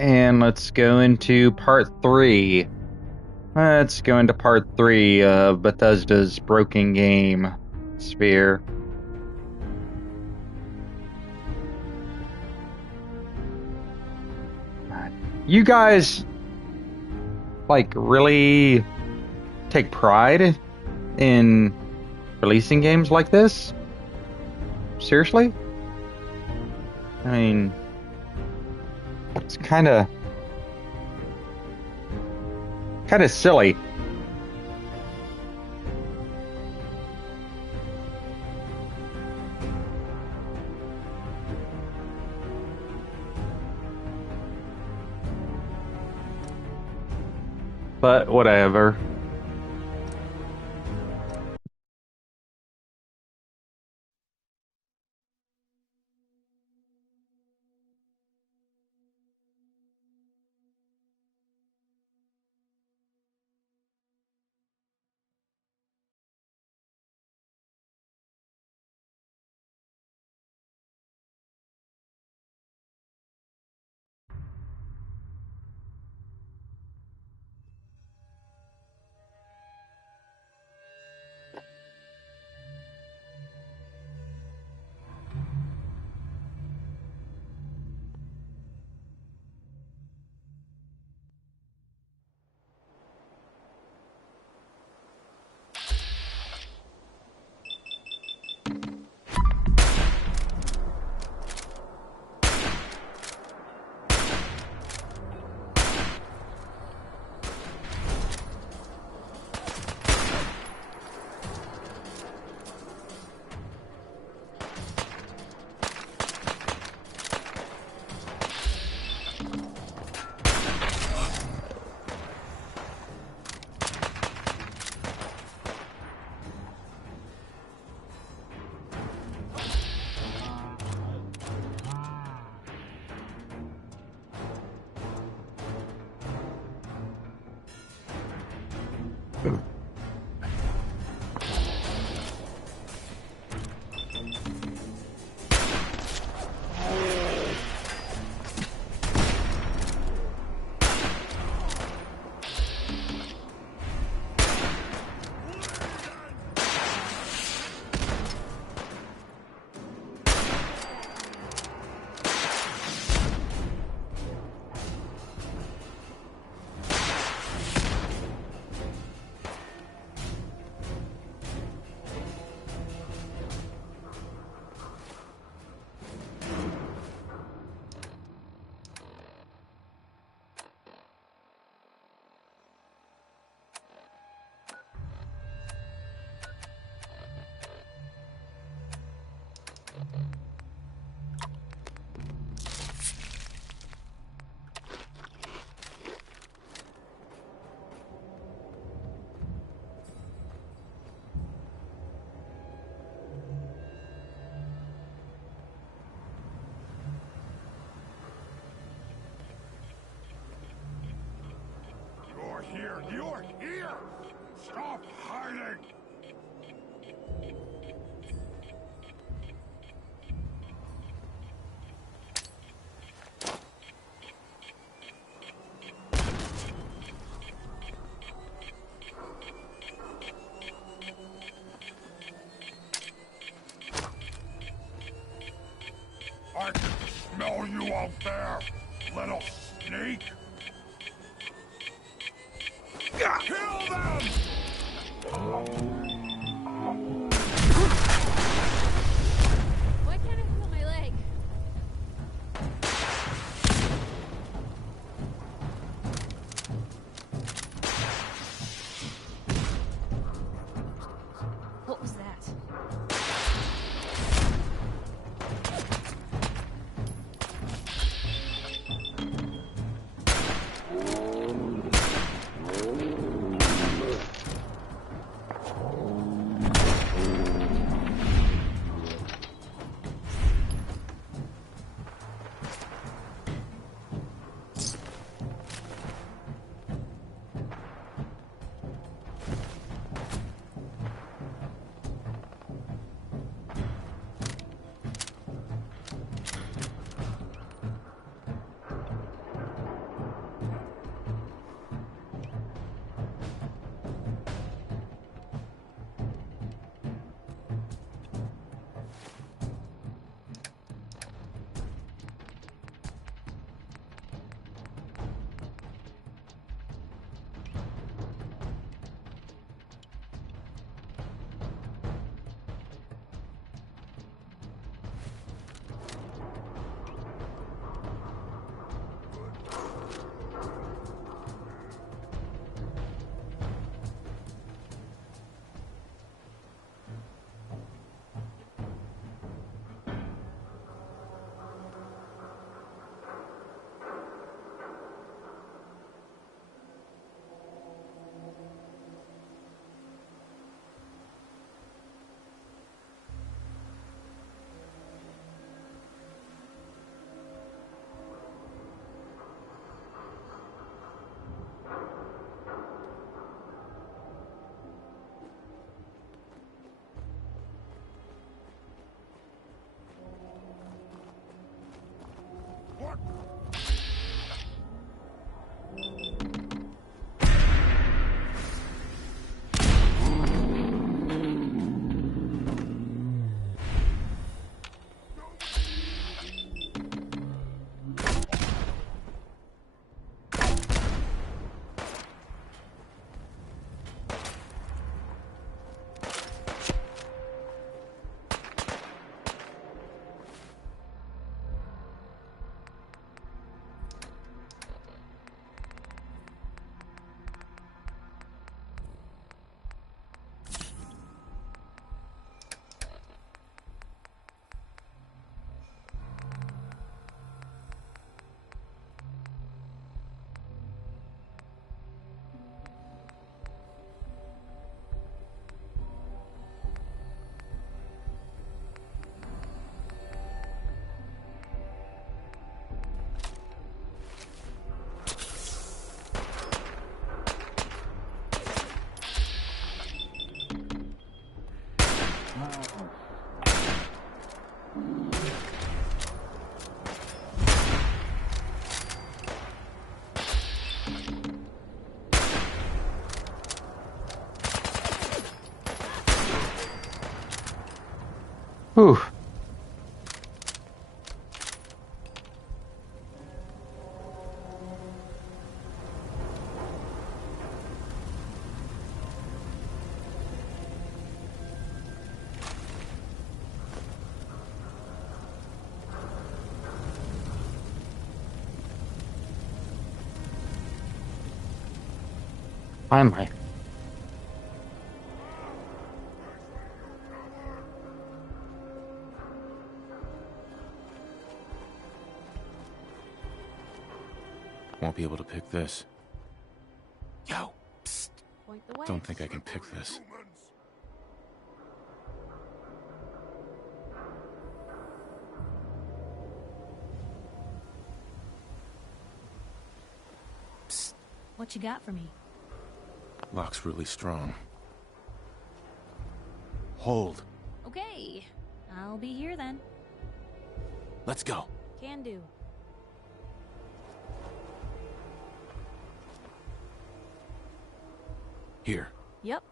and let's go into part 3. Let's go into part 3 of Bethesda's broken game, Sphere. You guys, like, really take pride in releasing games like this? Seriously? I mean, it's kind of silly. But whatever. You're here! Stop hiding! I can smell you out there, little sneak! Kill them! Why can't I feel my leg? What was that? Whew. Finally. Won't be able to pick this. Yo, psst. Point the way. Don't think I can pick this. Psst. What you got for me? Lock's really strong. Hold. Okay. I'll be here then. Let's go. Can do. Here. Yep.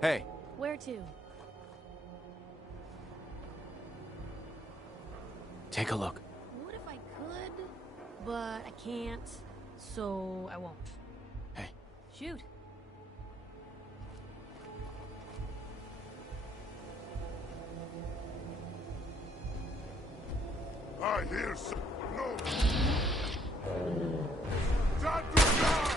Hey. Where to? Take a look. What if I could? But I can't, so I won't. Hey. Shoot. I hear some. No. Time to die!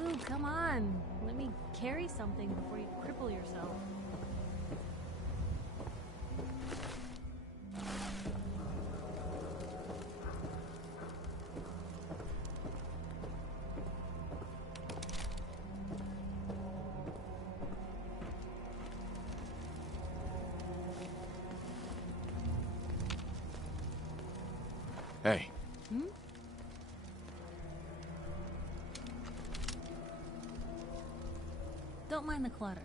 Ooh, come on. Let me carry something before you cripple yourself. Hey. Hmm? Don't mind the clutter.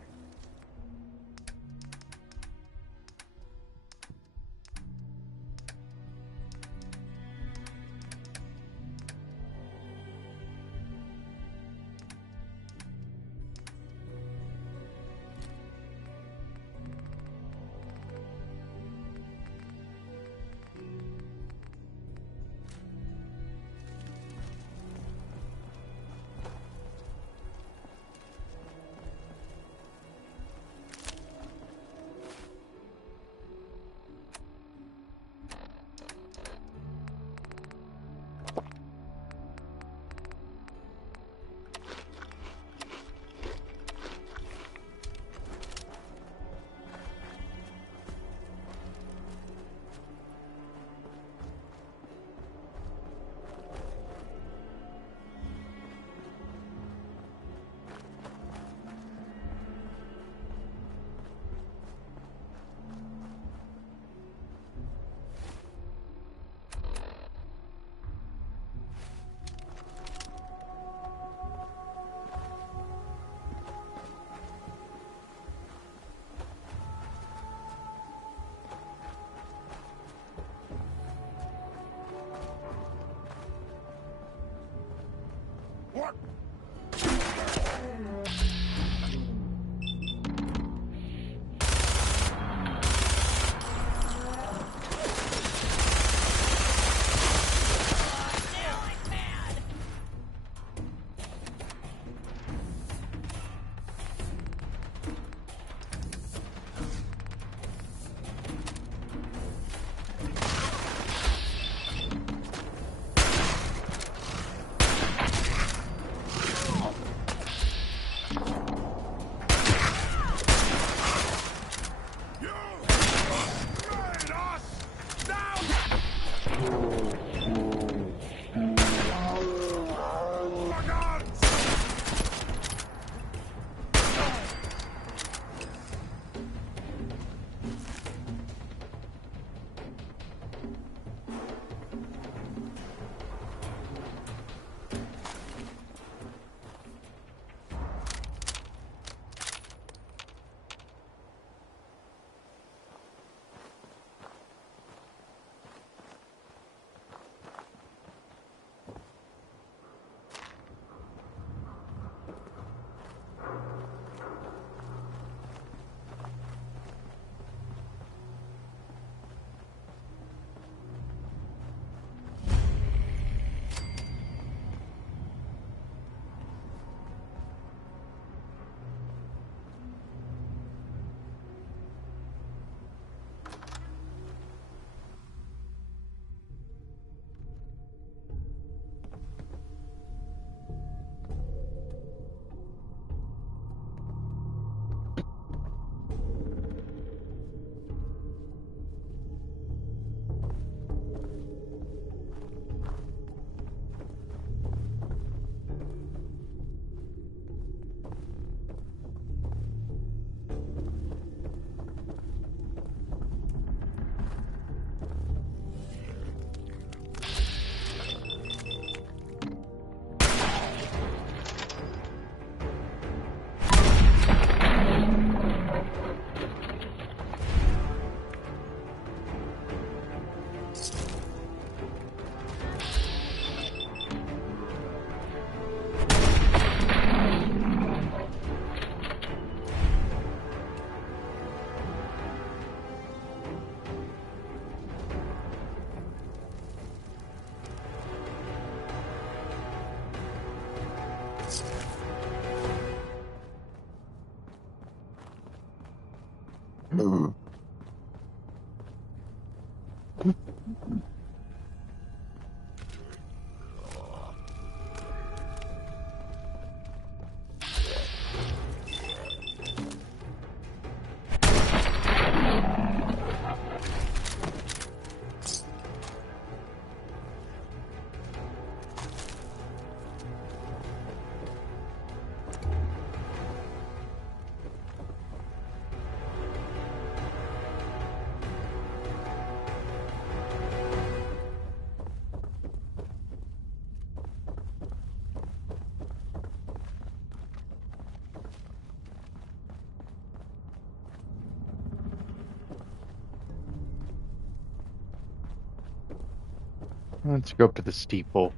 Let's go up to the steeple.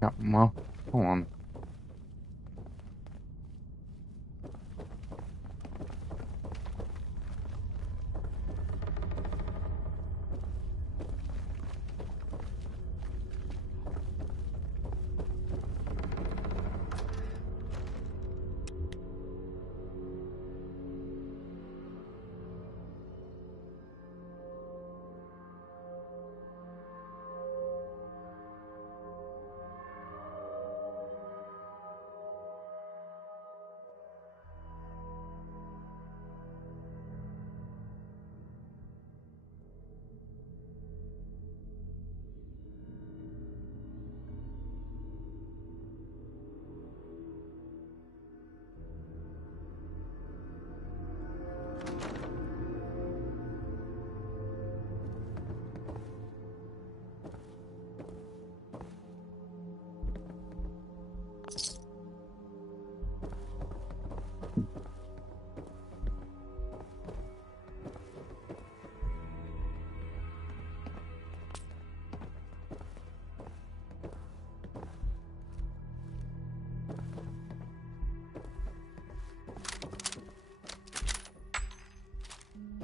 Yeah, well, hold on.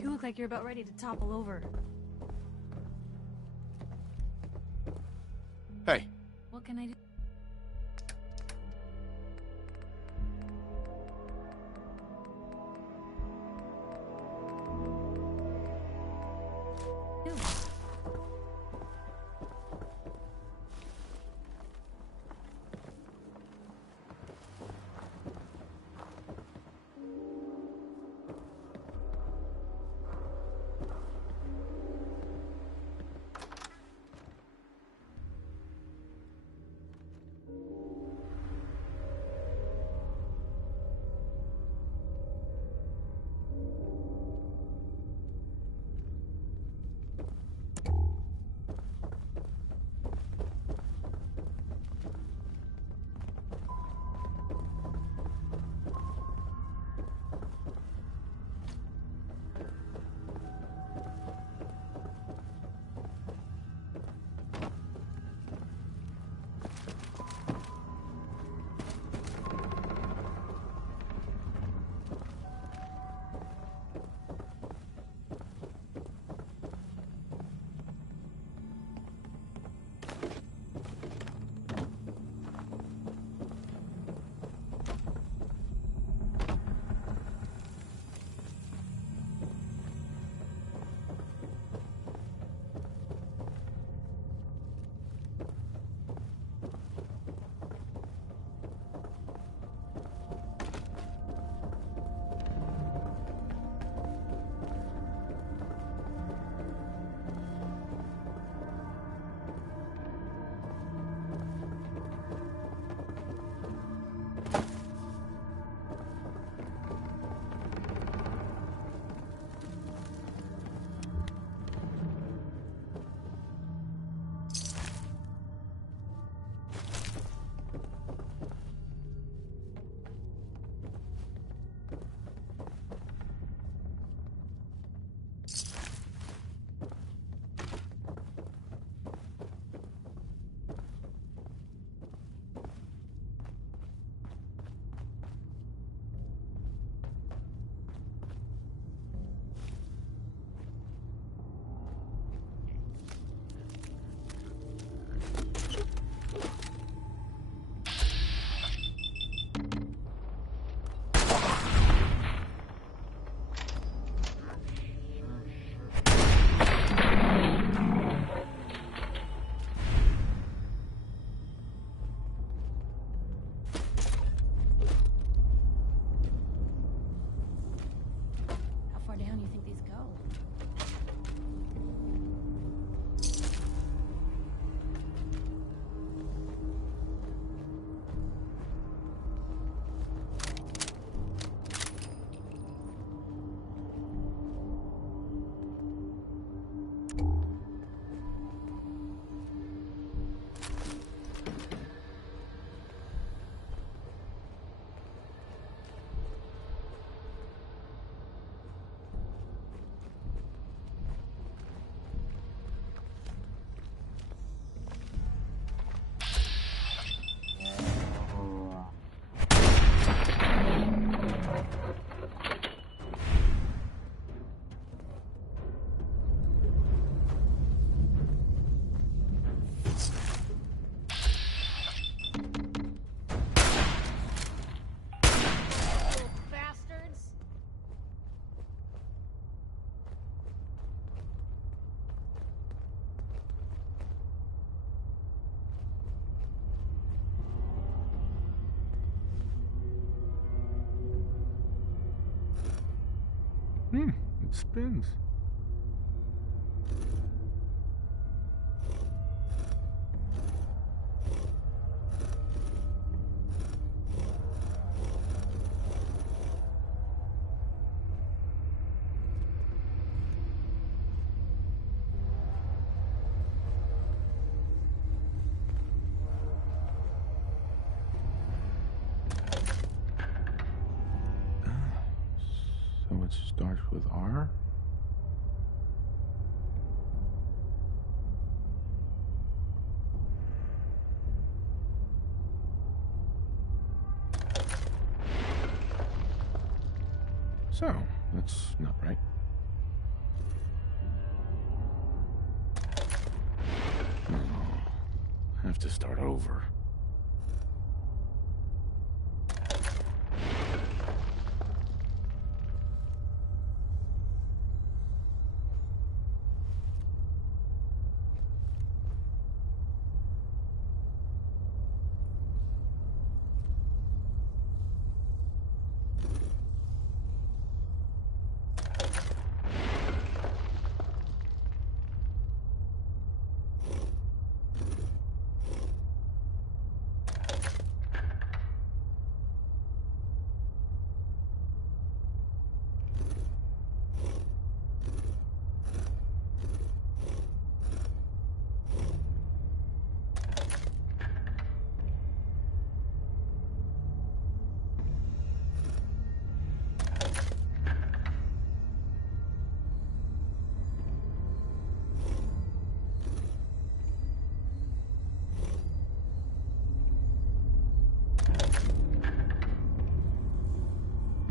You look like you're about ready to topple over. Hey, What can I do? It spins. So it starts with R? So, that's not right. Oh, I have to start over.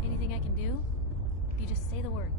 Anything I can do? You just say the word.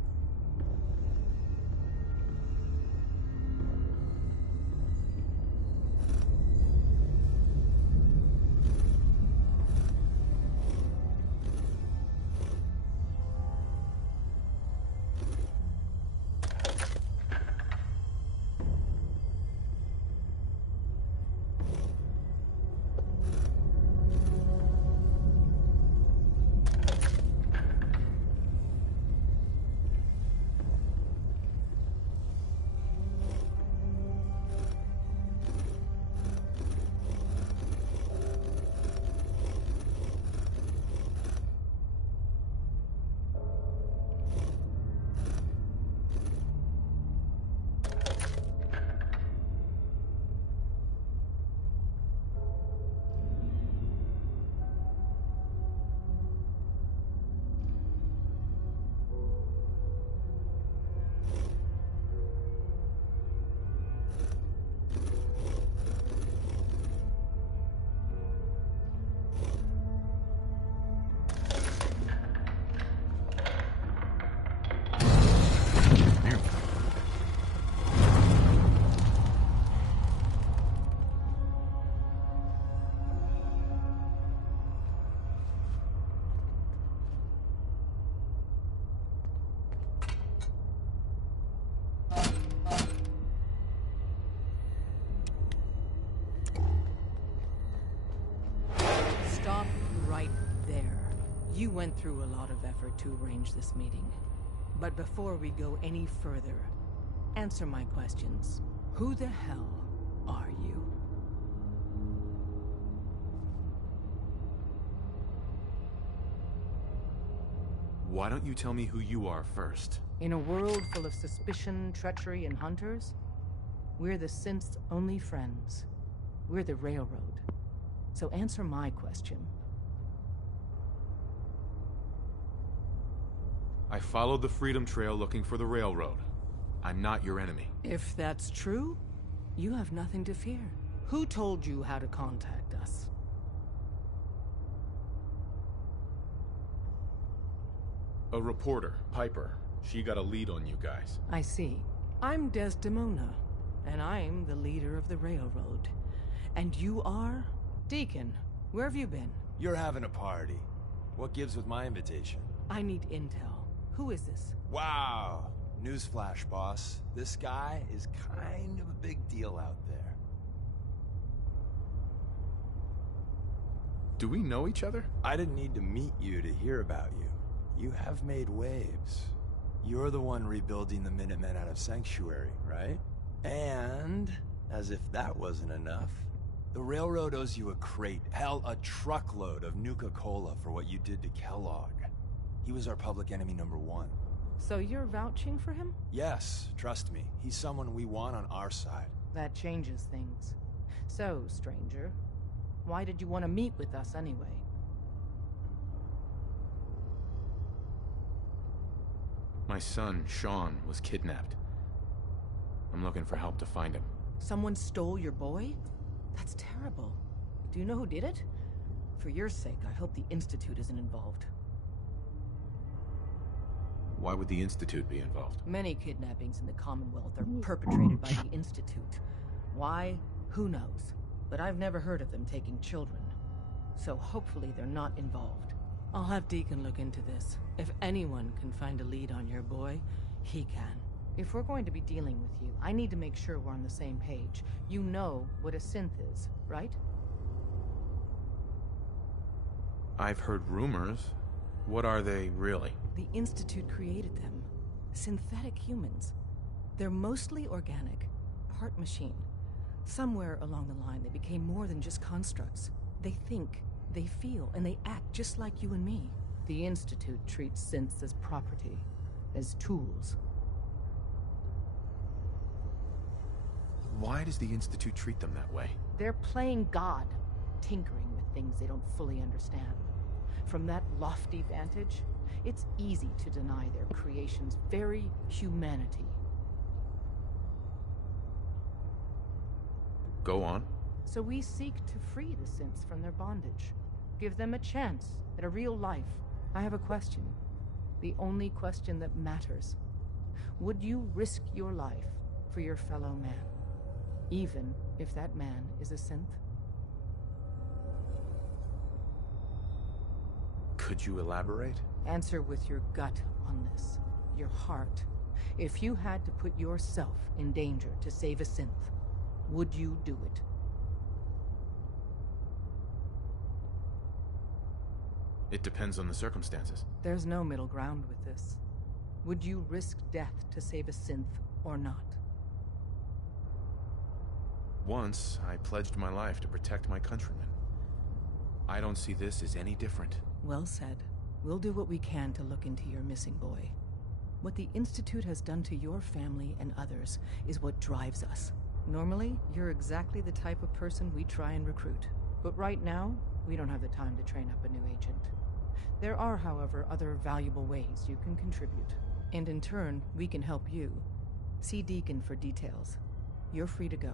Stop right there. You went through a lot of effort to arrange this meeting. But before we go any further, answer my questions. Who the hell are you? Why don't you tell me who you are first? In a world full of suspicion, treachery, and hunters, we're the synth's only friends. We're the Railroad. So answer my question. I followed the Freedom Trail looking for the Railroad. I'm not your enemy. If that's true, you have nothing to fear. Who told you how to contact us? A reporter, Piper. She got a lead on you guys. I see. I'm Desdemona, and I'm the leader of the Railroad. And you are? Deacon, where have you been? You're having a party. What gives with my invitation? I need intel. Who is this? Wow. Newsflash, boss. This guy is kind of a big deal out there. Do we know each other? I didn't need to meet you to hear about you. You have made waves. You're the one rebuilding the Minutemen out of Sanctuary, right? And, as if that wasn't enough, the Railroad owes you a crate, hell, a truckload of Nuka-Cola for what you did to Kellogg. He was our public enemy #1. So you're vouching for him? Yes, trust me. He's someone we want on our side. That changes things. So, stranger, why did you want to meet with us anyway? My son, Sean, was kidnapped. I'm looking for help to find him. Someone stole your boy? That's terrible. Do you know who did it? For your sake, I hope the Institute isn't involved. Why would the Institute be involved? Many kidnappings in the Commonwealth are perpetrated by the Institute. Why? Who knows? But I've never heard of them taking children. So hopefully they're not involved. I'll have Deacon look into this. If anyone can find a lead on your boy, he can. If we're going to be dealing with you, I need to make sure we're on the same page. You know what a synth is, right? I've heard rumors. What are they, really? The Institute created them. Synthetic humans. They're mostly organic, part machine. Somewhere along the line, they became more than just constructs. They think, they feel, and they act just like you and me. The Institute treats synths as property, as tools. Why does the Institute treat them that way? They're playing God, tinkering with things they don't fully understand. From that lofty vantage, it's easy to deny their creation's very humanity. Go on. So we seek to free the synths from their bondage. Give them a chance at a real life. I have a question. The only question that matters. Would you risk your life for your fellow man? Even if that man is a synth? Could you elaborate? Answer with your gut on this. Your heart. If you had to put yourself in danger to save a synth, would you do it? It depends on the circumstances. There's no middle ground with this. Would you risk death to save a synth or not? Once, I pledged my life to protect my countrymen. I don't see this as any different. Well said. We'll do what we can to look into your missing boy. What the Institute has done to your family and others is what drives us. Normally, you're exactly the type of person we try and recruit. But right now, we don't have the time to train up a new agent. There are, however, other valuable ways you can contribute. And in turn, we can help you. See Deacon for details. You're free to go.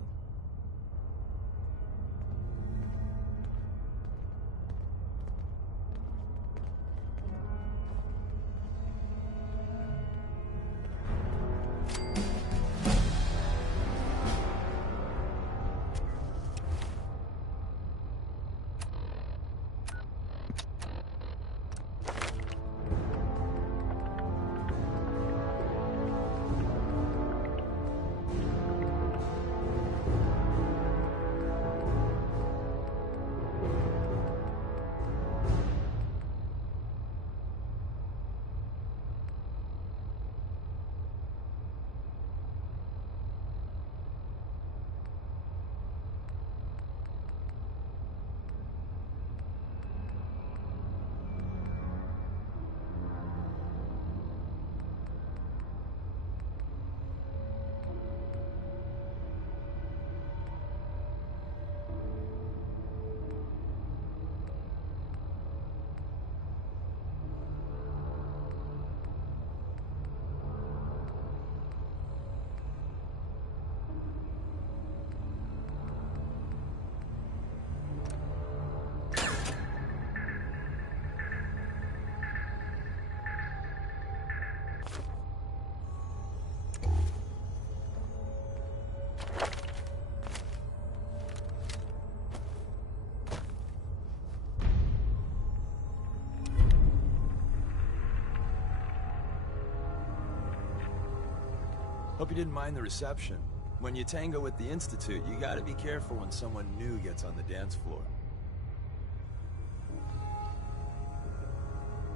Hope you didn't mind the reception. When you tango with the Institute, you gotta be careful when someone new gets on the dance floor.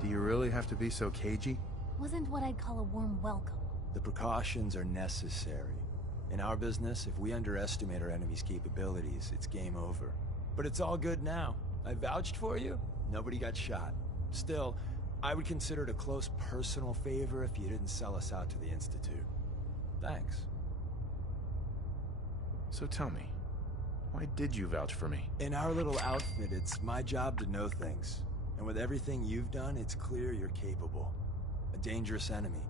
Do you really have to be so cagey? Wasn't what I'd call a warm welcome. The precautions are necessary. In our business, if we underestimate our enemy's capabilities, it's game over. But it's all good now. I vouched for you. Nobody got shot. Still, I would consider it a close personal favor if you didn't sell us out to the Institute. Thanks. So tell me, why did you vouch for me? In our little outfit, it's my job to know things. And with everything you've done, it's clear you're capable. A dangerous enemy.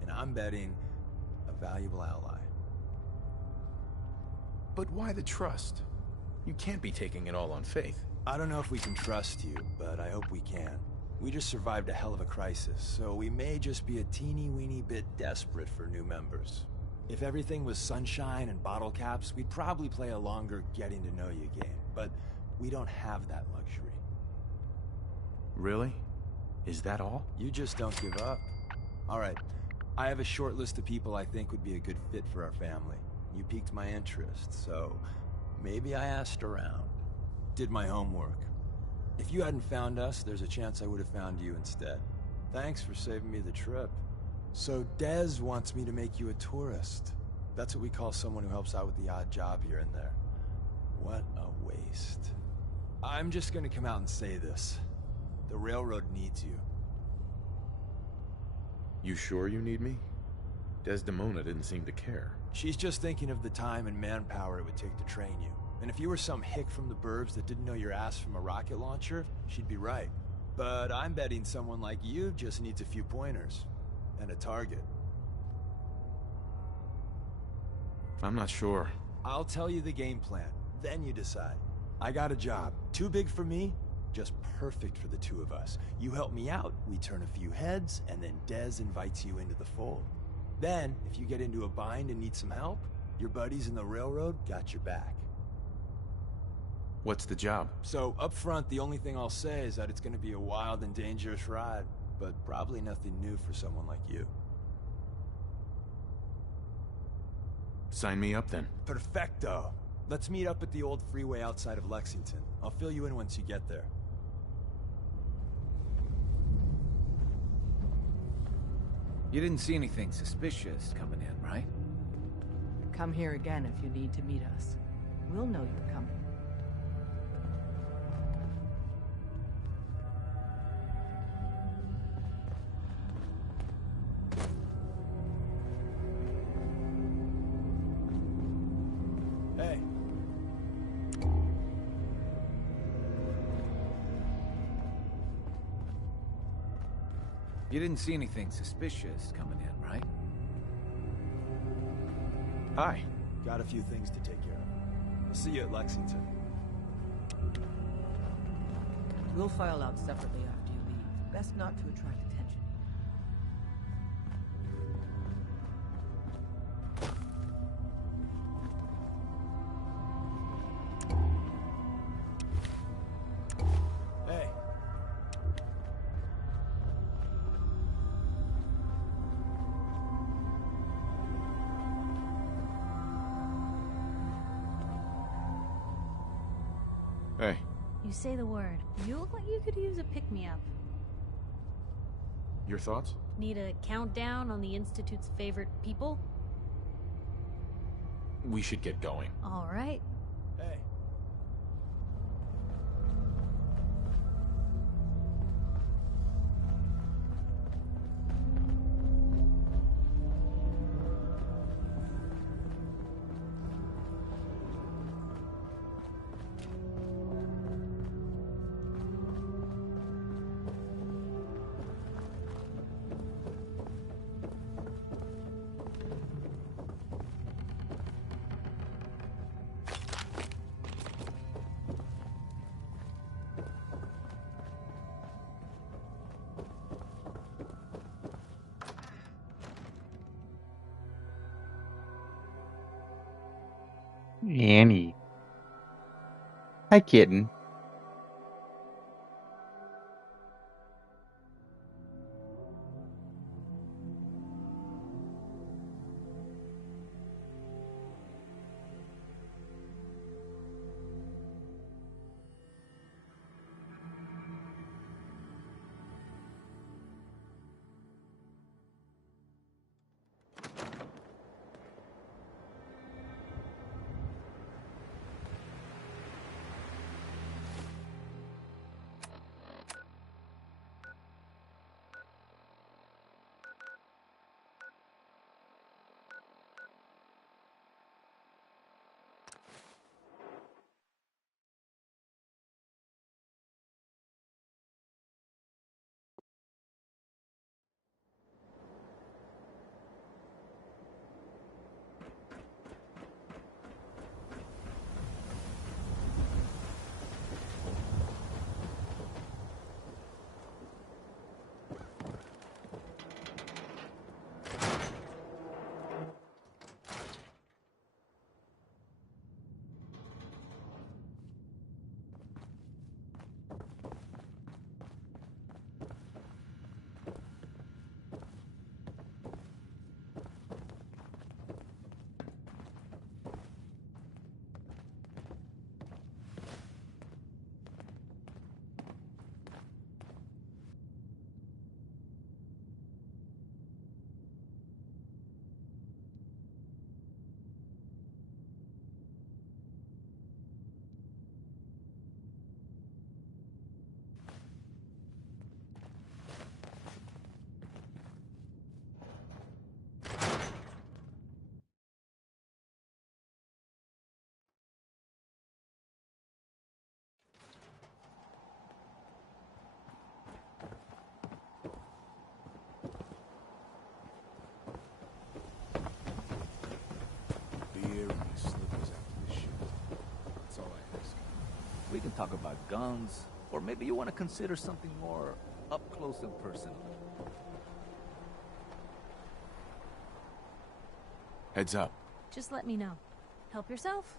And I'm betting a valuable ally. But why the trust? You can't be taking it all on faith. I don't know if we can trust you, but I hope we can. We just survived a hell of a crisis, so we may just be a teeny-weeny bit desperate for new members. If everything was sunshine and bottle caps, we'd probably play a longer getting-to-know-you game, but we don't have that luxury. Really? Is that all? You just don't give up. Alright, I have a short list of people I think would be a good fit for our family. You piqued my interest, so maybe I asked around. Did my homework. If you hadn't found us, there's a chance I would have found you instead. Thanks for saving me the trip. So Dez wants me to make you a tourist. That's what we call someone who helps out with the odd job here and there. What a waste. I'm just gonna come out and say this. The railroad needs you. You sure you need me? Desdemona didn't seem to care. She's just thinking of the time and manpower it would take to train you. And if you were some hick from the burbs that didn't know your ass from a rocket launcher, she'd be right. But I'm betting someone like you just needs a few pointers. And a target. I'm not sure. I'll tell you the game plan, then you decide. I got a job. Too big for me, just perfect for the two of us. You help me out, we turn a few heads, and then Dez invites you into the fold. Then, if you get into a bind and need some help, your buddies in the railroad got your back. What's the job? So, up front, the only thing I'll say is that it's gonna be a wild and dangerous ride, but probably nothing new for someone like you. Sign me up then. Perfecto. Let's meet up at the old freeway outside of Lexington. I'll fill you in once you get there. You didn't see anything suspicious coming in, right? Come here again if you need to meet us. We'll know you're coming. Hey. You didn't see anything suspicious coming in, right? Hi. Got a few things to take care of. I'll see you at Lexington. We'll file out separately after you leave. Best not to attract attention. Hey. Hey. You say the word. You look like you could use a pick-me-up. Your thoughts? Need a countdown on the Institute's favorite people? We should get going. All right. Hey. Annie. Hi, kitten. We can talk about guns, or maybe you want to consider something more up close and personal. Heads up. Just let me know. Help yourself.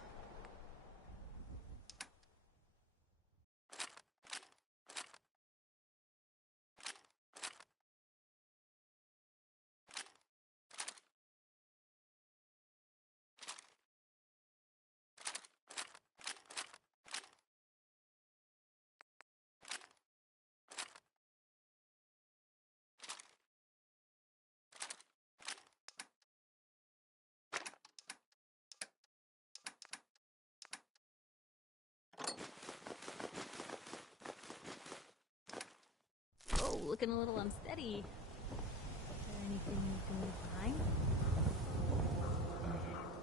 Oh, looking a little unsteady. Is there anything you can leave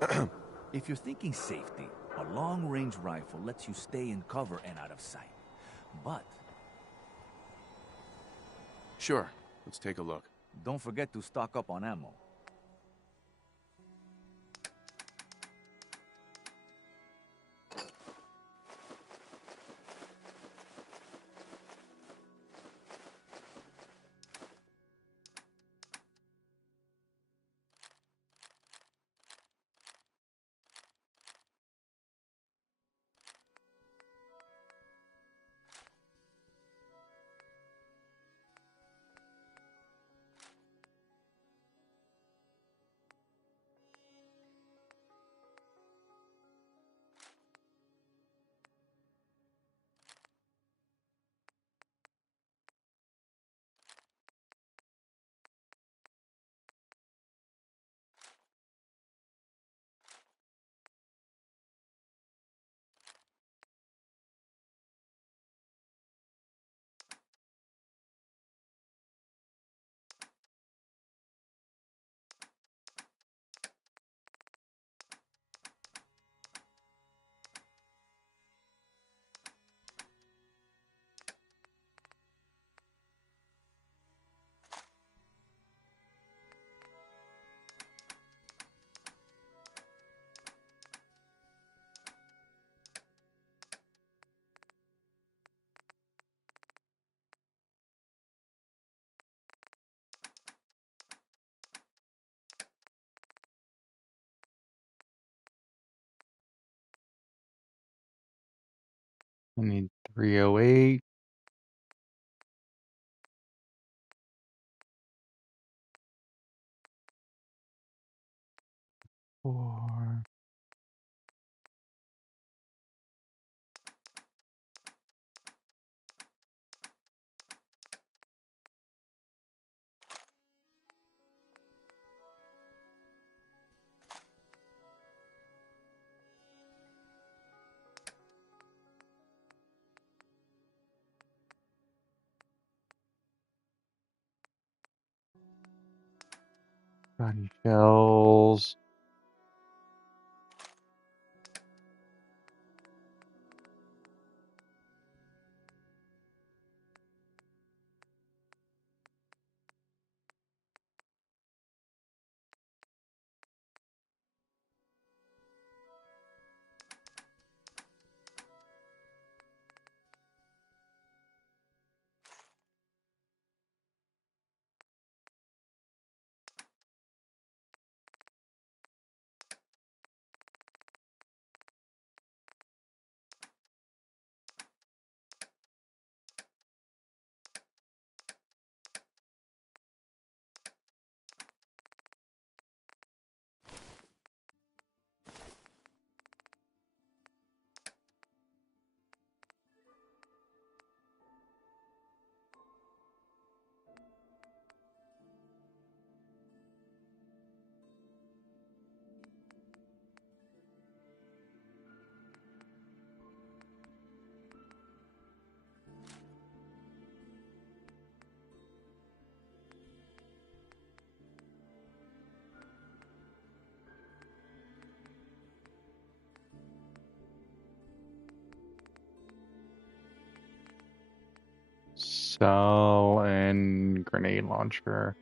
behind? If you're thinking safety, a long-range rifle lets you stay in cover and out of sight. But Sure. Let's take a look. don't forget to stock up on ammo. I need 308. Four. Body shells. Cell and grenade launcher.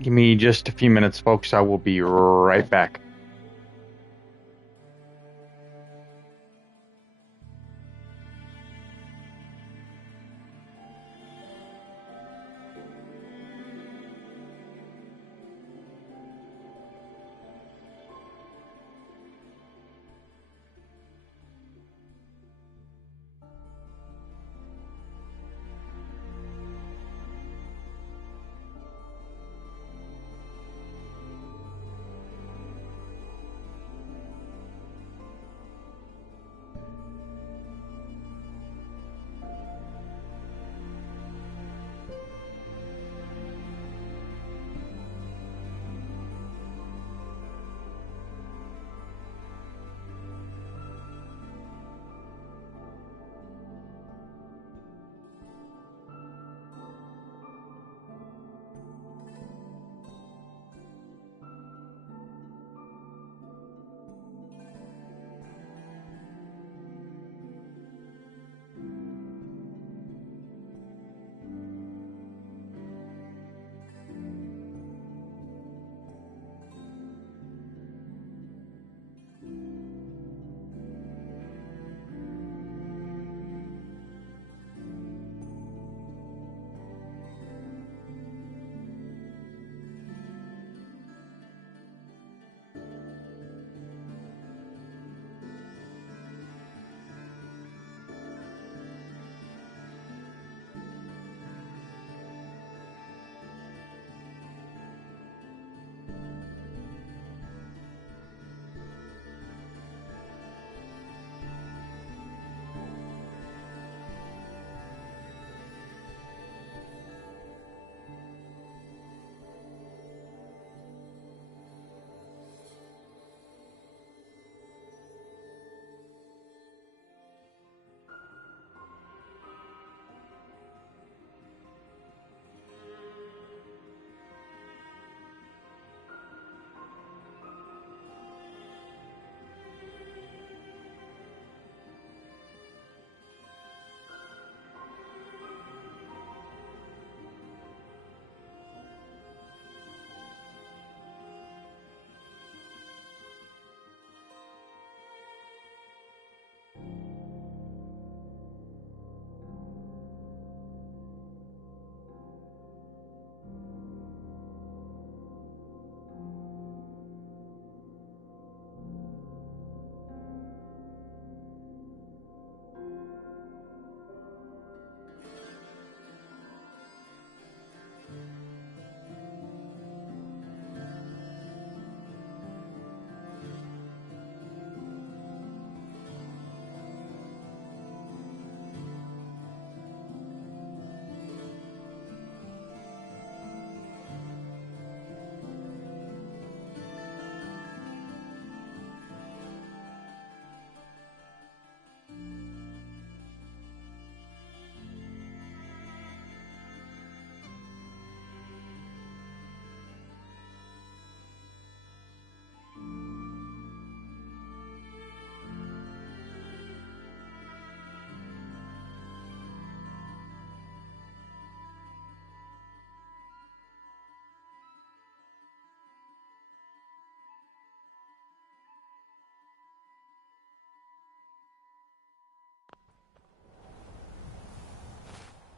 Give me just a few minutes, folks. I will be right back.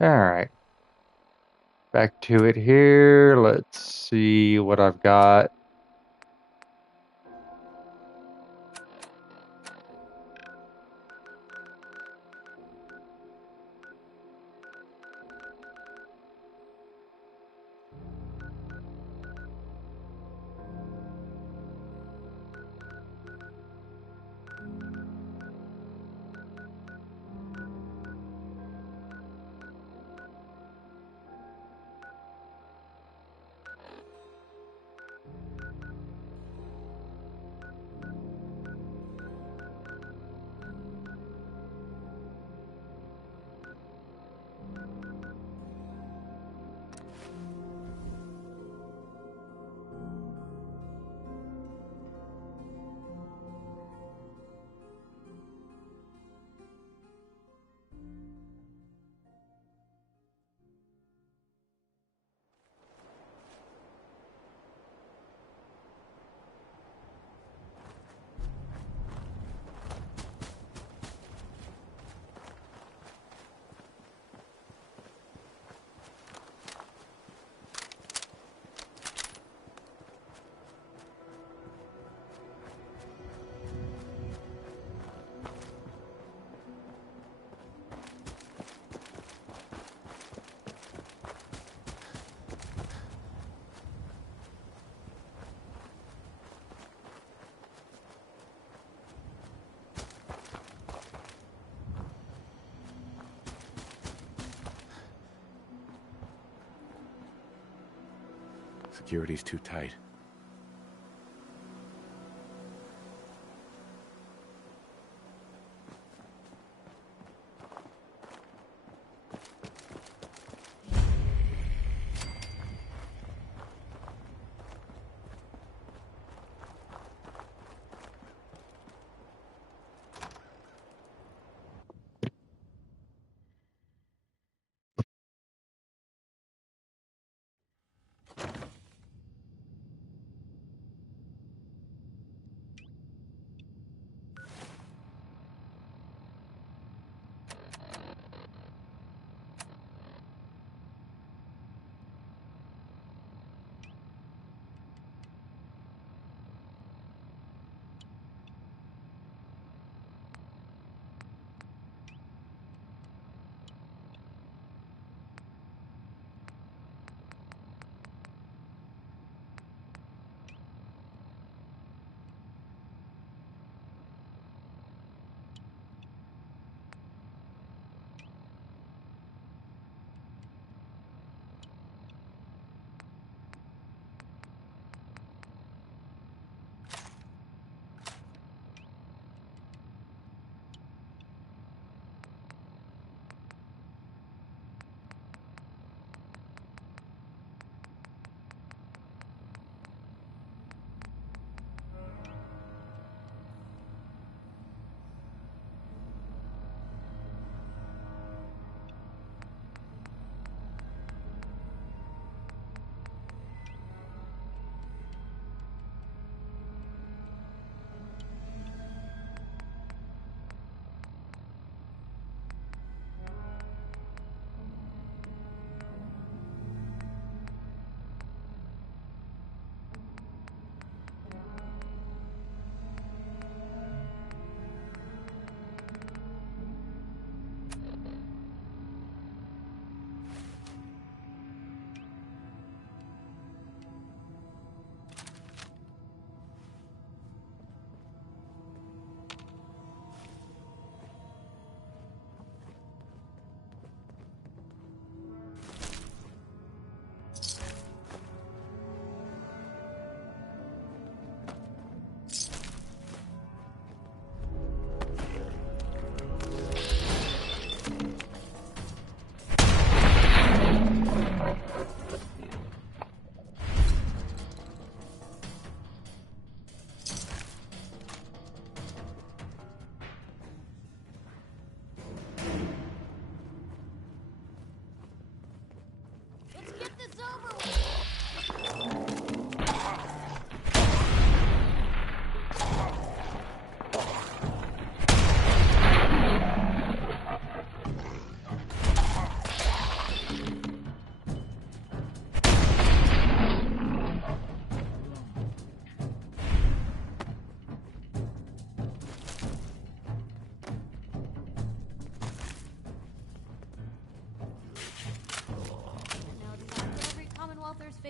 Alright. Back to it here. Let's see what I've got. Security's too tight.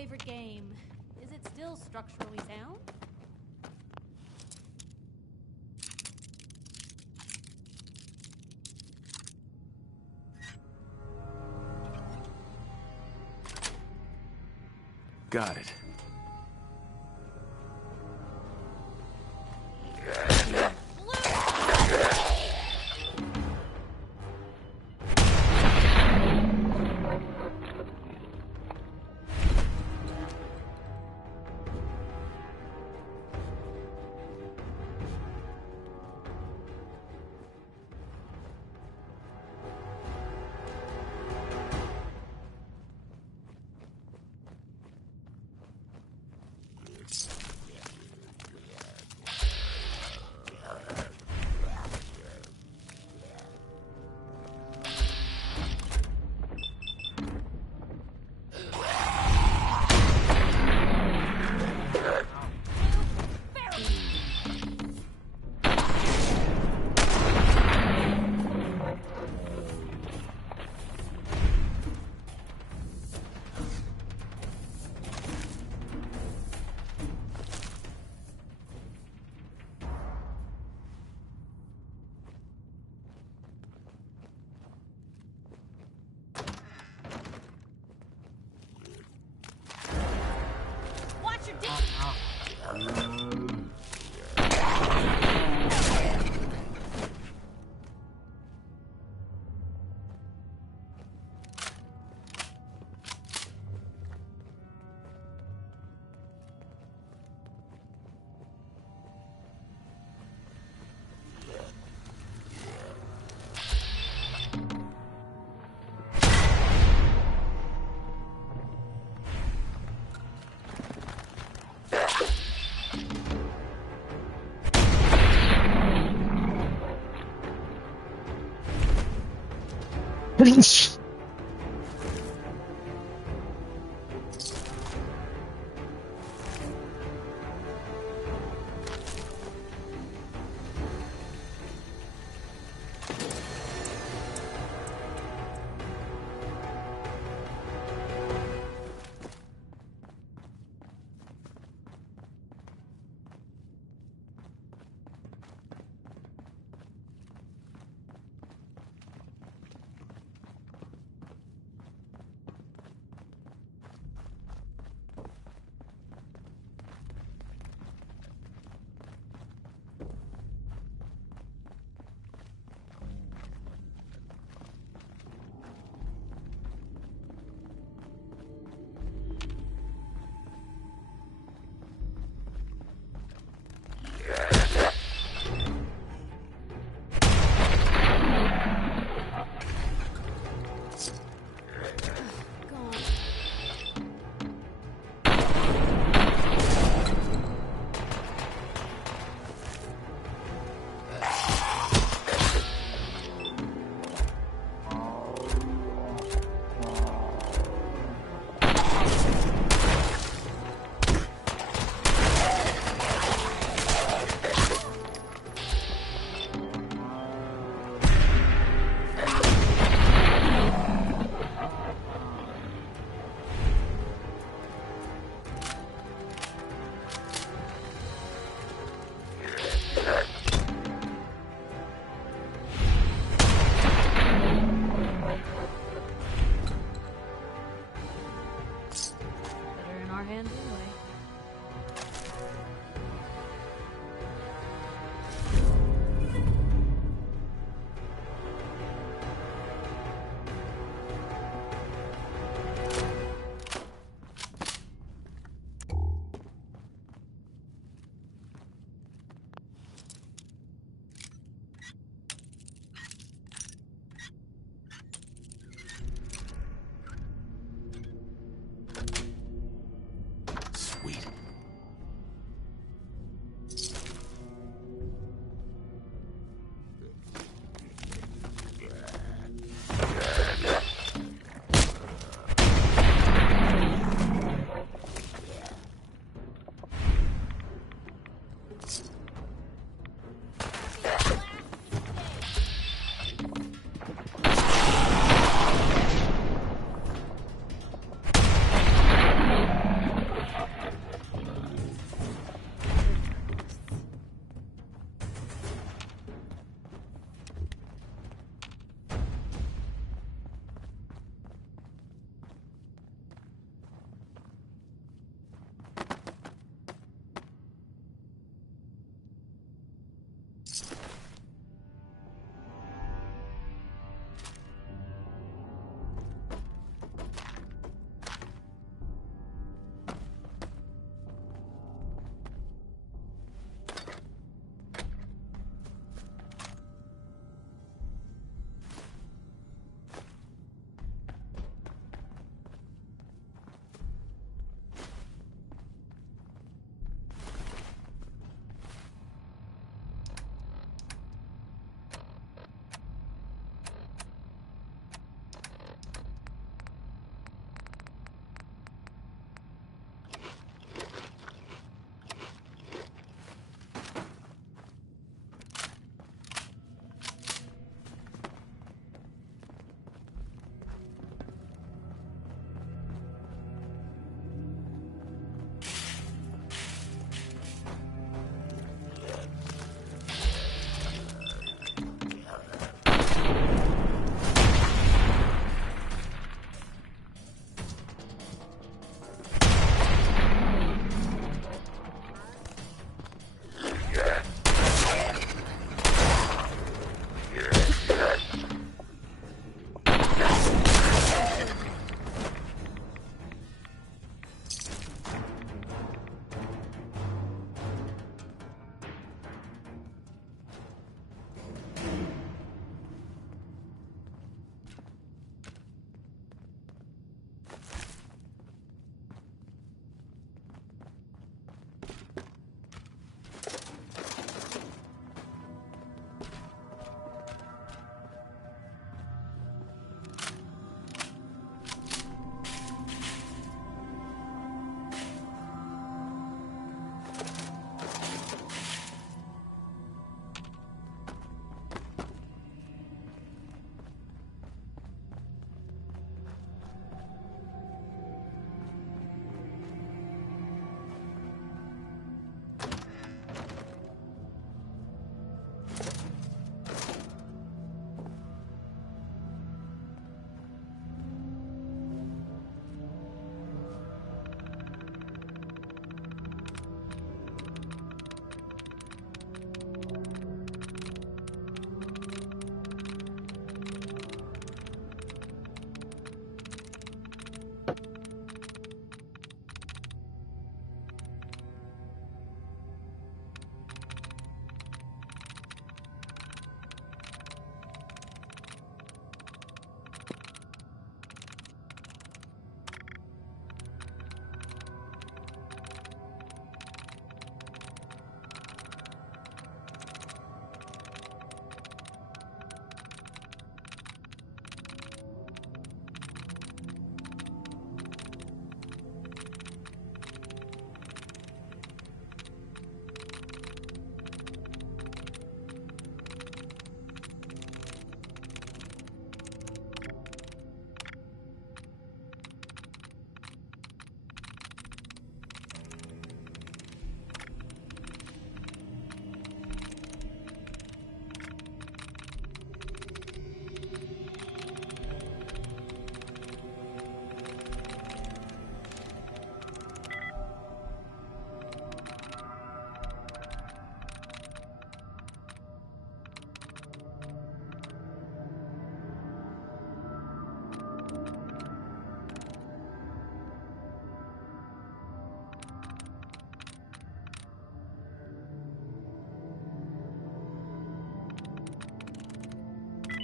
favorite game. Is it still structurally sound? Got it.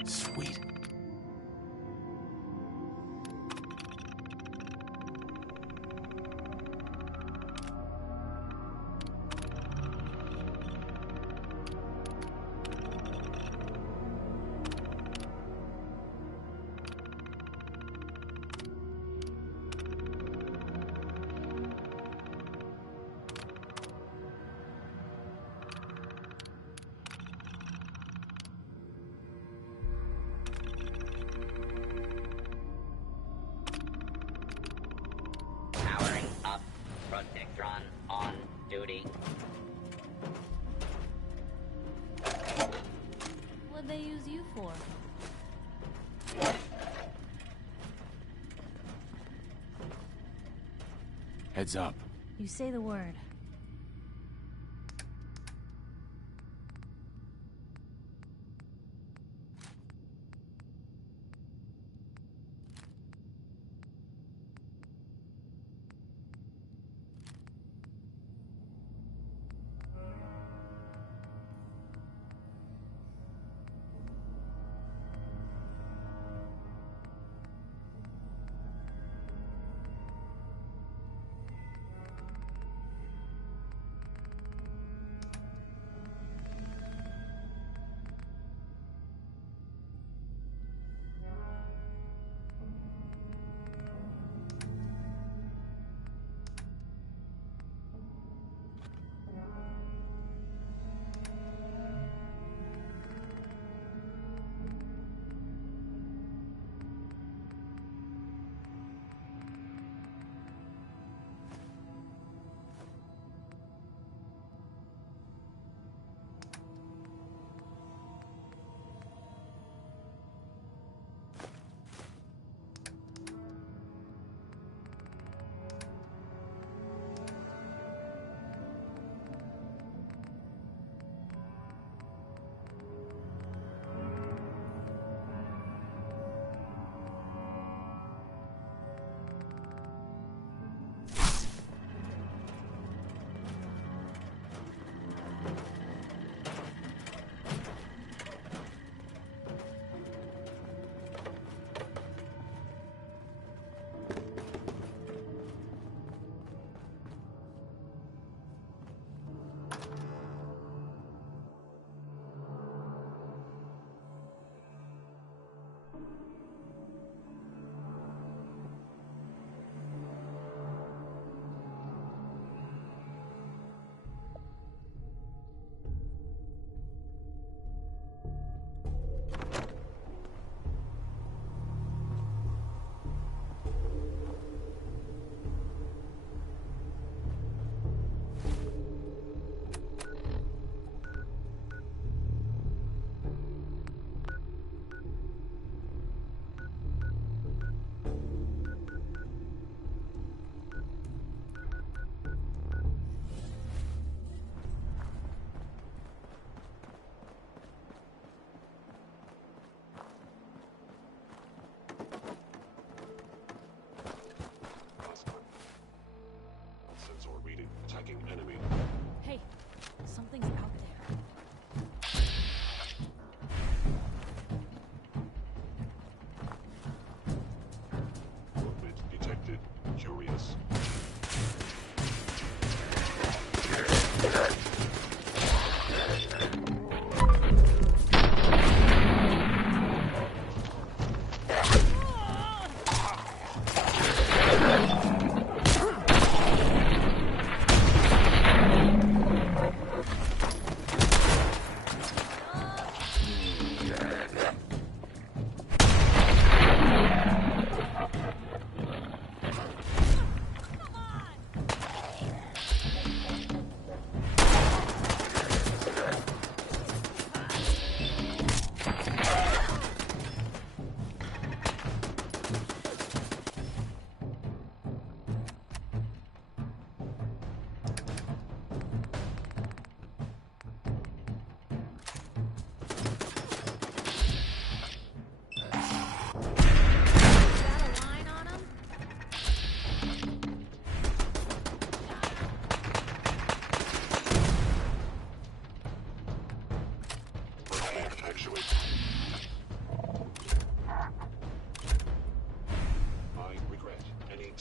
Sweet. Powering up. Protectron on duty. What'd they use you for? Heads up. You say the word.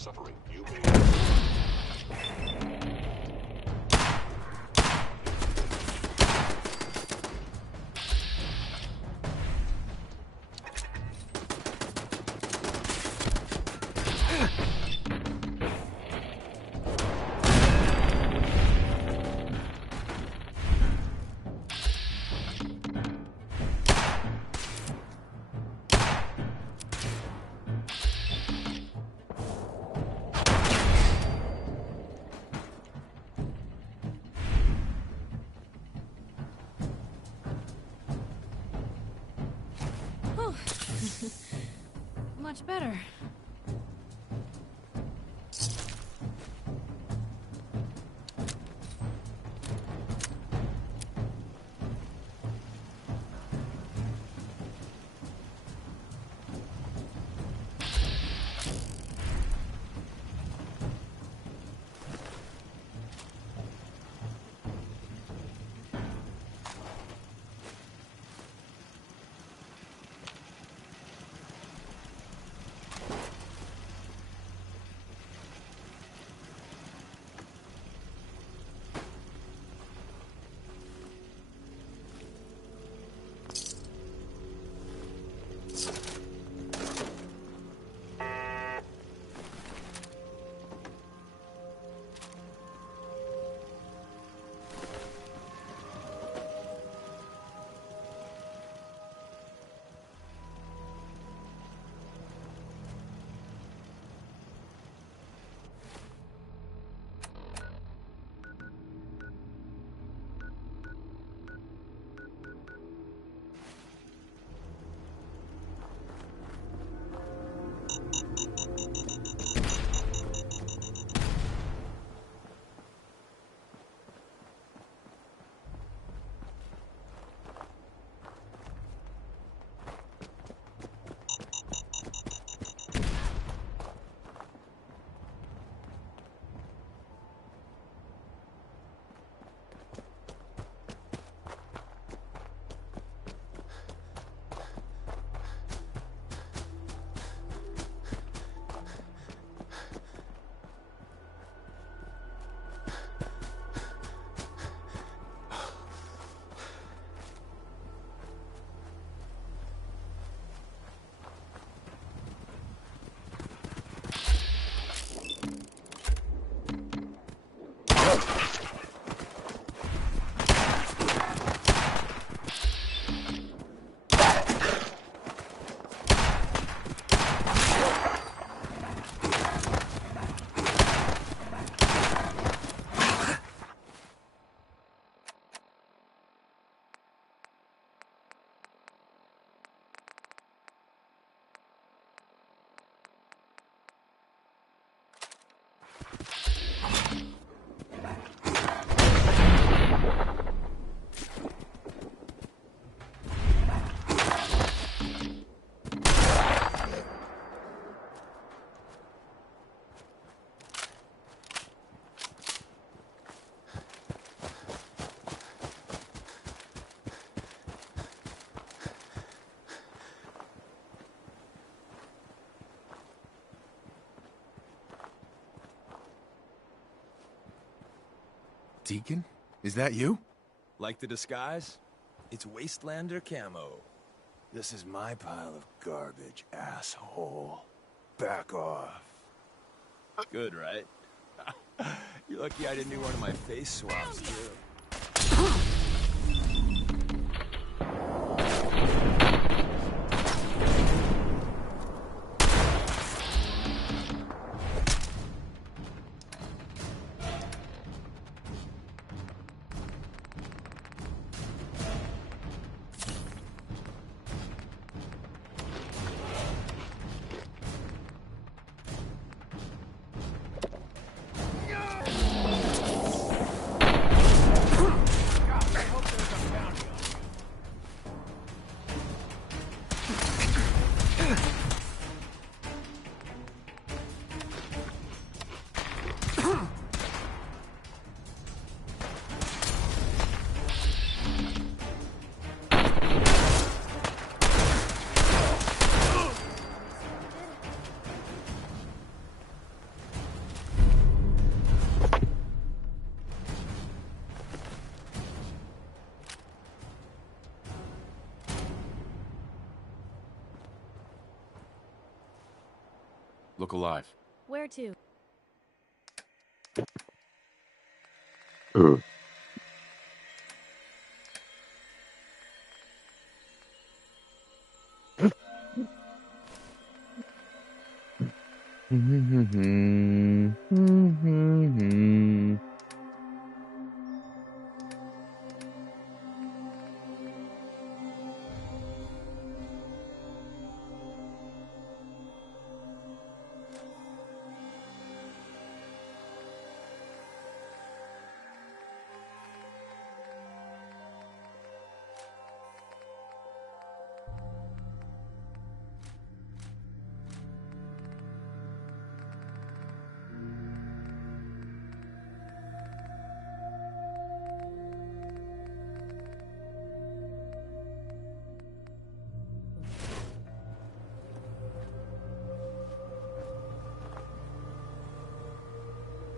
suffering you may Much better. Deacon? Is that you? Like the disguise? It's Wastelander camo. This is my pile of garbage, asshole. Back off. Good, right? You're lucky I didn't do one of my face swaps, too. Look alive. Where to?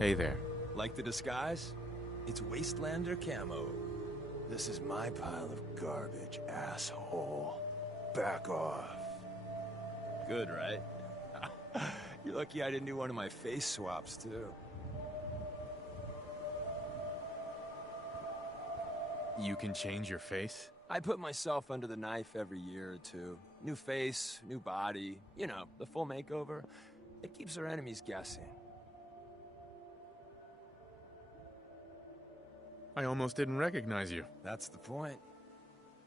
Hey there. Like the disguise? It's Wastelander camo. This is my pile of garbage, asshole. Back off. Good, right? You're lucky I didn't do one of my face swaps, too. You can change your face? I put myself under the knife every year or two. New face, new body, you know, the full makeover. It keeps our enemies guessing. I almost didn't recognize you. That's the point.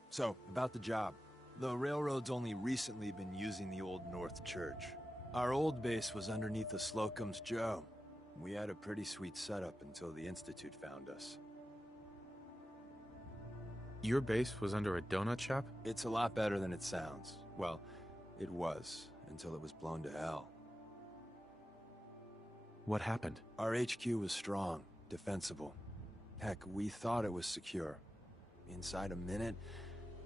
So, about the job. The railroad's only recently been using the Old North Church. Our old base was underneath the Slocum's Joe. We had a pretty sweet setup until the Institute found us. Your base was under a donut shop? It's a lot better than it sounds. Well, it was, until it was blown to hell. What happened? Our HQ was strong, defensible. Heck, we thought it was secure. Inside a minute,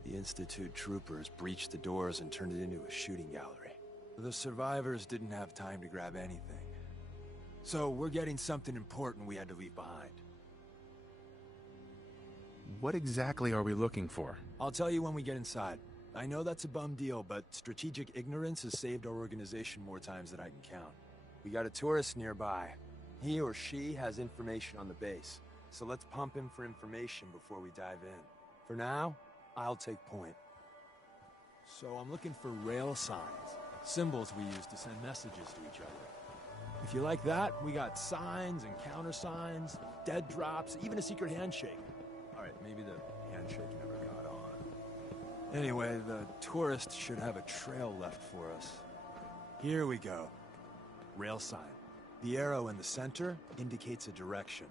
the Institute troopers breached the doors and turned it into a shooting gallery. The survivors didn't have time to grab anything. So we're getting something important we had to leave behind. What exactly are we looking for? I'll tell you when we get inside. I know that's a bum deal, but strategic ignorance has saved our organization more times than I can count. We got a tourist nearby. He or she has information on the base. So let's pump him for information before we dive in. For now, I'll take point. So I'm looking for rail signs, symbols we use to send messages to each other. If you like that, we got signs and countersigns, dead drops, even a secret handshake. All right, maybe the handshake never got on. Anyway, the tourist should have a trail left for us. Here we go. Rail sign. The arrow in the center indicates a direction.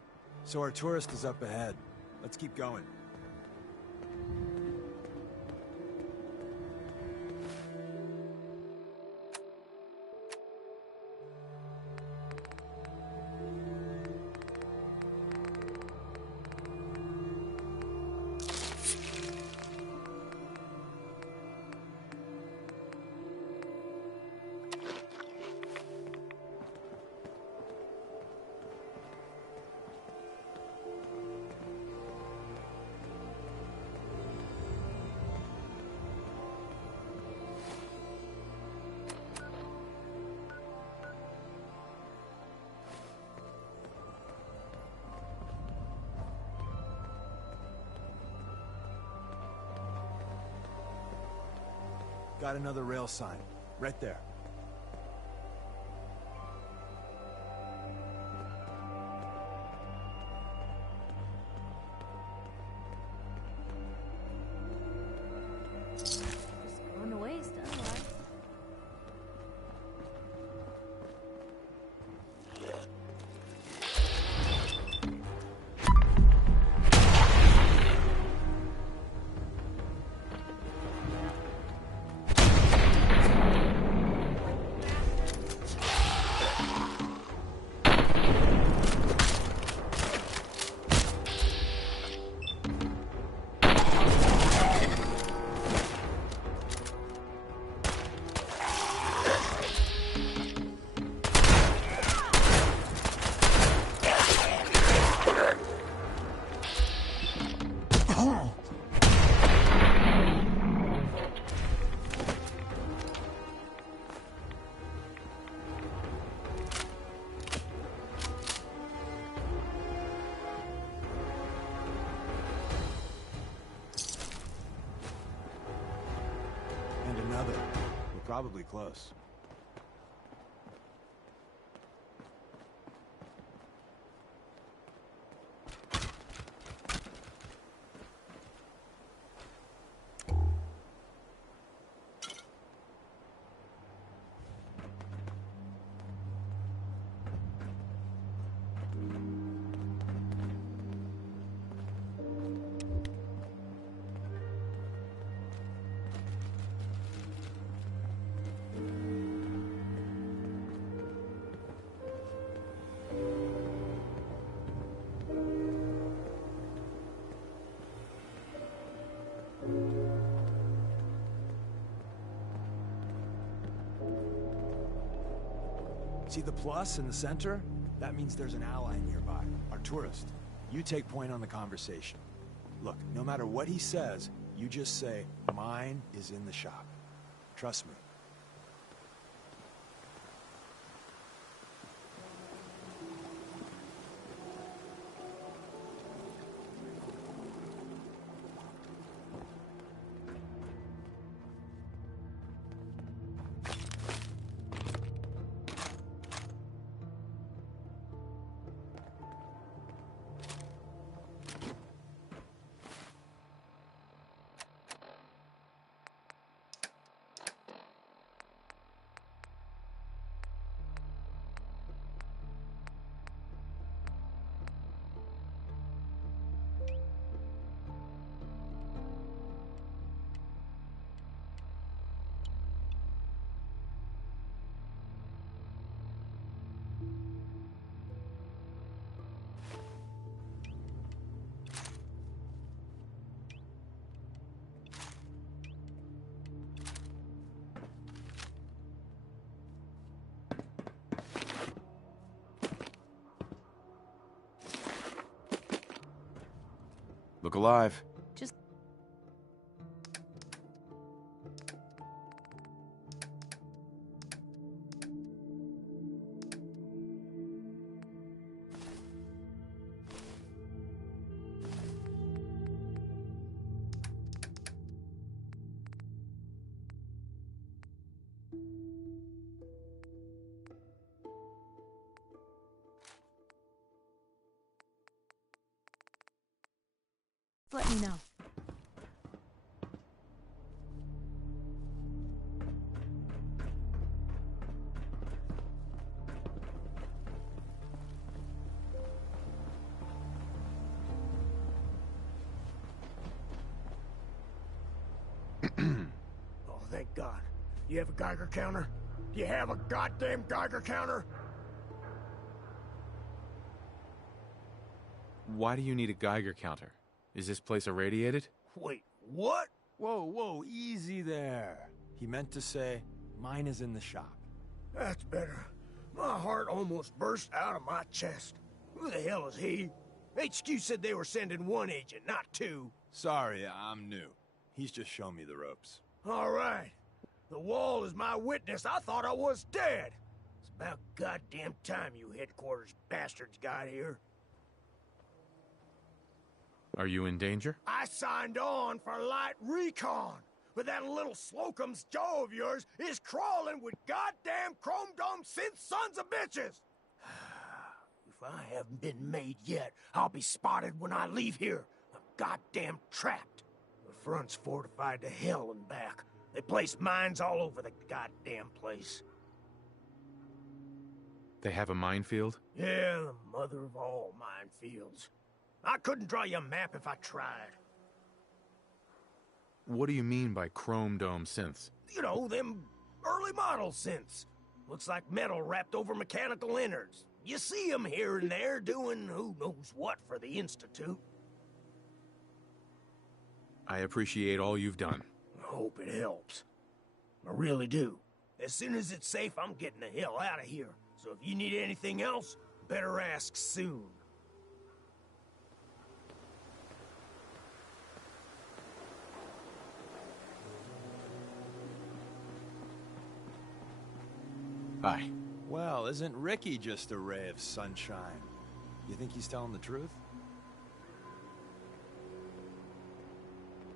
So our tourist is up ahead. Let's keep going. Got another rail sign. Right there. Just going to waste otherwise. find another. We're probably close. See the plus in the center? That means there's an ally nearby, our tourist. You take point on the conversation. Look, no matter what he says, you just say, mine is in the shop. Trust me. Look alive. Just let me know. Oh, thank God. You have a Geiger counter? Do you have a goddamn Geiger counter? Why do you need a Geiger counter? Is this place irradiated? Wait, what? Whoa, easy there. He meant to say, mine is in the shop. That's better. My heart almost burst out of my chest. Who the hell is he? HQ said they were sending one agent, not two. Sorry, I'm new. He's just shown me the ropes. All right. The wall is my witness. I thought I was dead. It's about goddamn time you headquarters bastards got here. Are you in danger? I signed on for light recon, but that little Slocum's Joe of yours is crawling with goddamn chrome dome synth sons of bitches! If I haven't been made yet, I'll be spotted when I leave here. I'm goddamn trapped. The front's fortified to hell and back. They place mines all over the goddamn place. They have a minefield? Yeah, the mother of all minefields. I couldn't draw you a map if I tried. What do you mean by chrome dome synths? You know, them early model synths. Looks like metal wrapped over mechanical innards. You see them here and there doing who knows what for the Institute. I appreciate all you've done. I hope it helps. I really do. As soon as it's safe, I'm getting the hell out of here. So if you need anything else, better ask soon. Bye. Well, isn't Ricky just a ray of sunshine? You think he's telling the truth?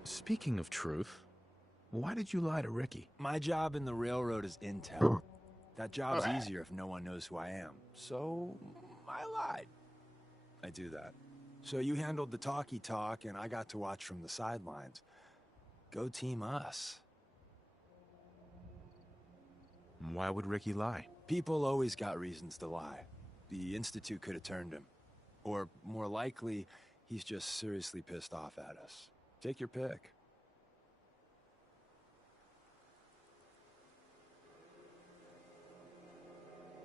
Speaking of truth, Why did you lie to Ricky? My job in the railroad is intel. That job's easier if no one knows who I am. So, I lied. I do that. So you handled the talkie talk, and I got to watch from the sidelines. Go team us. Why would Ricky lie? People always got reasons to lie. The Institute could have turned him. Or, more likely, he's just seriously pissed off at us. Take your pick.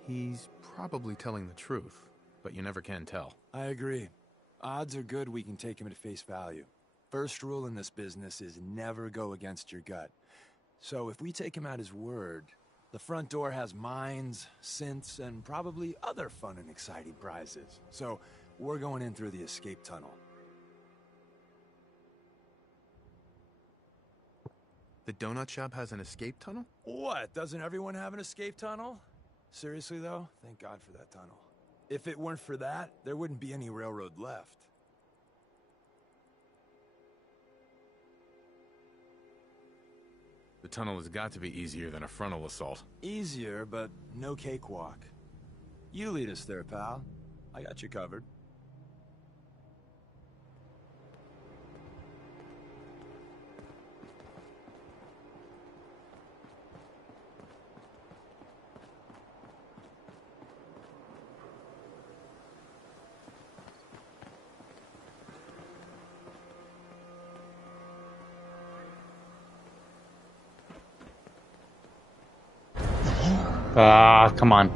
He's probably telling the truth, but you never can tell. I agree. Odds are good we can take him at face value. First rule in this business is never go against your gut. So if we take him at his word, the front door has mines, synths, and probably other fun and exciting prizes. So we're going in through the escape tunnel. The donut shop has an escape tunnel? What? Doesn't everyone have an escape tunnel? Seriously, though? Thank God for that tunnel. If it weren't for that, there wouldn't be any railroad left. The tunnel has got to be easier than a frontal assault. Easier, but no cakewalk. You lead us there, pal. I got you covered. Ah, come on.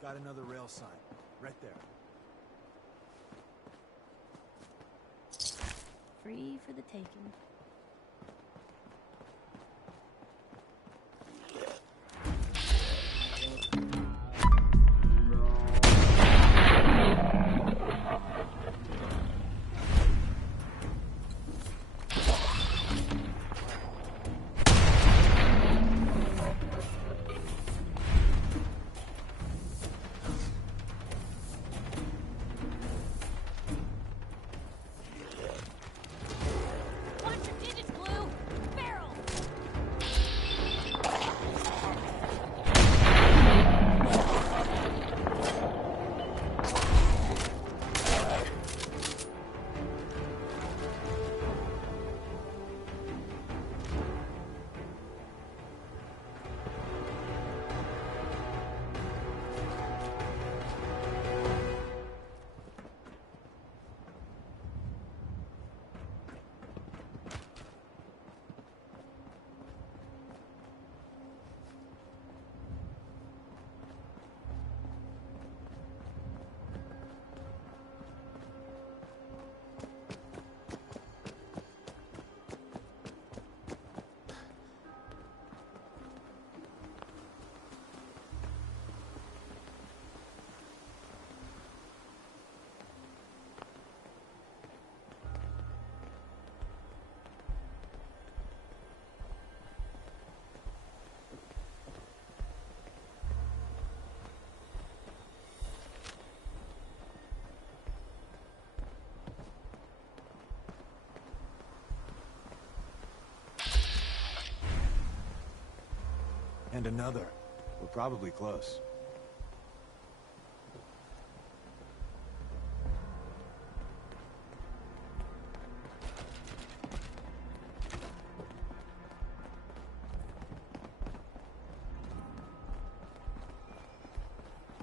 Got another rail sign. Right there. Free for the taking. And another. We're probably close.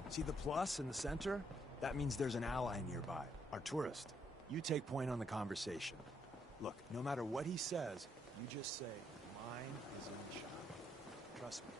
See the plus in the center? That means there's an ally nearby, our tourist. You take point on the conversation. Look, no matter what he says, you just say, mine is in the shop. Trust me.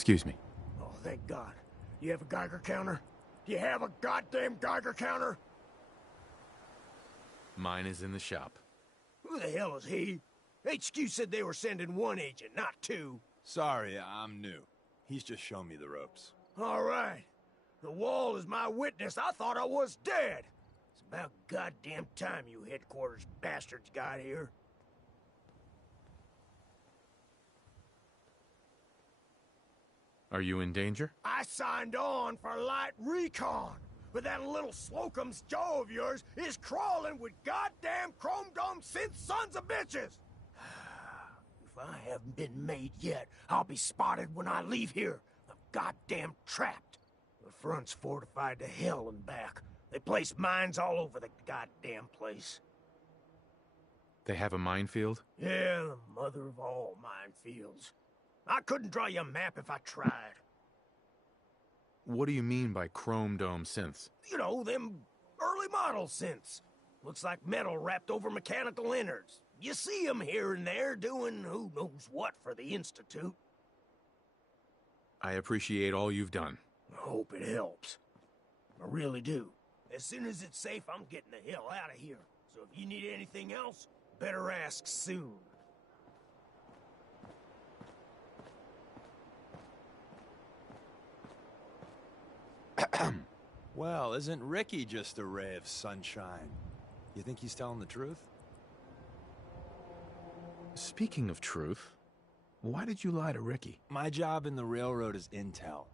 Excuse me. Oh, thank God. You have a Geiger counter? Do you have a goddamn Geiger counter? Mine is in the shop. Who the hell is he? HQ said they were sending one agent, not two. Sorry, I'm new. He's just shown me the ropes. All right. The wall is my witness. I thought I was dead. It's about goddamn time you headquarters bastards got here. Are you in danger? I signed on for light recon, but that little Slocum's Joe of yours is crawling with goddamn chrome dome synth sons of bitches! If I haven't been made yet, I'll be spotted when I leave here. I'm goddamn trapped. The front's fortified to hell and back. They placed mines all over the goddamn place. They have a minefield? Yeah, the mother of all minefields. I couldn't draw you a map if I tried. What do you mean by chrome dome synths? You know, them early model synths. Looks like metal wrapped over mechanical innards. You see them here and there doing who knows what for the Institute. I appreciate all you've done. I hope it helps. I really do. As soon as it's safe, I'm getting the hell out of here. So if you need anything else, better ask soon. Well, isn't Ricky just a ray of sunshine? You think he's telling the truth? Speaking of truth, why did you lie to Ricky? My job in the railroad is intel.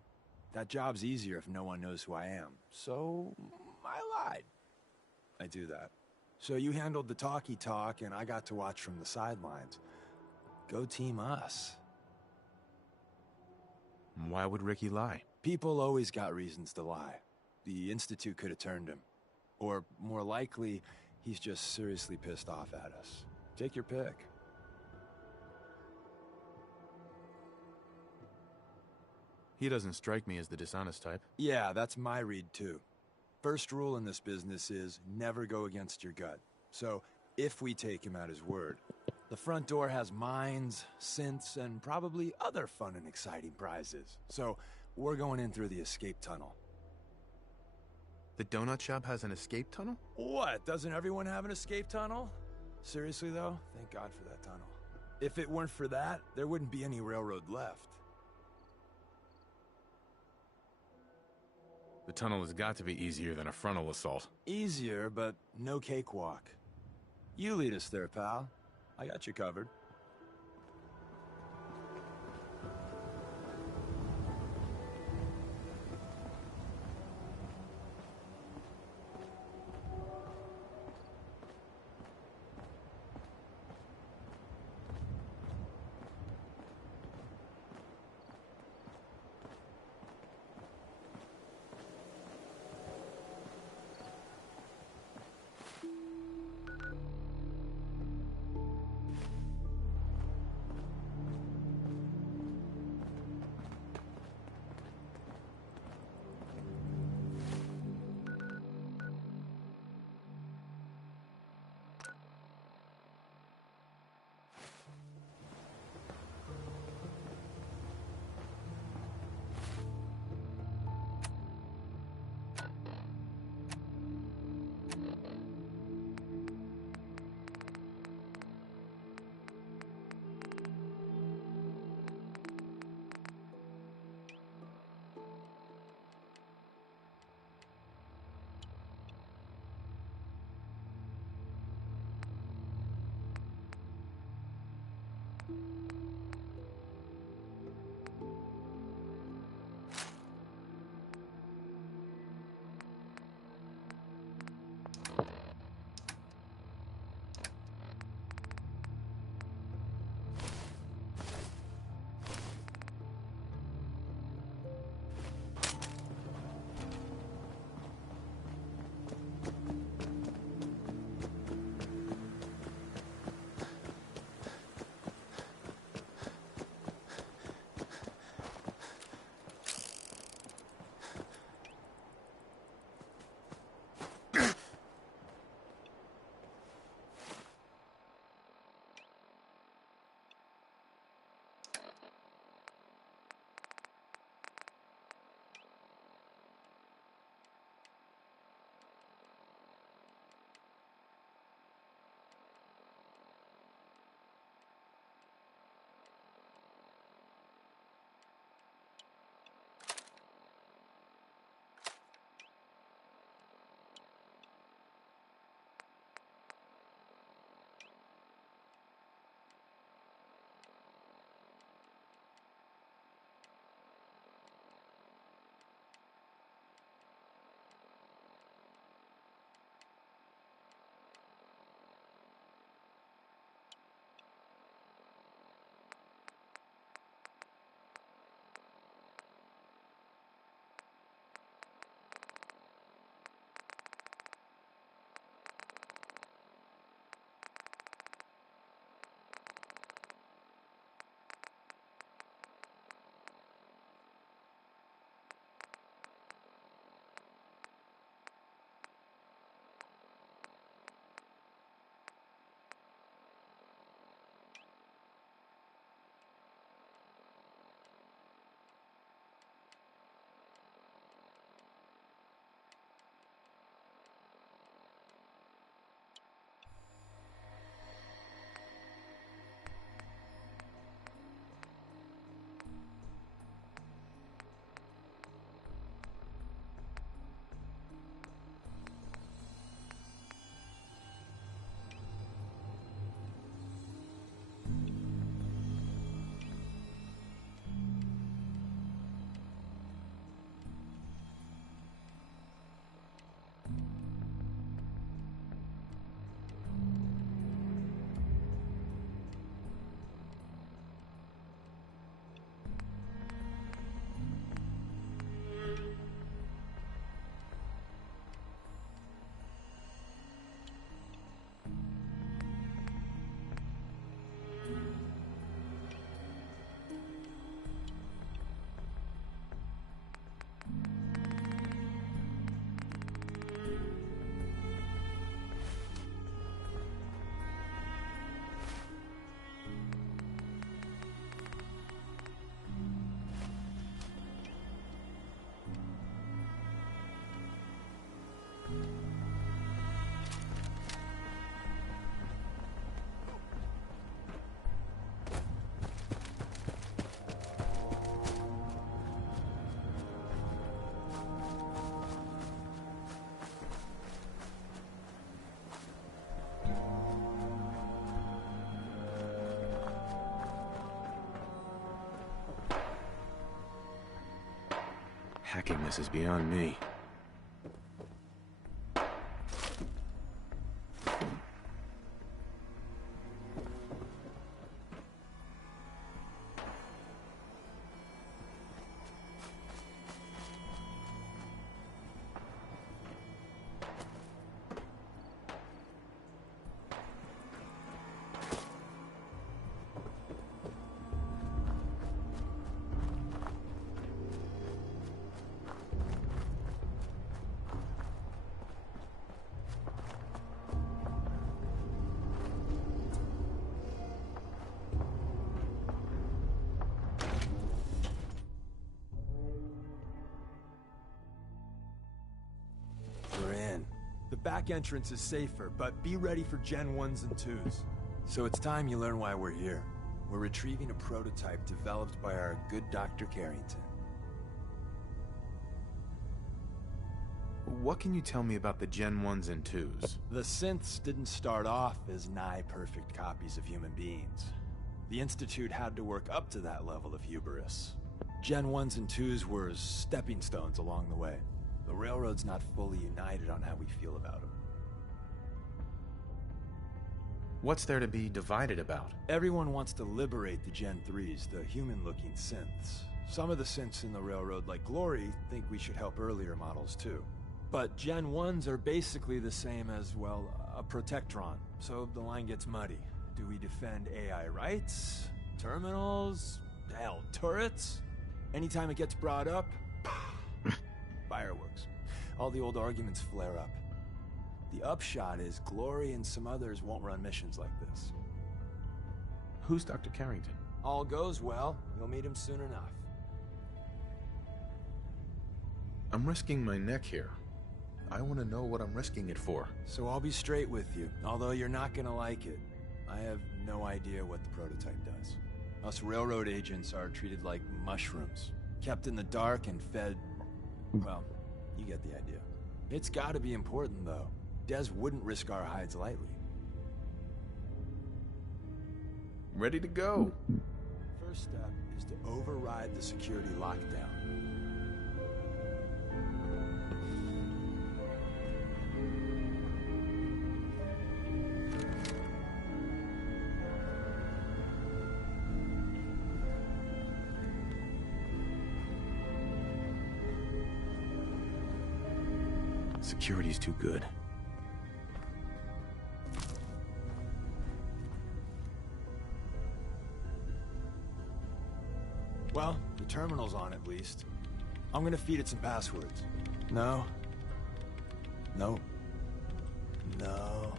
That job's easier if no one knows who I am. So, I lied. I do that. So you handled the talkie talk, and I got to watch from the sidelines. Go team us. Why would Ricky lie? People always got reasons to lie. The Institute could have turned him. Or, more likely, he's just seriously pissed off at us. Take your pick. He doesn't strike me as the dishonest type. Yeah, that's my read too. First rule in this business is never go against your gut. So, if we take him at his word, the front door has mines, synths, and probably other fun and exciting prizes. So, we're going in through the escape tunnel. The donut shop has an escape tunnel? What? Doesn't everyone have an escape tunnel? Seriously though, thank God for that tunnel. If it weren't for that, there wouldn't be any railroad left. The tunnel has got to be easier than a frontal assault. Easier, but no cakewalk. You lead us there, pal. I got you covered. Hacking this is beyond me. We're in. The back entrance is safer, but be ready for Gen 1s and 2s. So it's time you learn why we're here. We're retrieving a prototype developed by our good Dr. Carrington. What can you tell me about the Gen 1s and 2s? The synths didn't start off as nigh-perfect copies of human beings. The Institute had to work up to that level of hubris. Gen 1s and 2s were stepping stones along the way. The Railroad's not fully united on how we feel about them. What's there to be divided about? Everyone wants to liberate the Gen 3s, the human-looking synths. Some of the synths in the Railroad, like Glory, think we should help earlier models too. But Gen 1s are basically the same as, well, a Protectron, so the line gets muddy. Do we defend AI rights? Terminals? Hell, turrets? Anytime it gets brought up, fireworks. All the old arguments flare up. The upshot is Glory and some others won't run missions like this. Who's Dr. Carrington? All goes well, you'll meet him soon enough. I'm risking my neck here. I want to know what I'm risking it for. So I'll be straight with you, although you're not gonna like it. I have no idea what the prototype does. Us Railroad agents are treated like mushrooms, kept in the dark and fed... well, you get the idea. It's gotta be important, though. Des wouldn't risk our hides lightly. Ready to go. First step is to override the security lockdown. Security's too good. Well, the terminal's on at least. I'm gonna feed it some passwords. No. No. No.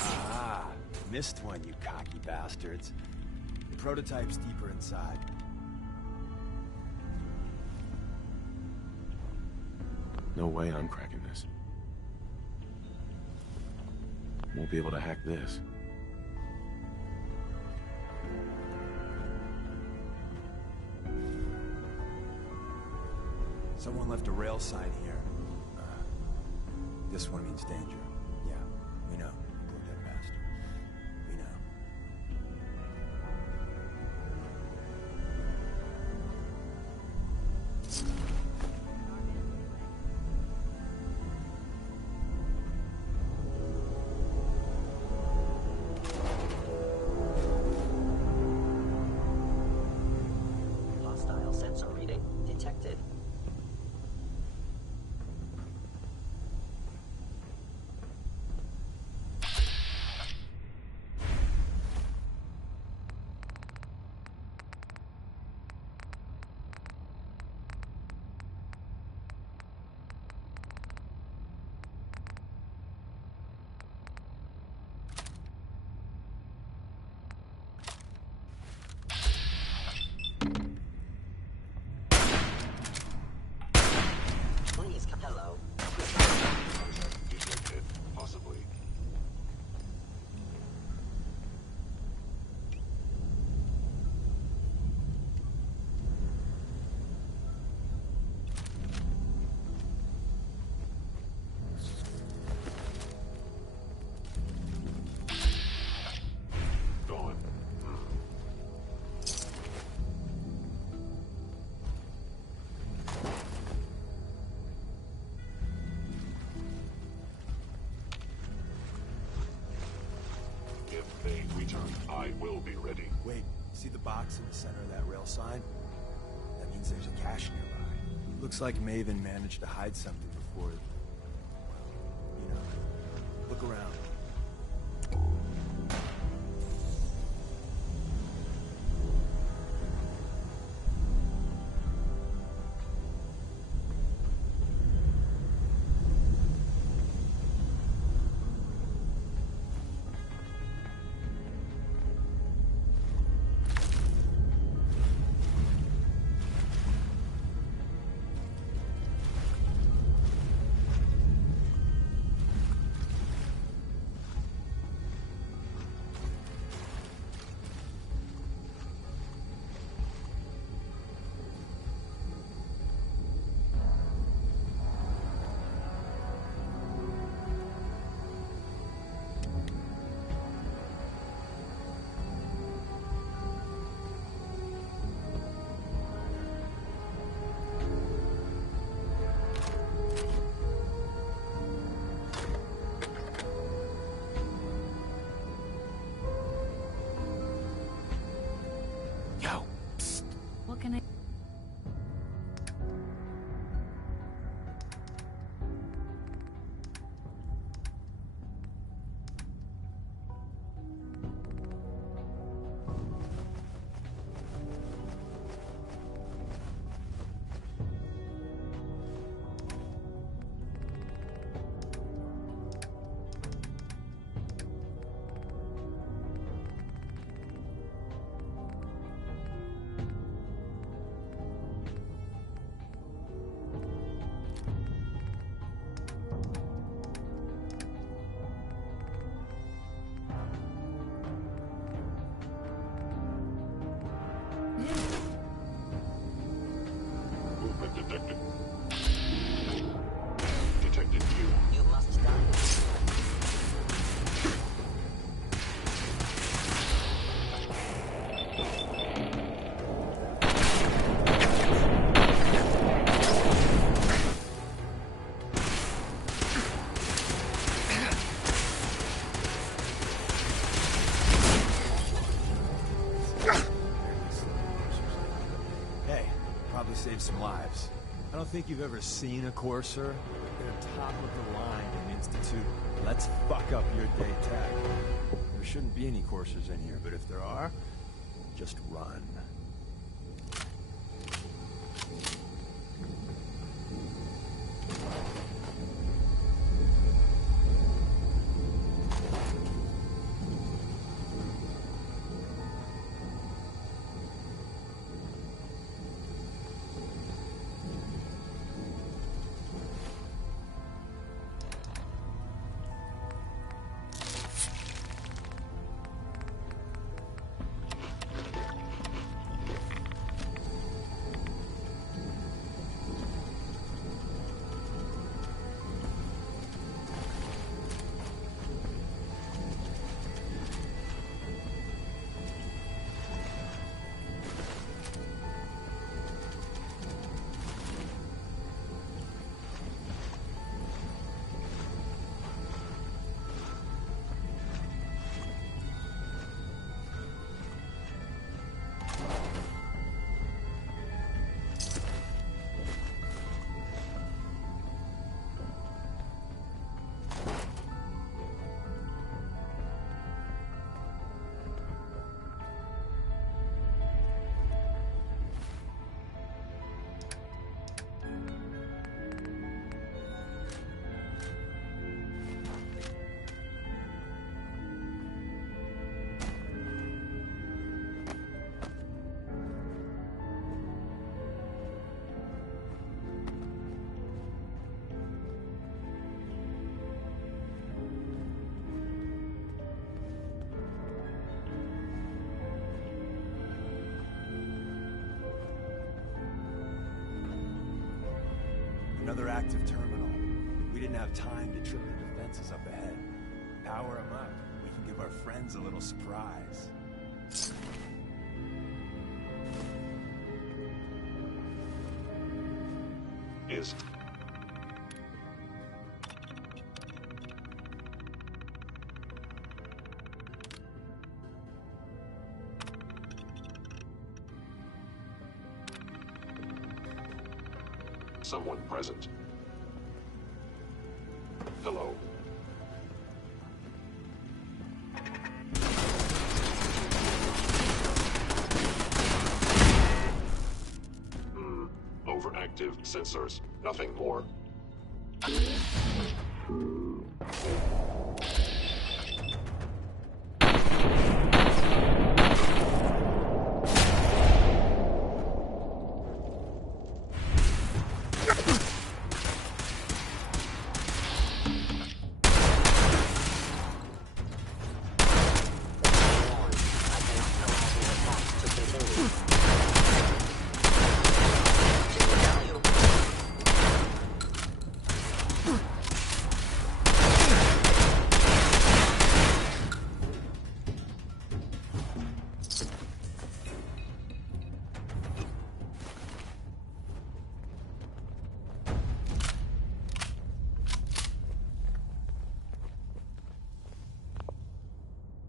Ah, missed one, you cocky bastards. The prototype's deeper inside. No way I'm cracking this. Won't be able to hack this. Someone left a rail sign here. This one means danger. Yeah, we know. Poor dead bastard. We know. Hostile sensor reading detected. will be ready. Wait, see the box in the center of that rail sign? That means there's a cache nearby. Looks like Maven managed to hide something before... Well, you know. Look around. What can I... Movement detected. Detected you. You must die. Hey, probably saved some lives. I don't think you've ever seen a courser. They're top of the line in Institute. Let's fuck up your day tech. There shouldn't be any coursers in here, but if there are, just run. Another active terminal. We didn't have time to trip the defenses up ahead. Power them up. We can give our friends a little surprise. Is someone present. Hello. Overactive sensors. Nothing more.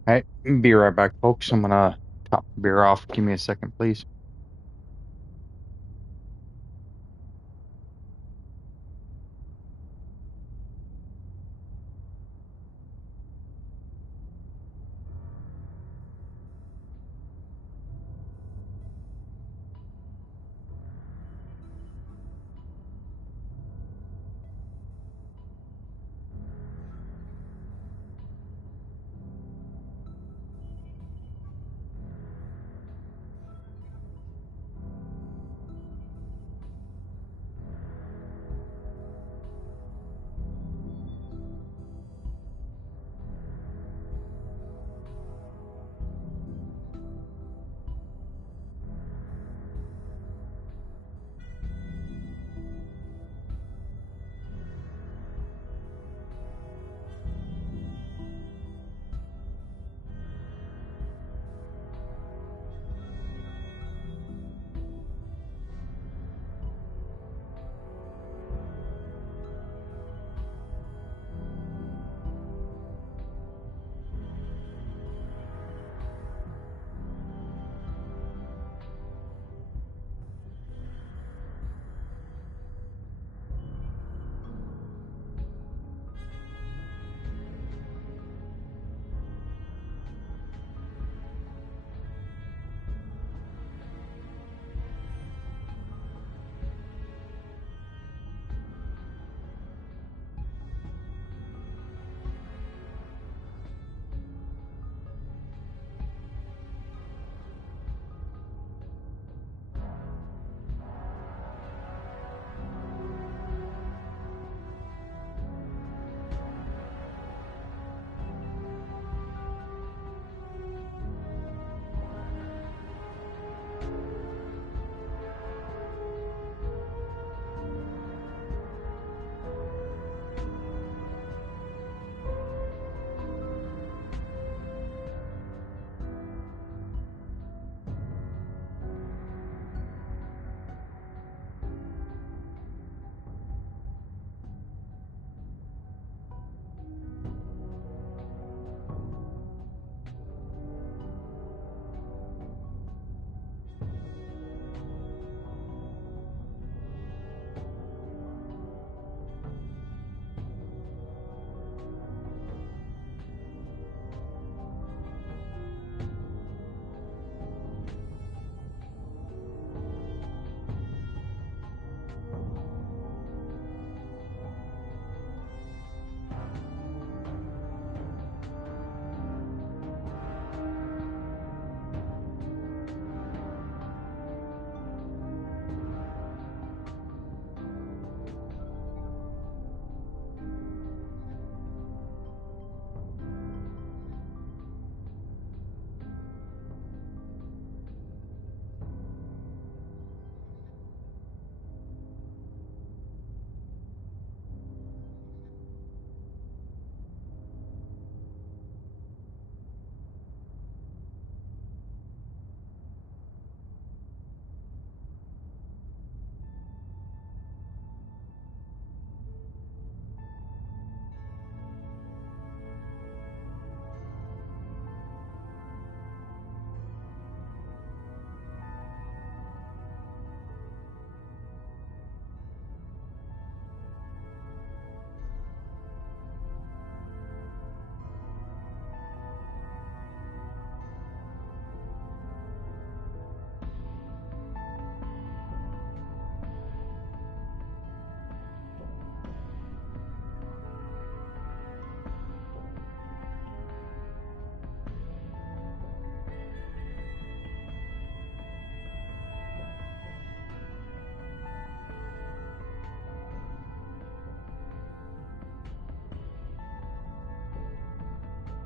Alright, be right back, folks. I'm gonna top the beer off. Give me a second, please.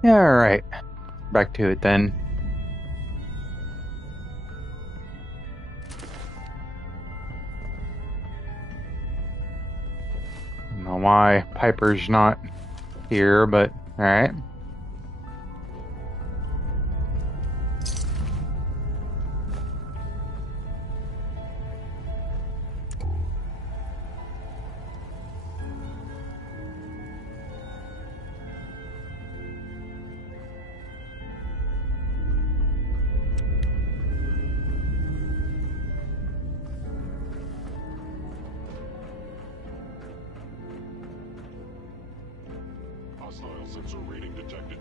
Yeah, alright. Back to it then. I don't know why Piper's not here, but alright. Hostile sensor reading detected.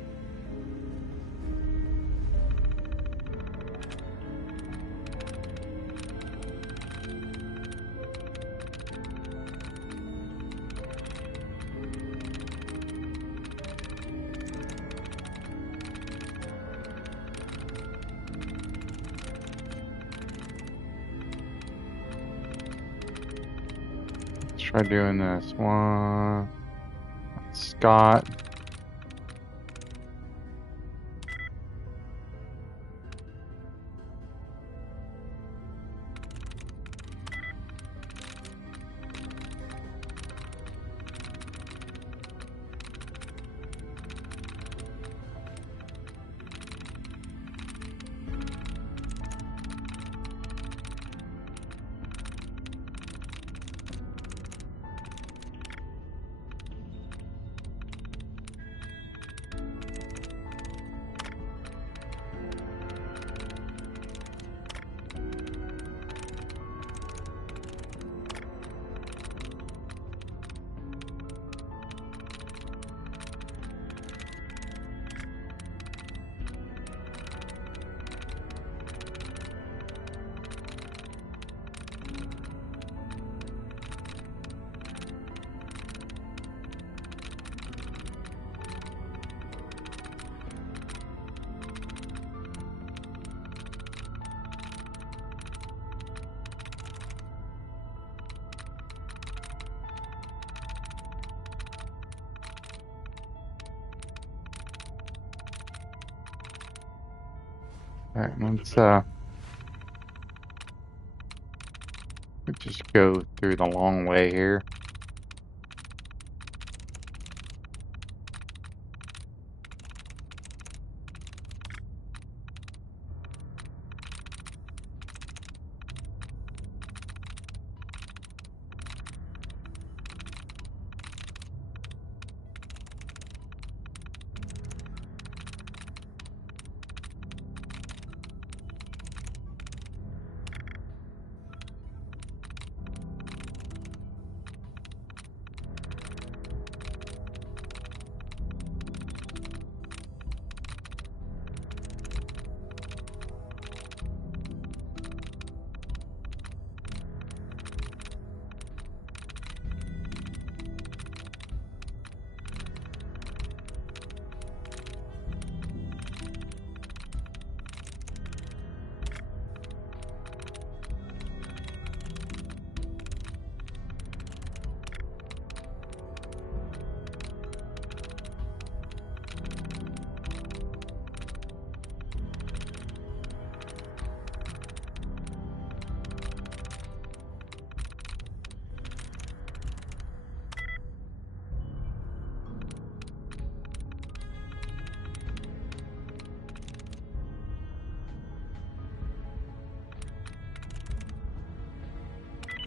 Let's try doing this one. Scott. Alright, let's just go through the long way here.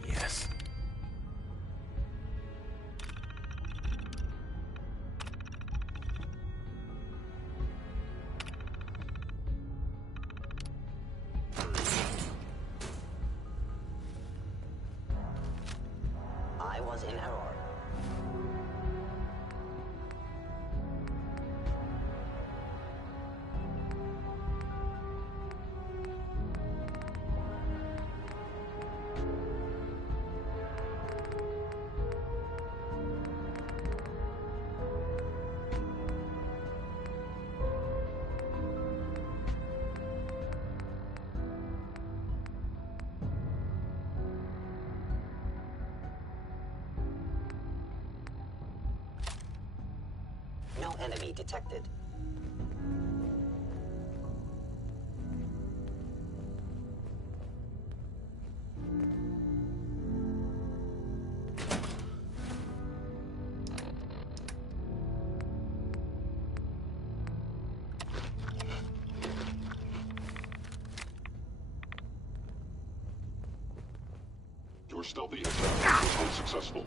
Yes. I was in error. No enemy detected. Your stealthy attack was unsuccessful.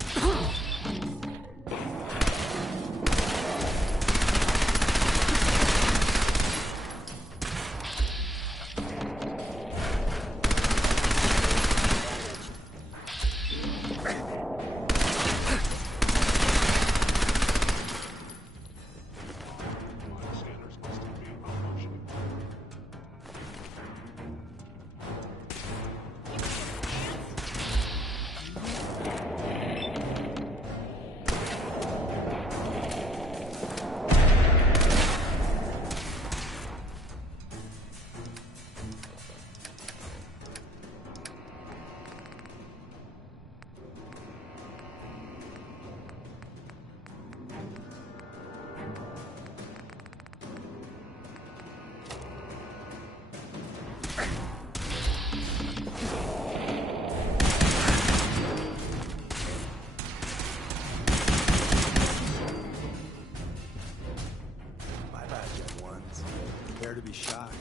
Prepare to be shocked.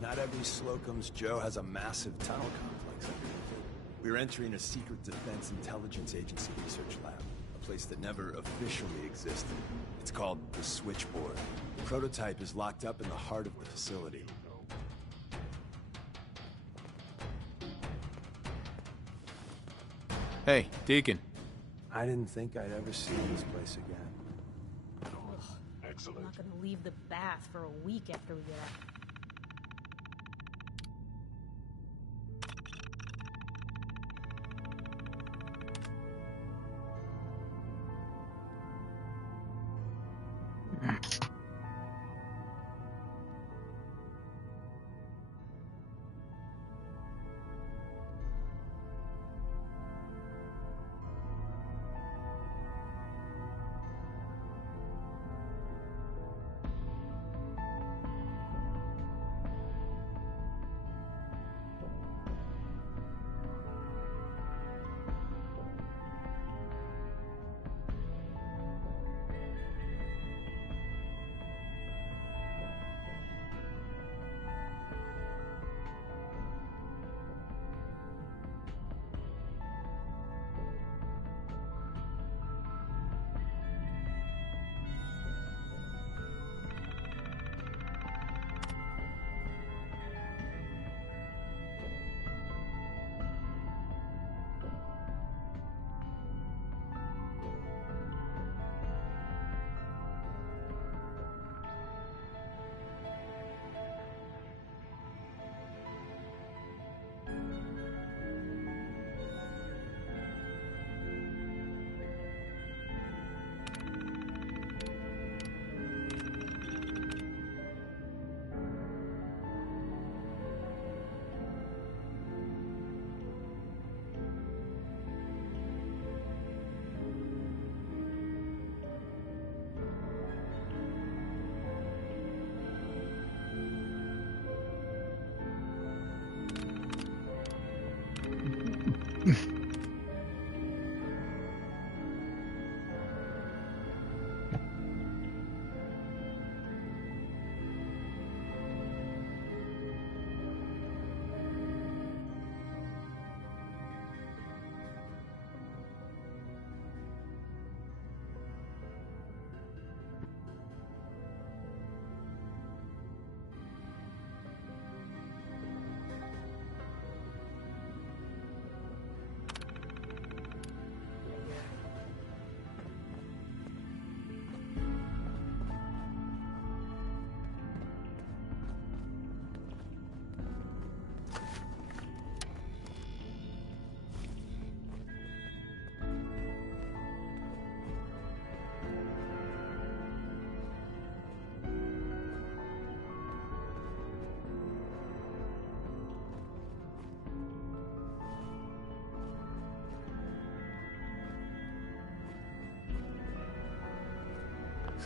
Not every Slocum's Joe has a massive tunnel complex underneath it. We're entering a secret Defense Intelligence Agency research lab, a place that never officially existed. It's called the Switchboard. The prototype is locked up in the heart of the facility. Hey, Deacon. I didn't think I'd ever see this place again. Excellent. I'm not gonna leave the bath for a week after we get out.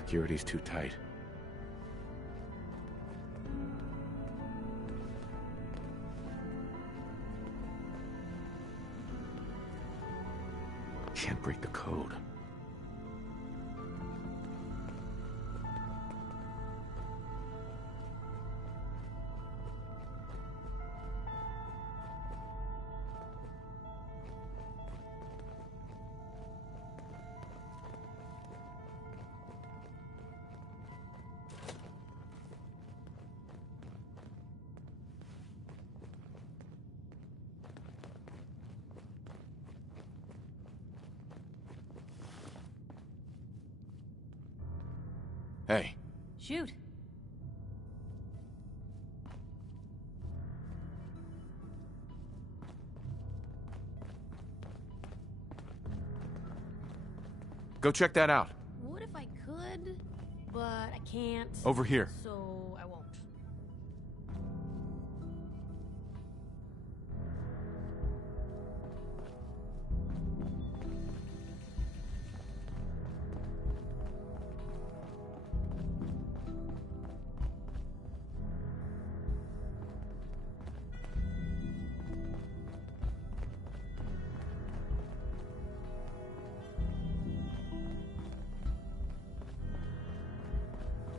Security's too tight. Can't break the code. Hey, Shoot. go check that out. What if I could? But I can't. Over here. So I won't.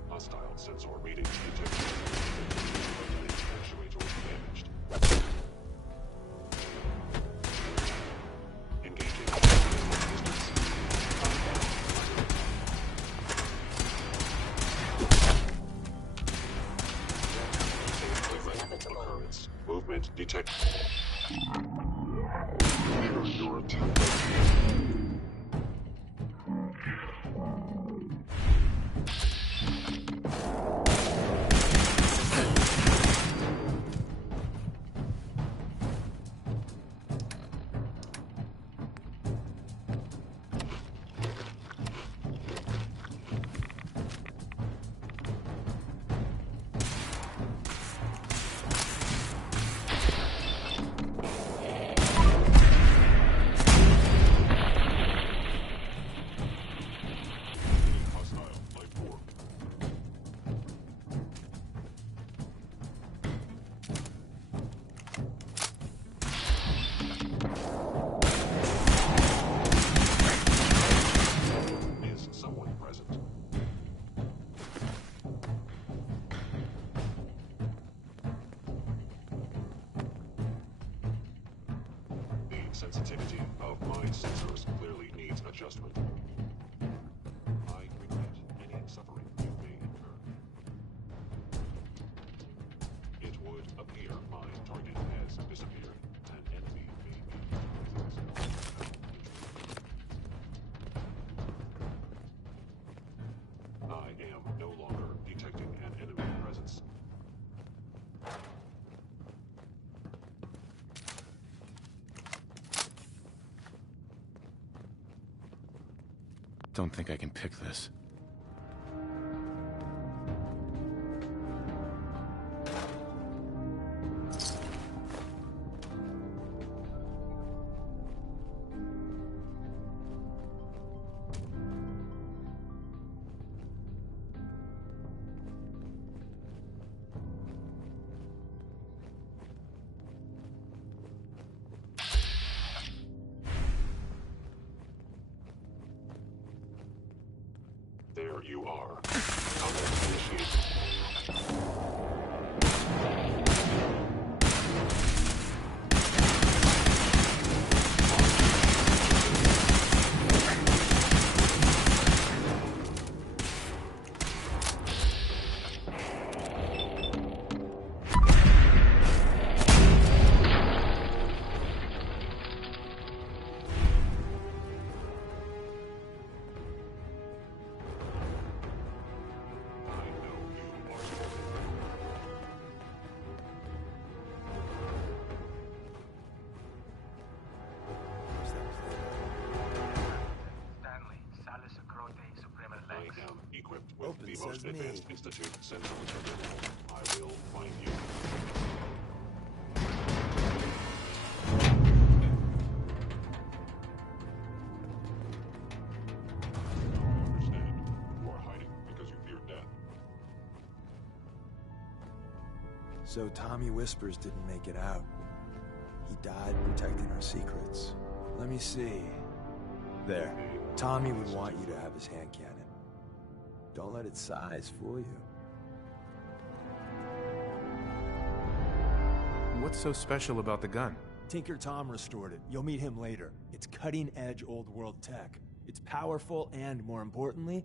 Hostile sensor readings detected. Actuator damaged. Engaging. Occurrence. Movement detected. Your attack. Sensitivity of my sensors clearly needs adjustment. I regret any suffering you may incur. It would appear my target has disappeared. An enemy may be. I am no longer detecting an enemy presence. Don't think I can pick this. There you are. Combat initiated. I am equipped with Open the most sesame. advanced Institute sensors available. I will find you. I understand. You are hiding because you fear death. So Tommy Whispers didn't make it out. He died protecting our secrets. Let me see. There. Tommy would want you to have his hand cannon. Don't let its size fool you. What's so special about the gun? Tinker Tom restored it. You'll meet him later. It's cutting-edge old-world tech. It's powerful and, more importantly,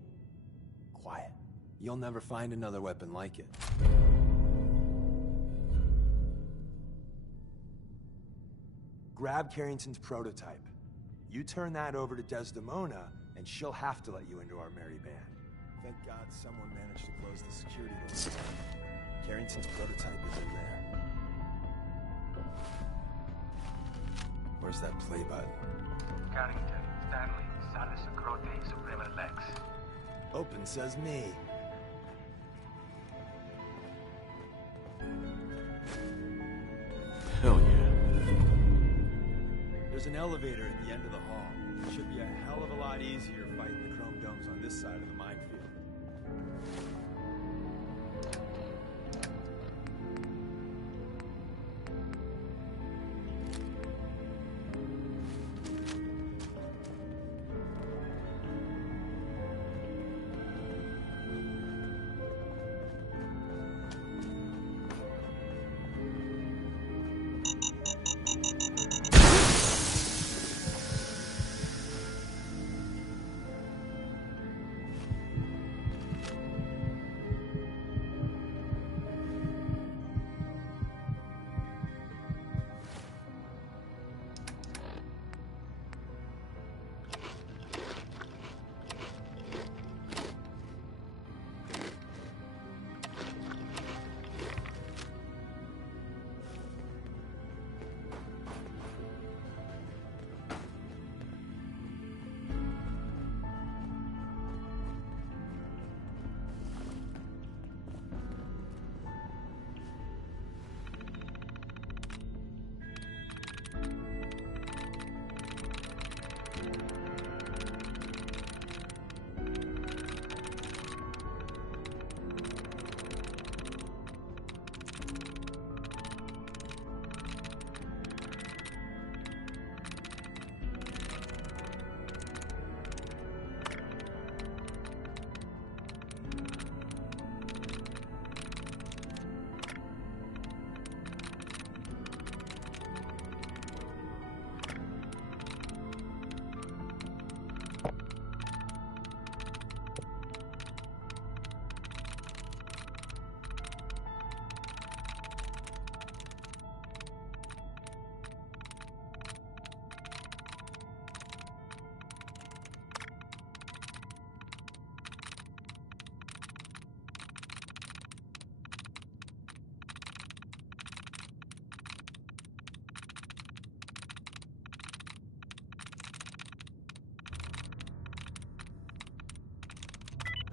quiet. You'll never find another weapon like it. Grab Carrington's prototype. You turn that over to Desdemona, and she'll have to let you into our merry band. Thank God someone managed to close the security door. Carrington's prototype is in there. Where's that play button? Carrington, Stanley, Salis Acrote, Suprema Lex. Open says me. Hell yeah. There's an elevator at the end of the hall. Should be a hell of a lot easier fighting the chrome domes on this side of the minefield.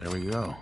There we go.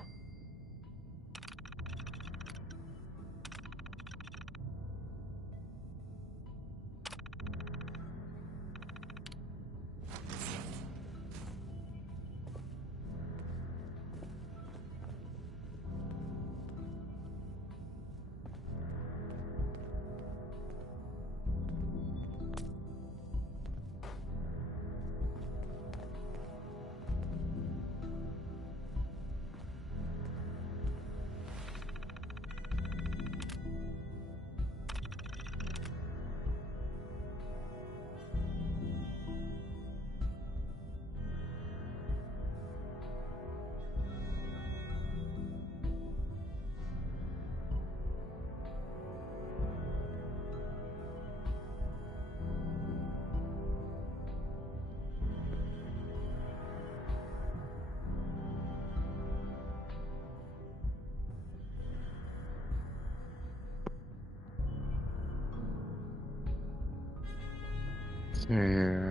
Yeah.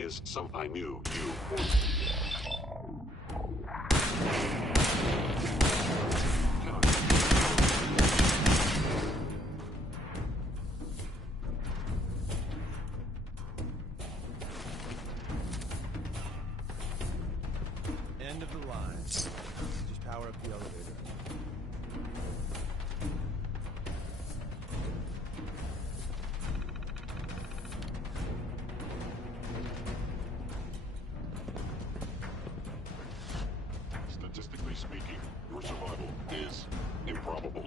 is some I knew you would. End of the line. Just power up the elevator. Statistically speaking, your survival is improbable.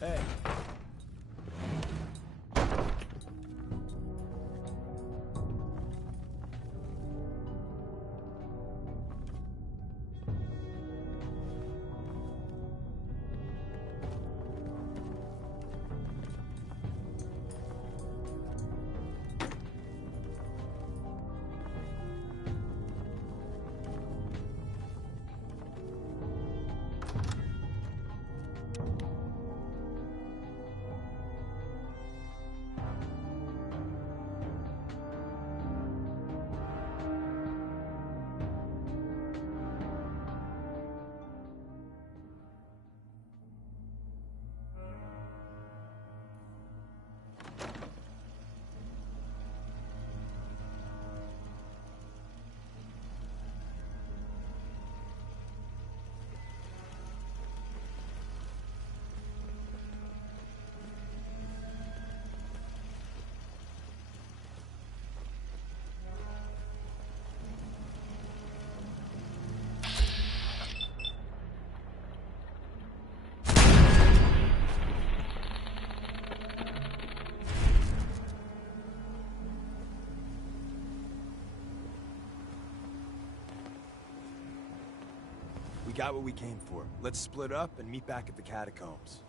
Hey. We got what we came for. Let's split up and meet back at the catacombs.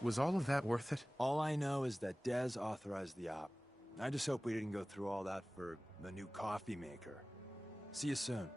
Was all of that worth it? All I know is that Dez authorized the op. I just hope we didn't go through all that for a new coffee maker. See you soon.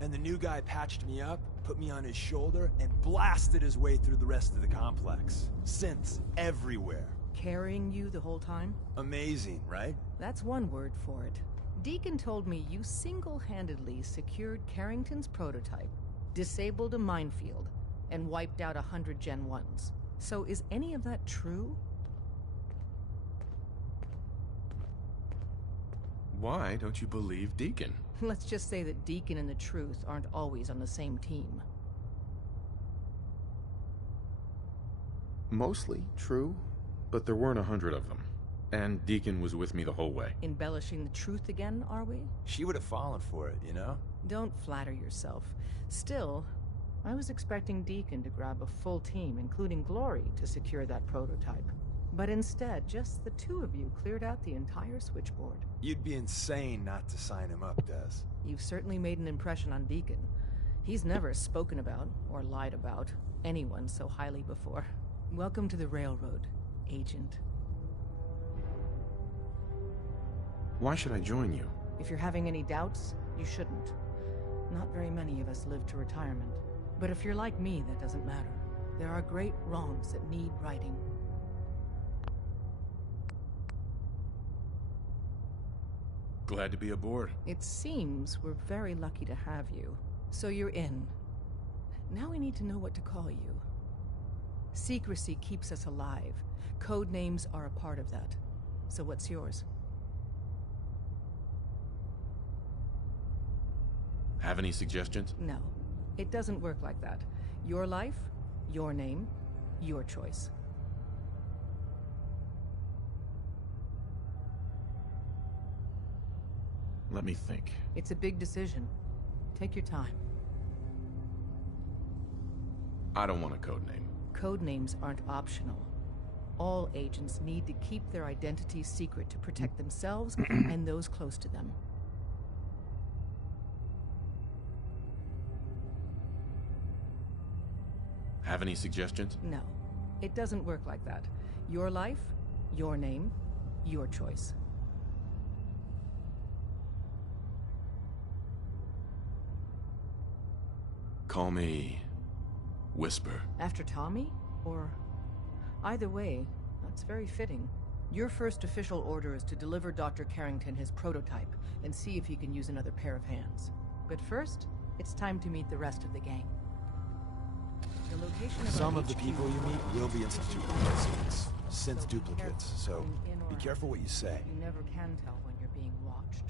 And the new guy patched me up, put me on his shoulder, and blasted his way through the rest of the complex. Synths everywhere. Carrying you the whole time? Amazing, right? That's one word for it. Deacon told me you single-handedly secured Carrington's prototype, disabled a minefield, and wiped out 100 Gen 1s. So is any of that true? Why don't you believe Deacon? Let's just say that Deacon and the Truth aren't always on the same team. Mostly true, but there weren't 100 of them. And Deacon was with me the whole way. Embellishing the truth again, are we? She would have fallen for it, you know? Don't flatter yourself. Still, I was expecting Deacon to grab a full team, including Glory, to secure that prototype. But instead, just the two of you cleared out the entire switchboard. You'd be insane not to sign him up, Des. You've certainly made an impression on Deacon. He's never spoken about, or lied about, anyone so highly before. Welcome to the Railroad, Agent. Why should I join you? If you're having any doubts, you shouldn't. Not very many of us live to retirement. But if you're like me, that doesn't matter. There are great wrongs that need righting. Glad to be aboard. It seems we're very lucky to have you. So you're in. Now we need to know what to call you. Secrecy keeps us alive. Code names are a part of that. So what's yours? Have any suggestions? No. It doesn't work like that. Your life, your name, your choice. Let me think. It's a big decision. Take your time. I don't want a code name. Code names aren't optional. All agents need to keep their identities secret to protect themselves and those close to them. Have any suggestions? No. It doesn't work like that. Your life, your name, your choice. Call me Whisper. After Tommy? Or... Either way, that's very fitting. Your first official order is to deliver Dr. Carrington his prototype and see if he can use another pair of hands. But first, it's time to meet the rest of the gang. The location of Some our of the HQ people you meet will be Institute replacements, synth duplicates, so be careful what you say. You never can tell when you're being watched.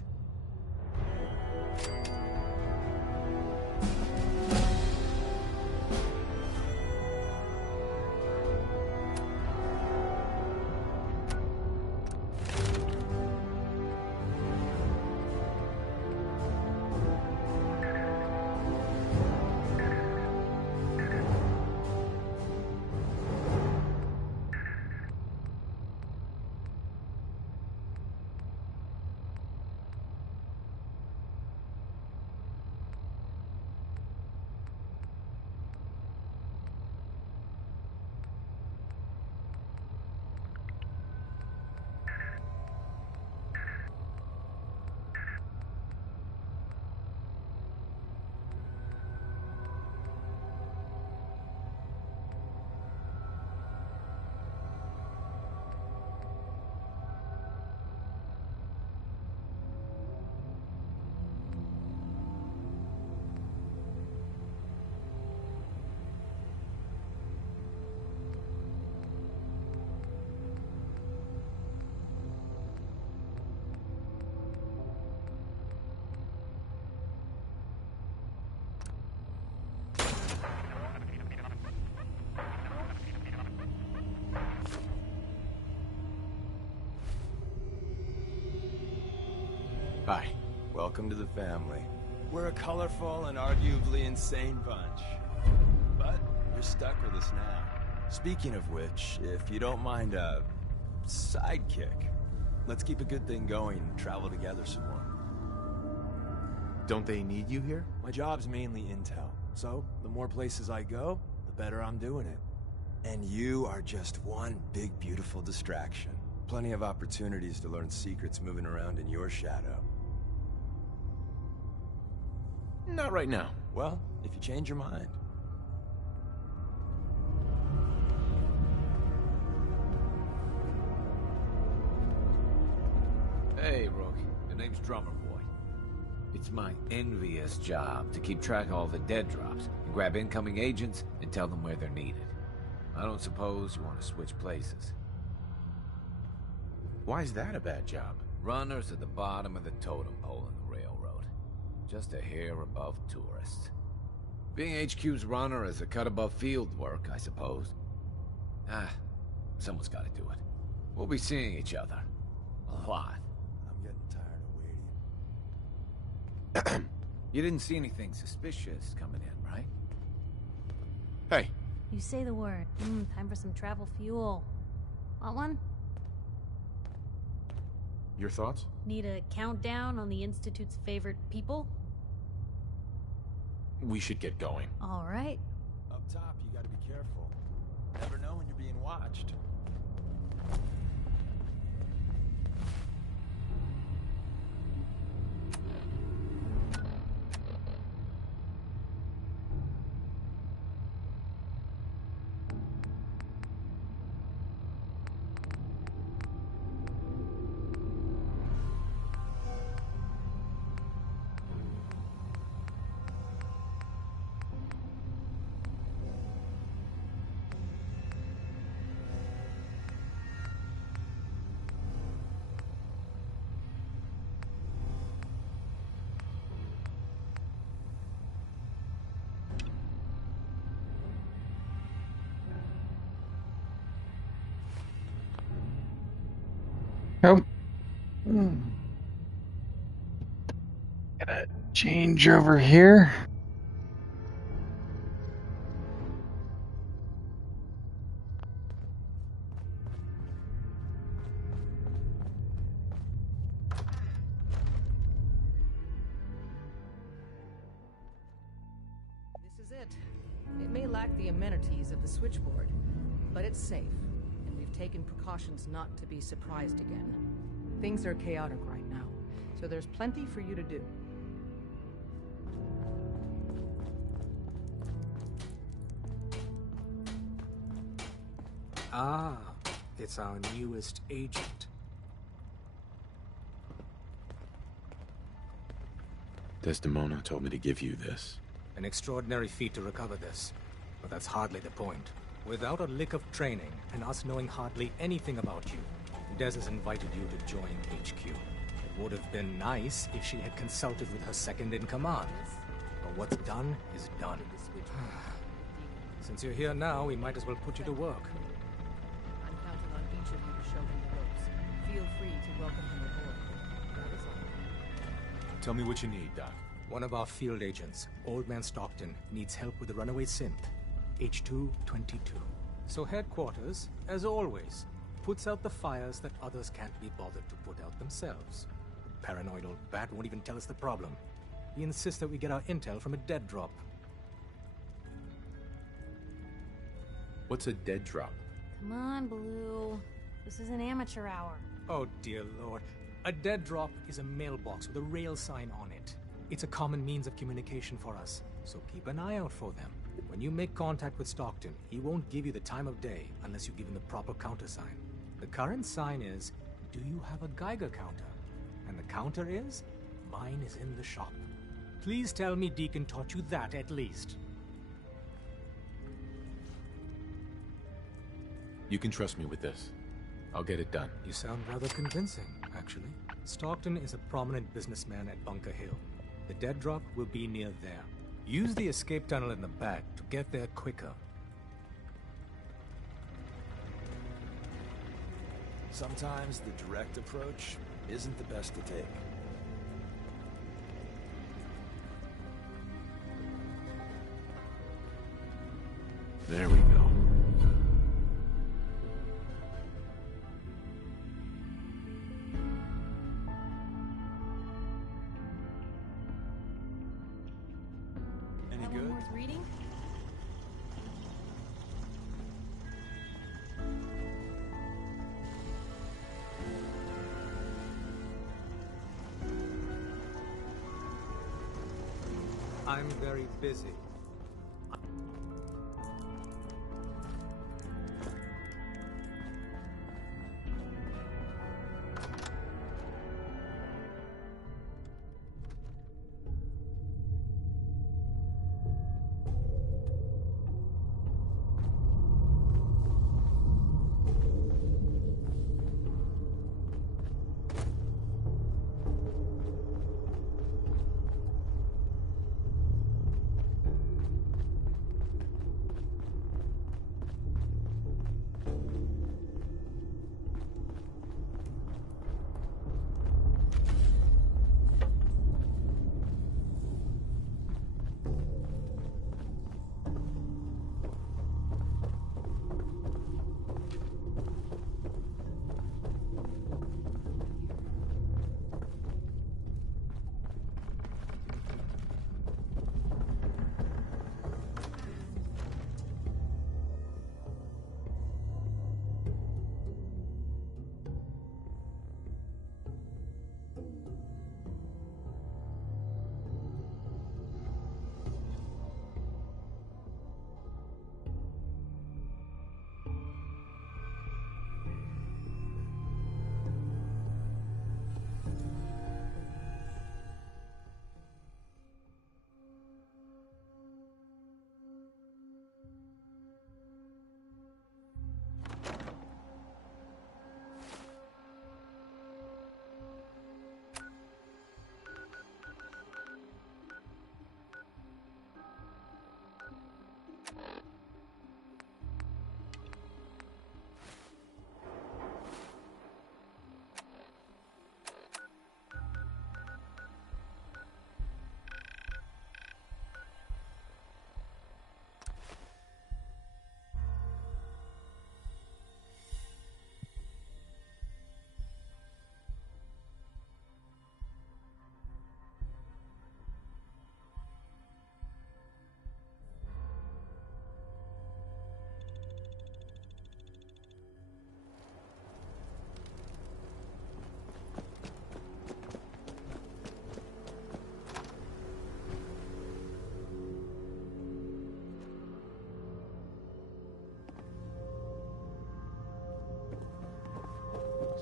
Hi. Welcome to the family. We're a colorful and arguably insane bunch. But you're stuck with us now. Speaking of which, if you don't mind a sidekick. Let's keep a good thing going and travel together some more. Don't they need you here? My job's mainly intel, so the more places I go, the better I'm doing it. And you are just one big, beautiful distraction. Plenty of opportunities to learn secrets moving around in your shadow. Not right now. Well, if you change your mind. Hey, Rook. The name's Drummer Boy. It's my envious job to keep track of all the dead drops and grab incoming agents and tell them where they're needed. I don't suppose you want to switch places. Why is that a bad job? Runners at the bottom of the totem pole in the railroad. Just a hair above tourists. Being HQ's runner is a cut above field work, I suppose. Someone's got to do it. We'll be seeing each other. A lot. I'm getting tired of waiting. You didn't see anything suspicious coming in, right? Hey. You say the word. Time for some travel fuel. Want one? Your thoughts? Need a countdown on the Institute's favorite people? We should get going. All right. Up top, you gotta be careful. Never know when you're being watched. Oh. Gotta change over here. This is it. It may lack the amenities of the switchboard, but it's safe, and we've taken precautions not to be surprised again. Things are chaotic right now, so there's plenty for you to do. Ah, it's our newest agent. Desdemona told me to give you this. An extraordinary feat to recover this, but that's hardly the point. Without a lick of training, and us knowing hardly anything about you, Des has invited you to join HQ. It would have been nice if she had consulted with her second-in-command. But what's done is done. Since you're here now, we might as well put you to work. I'm counting on each of you to show him the ropes. Feel free to welcome him aboard. That is all. Tell me what you need, Doc. One of our field agents, Old Man Stockton, needs help with the runaway synth, H222. So headquarters, as always, puts out the fires that others can't be bothered to put out themselves. The paranoid old bat won't even tell us the problem. He insists that we get our intel from a dead drop. What's a dead drop? Come on, Blue. This is an amateur hour. Oh dear lord. A dead drop is a mailbox with a rail sign on it. It's a common means of communication for us, so keep an eye out for them. When you make contact with Stockton, he won't give you the time of day unless you give him the proper countersign. The current sign is, do you have a Geiger counter? And the counter is, mine is in the shop. Please tell me Deacon taught you that at least. You can trust me with this. I'll get it done. You sound rather convincing, actually. Stockton is a prominent businessman at Bunker Hill. The dead drop will be near there. Use the escape tunnel in the back to get there quicker. Sometimes the direct approach isn't the best to take. There we go. I'm very busy.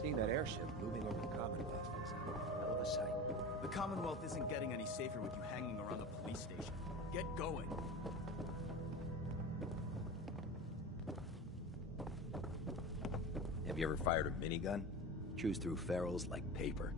Seeing that airship moving over the Commonwealth is a hell of a sight. The Commonwealth isn't getting any safer with you hanging around the police station. Get going. Have you ever fired a minigun? Chews through ferals like paper.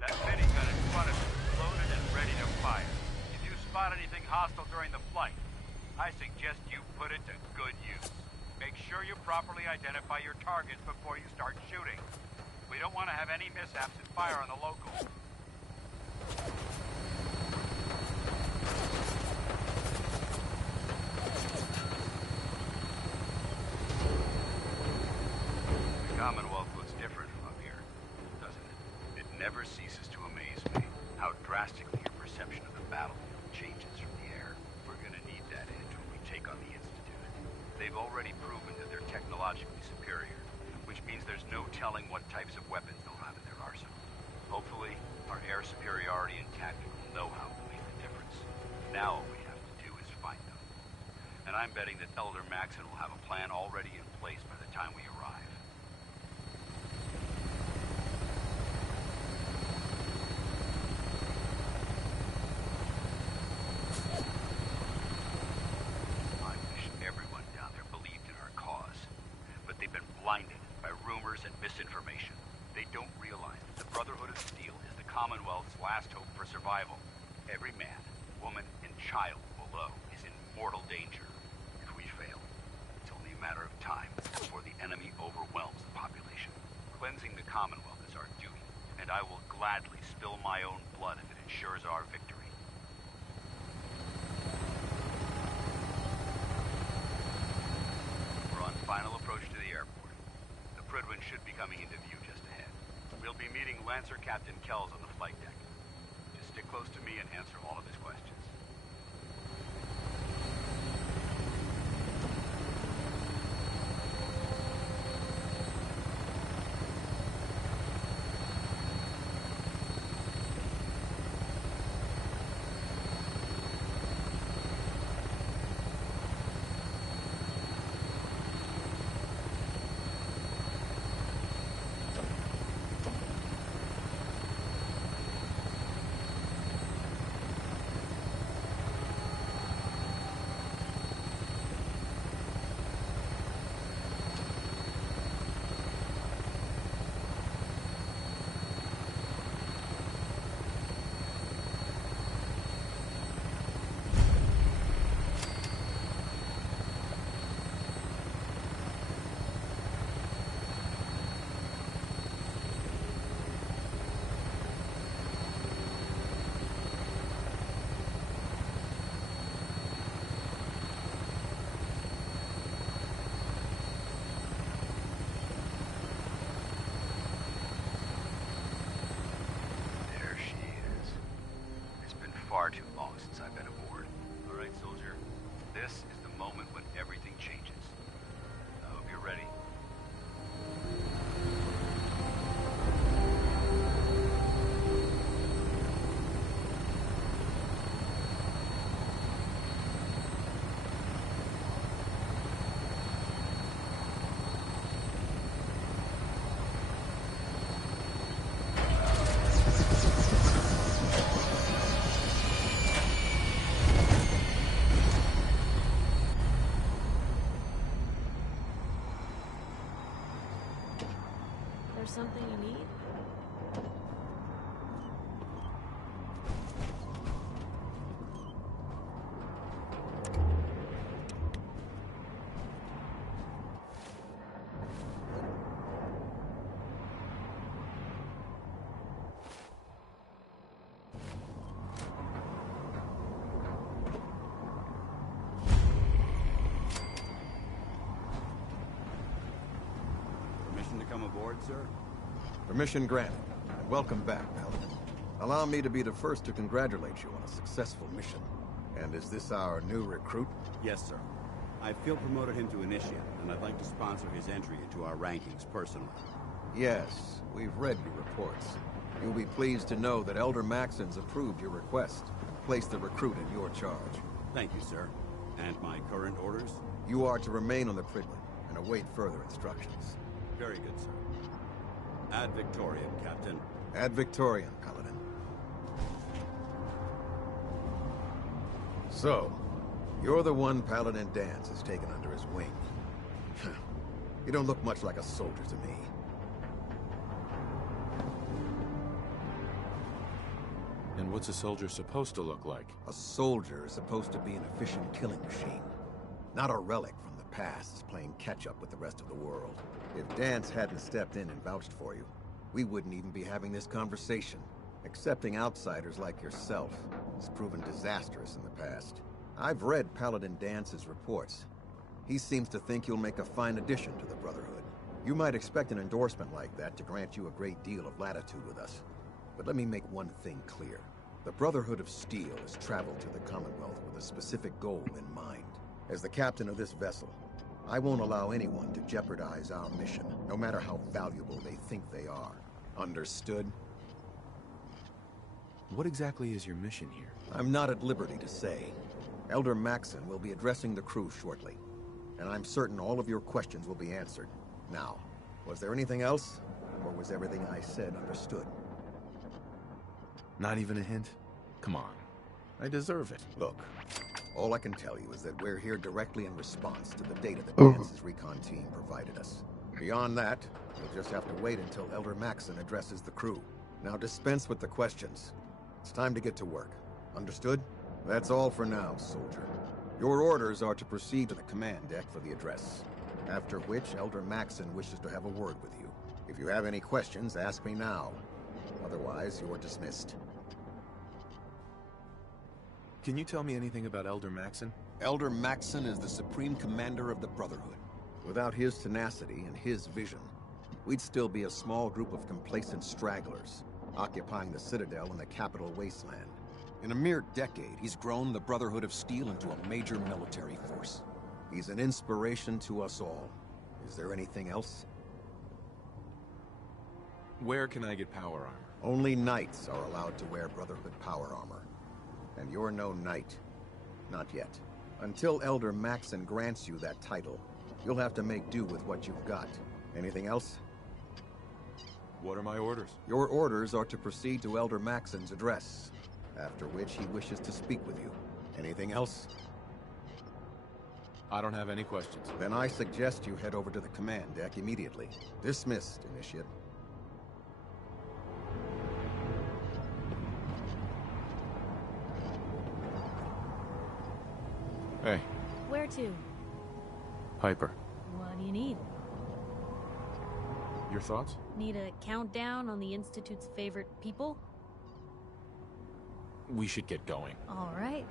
That minigun in front of you is loaded and ready to fire. If you spot anything hostile during the flight, I suggest you put it to good use. Make sure you properly identify your targets before you start shooting. We don't want to have any mishaps and fire on the locals. The Commonwealth looks different from up here, doesn't it? It never ceases to amaze me how drastically your perception of the battlefield changes from the air. We're gonna need that edge when we take on the Institute. They've already proven that they're technologically superior, which means there's no telling what types of weapons they'll have in their arsenal. Hopefully, our air superiority and tactical know-how will make the difference. Now all we have to do is find them. And I'm betting that Elder Maxon will have a plan already in place by the time we arrive. I wish everyone down there believed in our cause, but they've been blinded by rumors and misinformation. They don't realize that the Brotherhood of Steel is the Commonwealth's last hope for survival. Every man, woman, and child below is in mortal danger. If we fail, it's only a matter of time before the enemy overwhelms the population. Cleansing the Commonwealth is our duty, and I will gladly spill ensures our victory. We're on final approach to the airport. The Prydwen should be coming into view just ahead. We'll be meeting Lancer Captain Kells on the flight deck. Just stick close to me and answer all of his questions. Far too long since I've been aboard. All right, soldier. This is the moment when everything changes. I hope you're ready. There's something you need? Permission to come aboard, sir? Permission granted. Welcome back, Paladin. Allow me to be the first to congratulate you on a successful mission. And is this our new recruit? Yes, sir. I field promoted him to Initiate, and I'd like to sponsor his entry into our rankings personally. Yes, we've read your reports. You'll be pleased to know that Elder Maxon's approved your request and placed the recruit in your charge. Thank you, sir. And my current orders? You are to remain on the Prydwen and await further instructions. Very good, sir. Ad Victoriam, Captain. Ad Victoriam, Paladin. So, you're the one Paladin Danse has taken under his wing. You don't look much like a soldier to me. And what's a soldier supposed to look like? A soldier is supposed to be an efficient killing machine. Not a relic from the past playing catch-up with the rest of the world. If Danse hadn't stepped in and vouched for you, we wouldn't even be having this conversation. Accepting outsiders like yourself has proven disastrous in the past. I've read Paladin Dance's reports. He seems to think you'll make a fine addition to the Brotherhood. You might expect an endorsement like that to grant you a great deal of latitude with us. But let me make one thing clear. The Brotherhood of Steel has traveled to the Commonwealth with a specific goal in mind. As the captain of this vessel, I won't allow anyone to jeopardize our mission, no matter how valuable they think they are. Understood? What exactly is your mission here? I'm not at liberty to say. Elder Maxon will be addressing the crew shortly, and I'm certain all of your questions will be answered. Now, was there anything else, or was everything I said understood? Not even a hint? Come on. I deserve it. Look, all I can tell you is that we're here directly in response to the data that Dance's recon team provided us. Beyond that, we'll just have to wait until Elder Maxon addresses the crew. Now dispense with the questions. It's time to get to work. Understood? That's all for now, soldier. Your orders are to proceed to the command deck for the address. After which, Elder Maxon wishes to have a word with you. If you have any questions, ask me now. Otherwise, you're dismissed. Can you tell me anything about Elder Maxon? Elder Maxon is the supreme commander of the Brotherhood. Without his tenacity and his vision, we'd still be a small group of complacent stragglers, occupying the Citadel in the capital wasteland. In a mere decade, he's grown the Brotherhood of Steel into a major military force. He's an inspiration to us all. Is there anything else? Where can I get power armor? Only knights are allowed to wear Brotherhood power armor. And you're no knight. Not yet. Until Elder Maxon grants you that title, you'll have to make do with what you've got. Anything else? What are my orders? Your orders are to proceed to Elder Maxon's address, after which he wishes to speak with you. Anything else? I don't have any questions. Then I suggest you head over to the command deck immediately. Dismissed, Initiate. Hey. Where to? Piper. What do you need? Your thoughts? Need a countdown on the Institute's favorite people? We should get going. All right.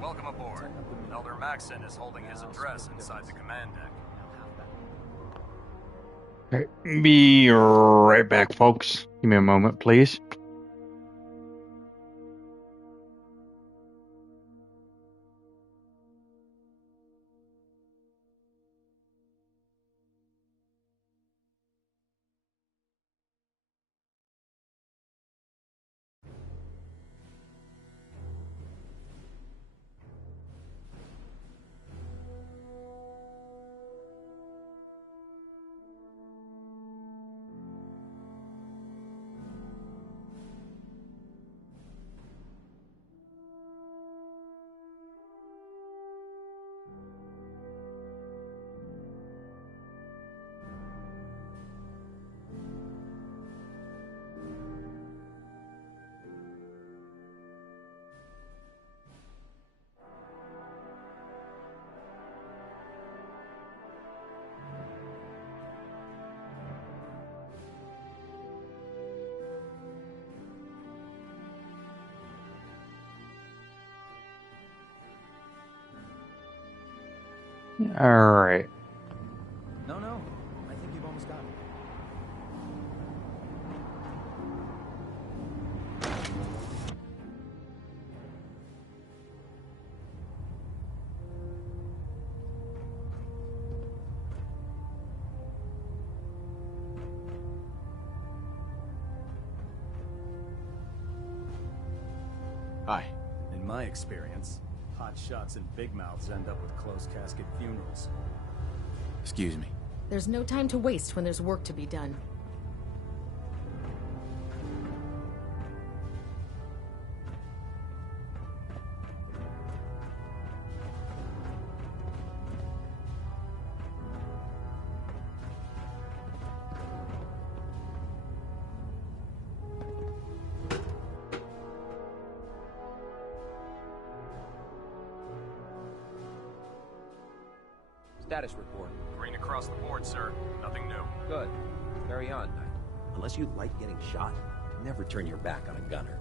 Welcome aboard. Elder Maxon is holding his address inside the command deck. Okay, be right back, folks. Give me a moment, please. All right. No, I think you've almost got it. Hi. In my experience, hot shots and big mouths end up with closed casket funerals. Excuse me. There's no time to waste when there's work to be done. Status report. Green across the board, sir. Nothing new. Good. Carry on, Knight. Unless you like getting shot, never turn your back on a gunner.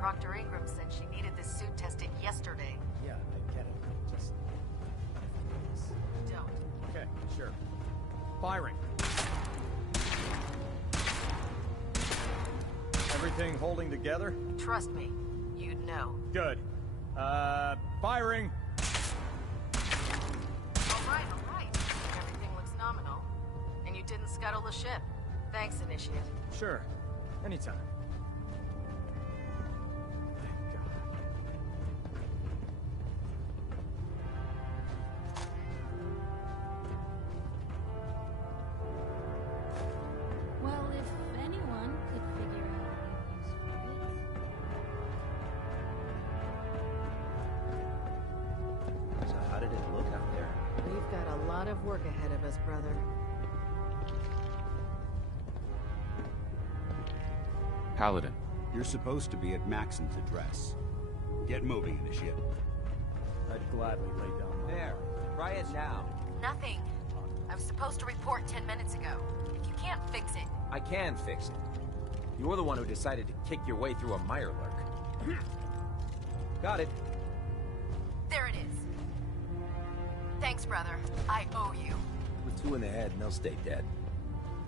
Proctor Ingram said she needed this suit tested yesterday. Yeah, I get it. Just... Don't. Okay, sure. Firing. Everything holding together? Trust me, you'd know. Good. Firing! All right. Everything looks nominal. And you didn't scuttle the ship. Thanks, Initiate. Sure. Anytime. lot of work ahead of us, brother. Paladin. You're supposed to be at Maxon's address. Get moving, Initiate. I'd gladly lay down my... There. Try it now. Nothing. I was supposed to report 10 minutes ago. If you can't fix it... I can fix it. You're the one who decided to kick your way through a Mirelurk. Got it. There it is. Thanks, brother. I owe you. With 2 in the head, and they'll stay dead.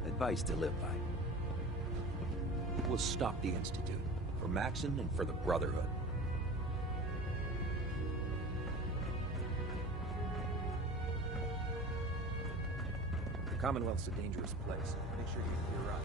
Advice to live by. We'll stop the Institute. For Maxon and for the Brotherhood. The Commonwealth's a dangerous place. Make sure you clear out.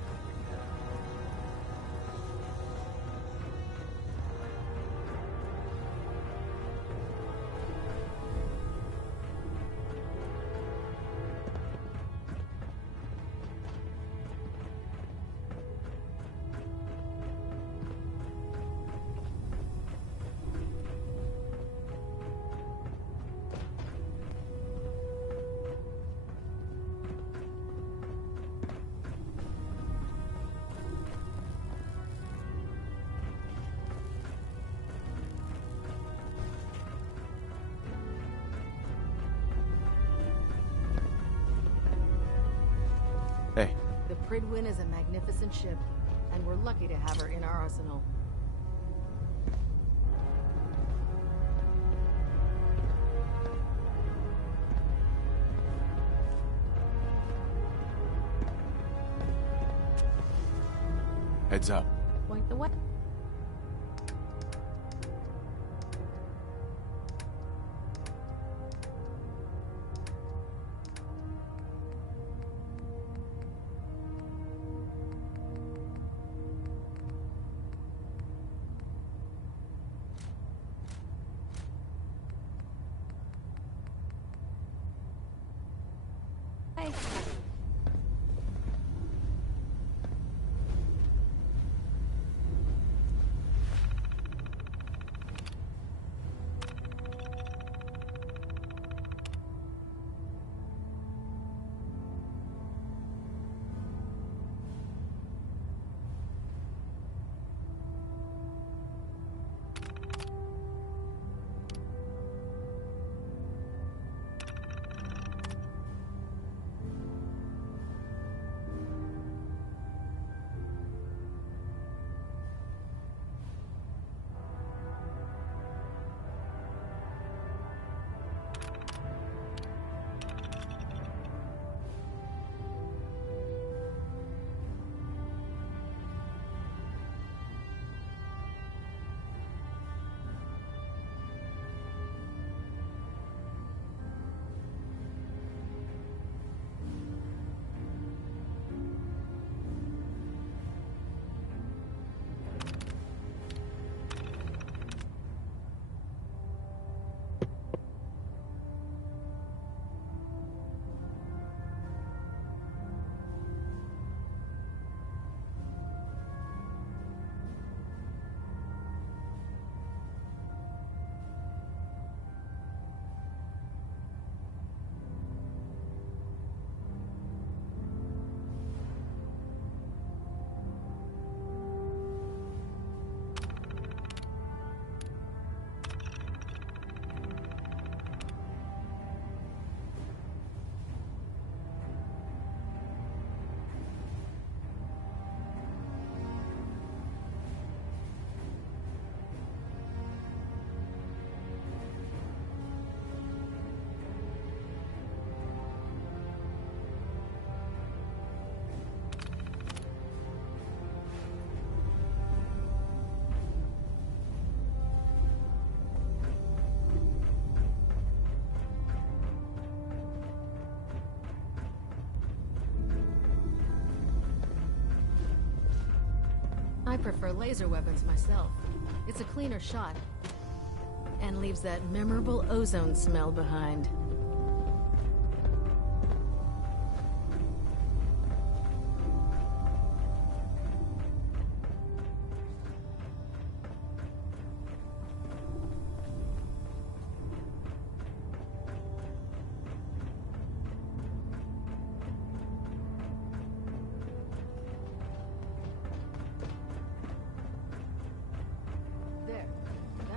Hey. The Pridwin is a magnificent ship, and we're lucky to have her in our arsenal. Heads up. Point the way. Hey. I prefer laser weapons myself. It's a cleaner shot. And leaves that memorable ozone smell behind.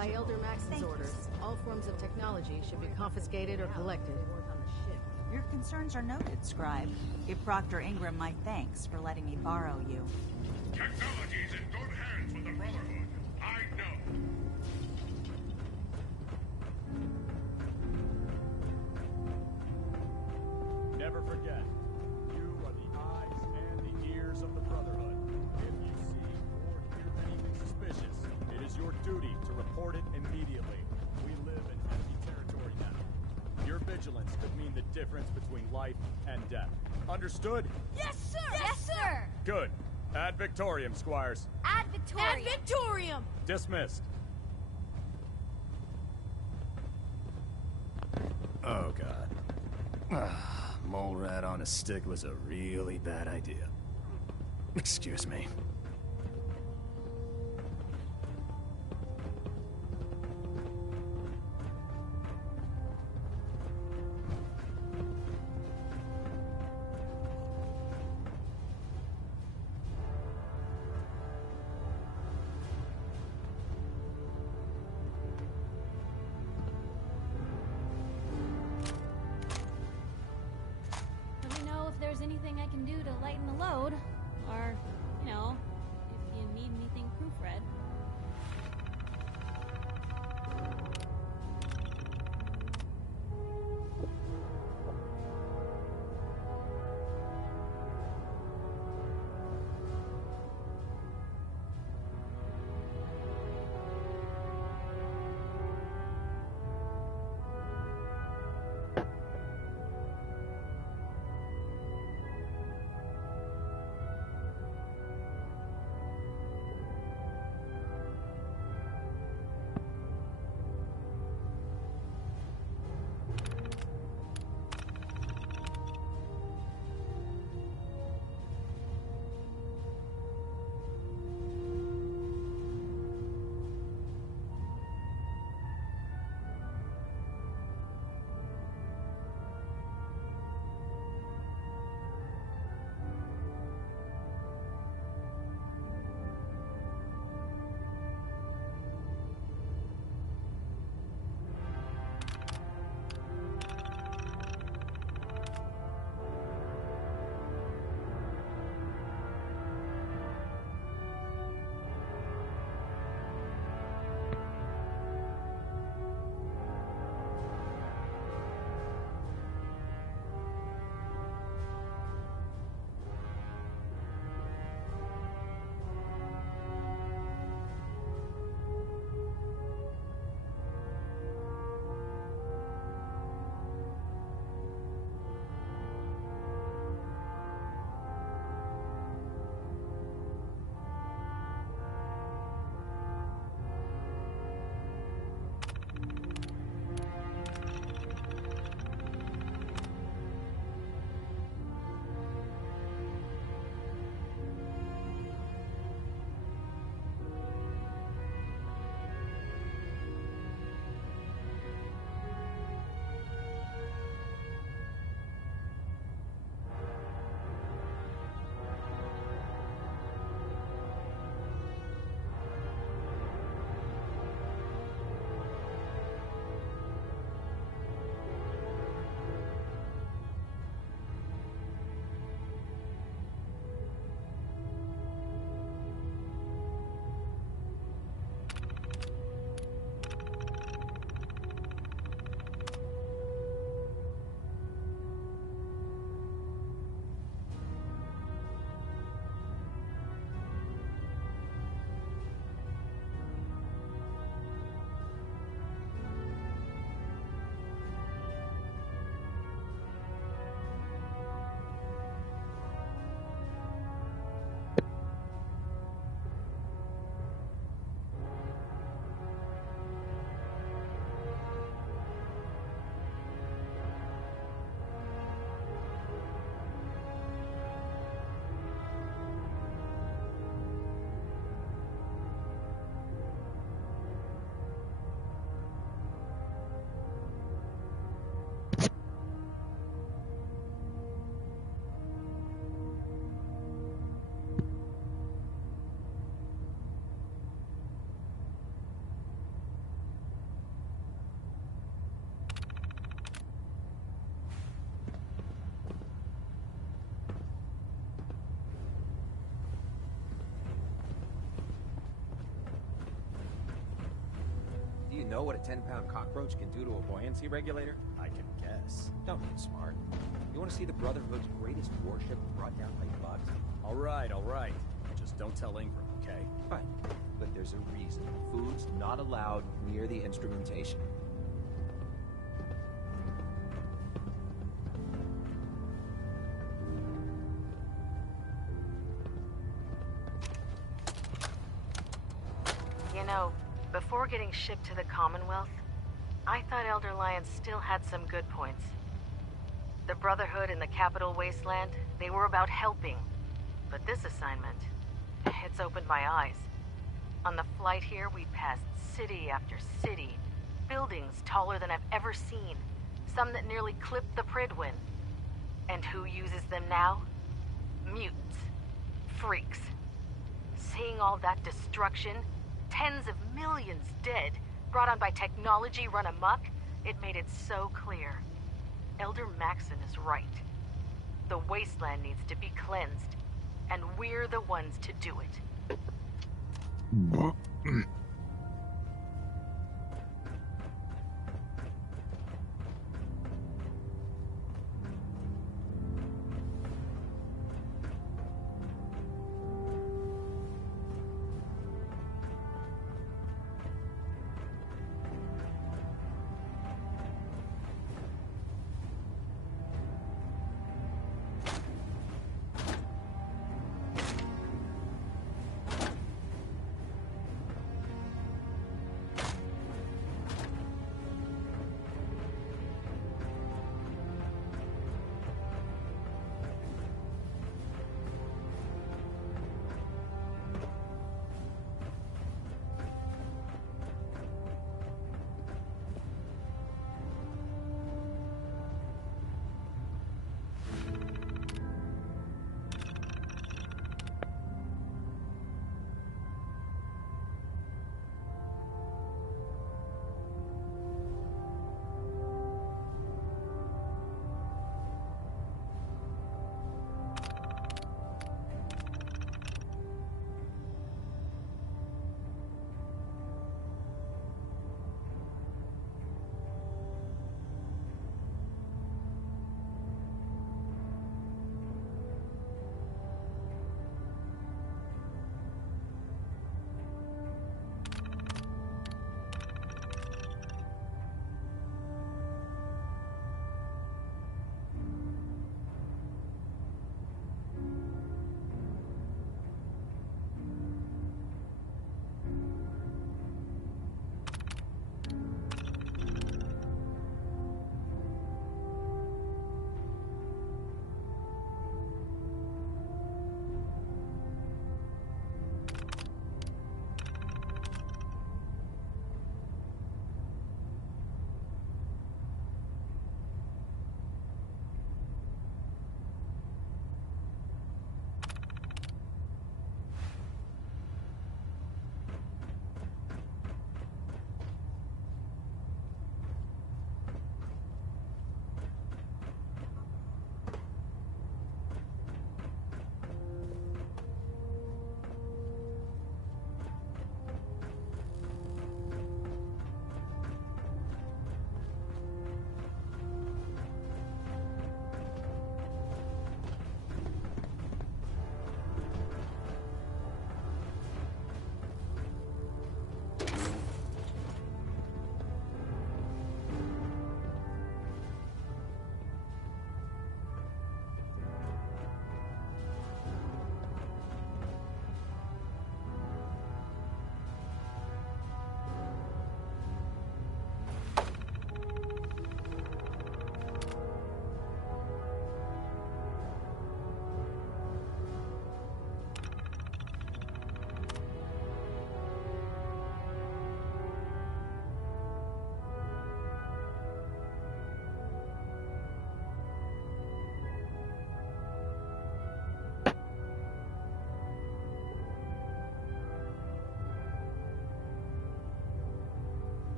By Elder Max's orders, all forms of technology should be confiscated or collected. Your concerns are noted, Scribe. Give Proctor Ingram my thanks for letting me borrow you. Technology's in good hands with the Brotherhood. I know. Never forget, you are the eyes and the ears of the Brotherhood. If you see or hear anything suspicious, it is your duty to report it immediately. We live in enemy territory now. Your vigilance could mean the difference between life and death. Understood? Yes, sir! Yes, sir! Good. Ad Victorium, Squires. Ad Victorium! Ad Victorium! Dismissed. Oh, God. Mole rat on a stick was a really bad idea. Excuse me. Let me know if there's anything I can do to lighten the load. Or, you know, know what a 10-pound cockroach can do to a buoyancy regulator? I can guess. Don't get smart. You want to see the Brotherhood's greatest warship brought down by bugs? All right, all right. Just don't tell Ingram, okay? Fine. But there's a reason. Food's not allowed near the instrumentation. You know, before getting shipped to the Commonwealth, I thought Elder Lion still had some good points. The Brotherhood in the Capital Wasteland, they were about helping. But this assignment, it's opened my eyes. On the flight here, we passed city after city, buildings taller than I've ever seen, some that nearly clipped the Pridwin. And who uses them now? Mutants. Freaks. Seeing all that destruction, tens of millions dead, brought on by technology run amok, it made it so clear. Elder Maxon is right. The wasteland needs to be cleansed, and we're the ones to do it.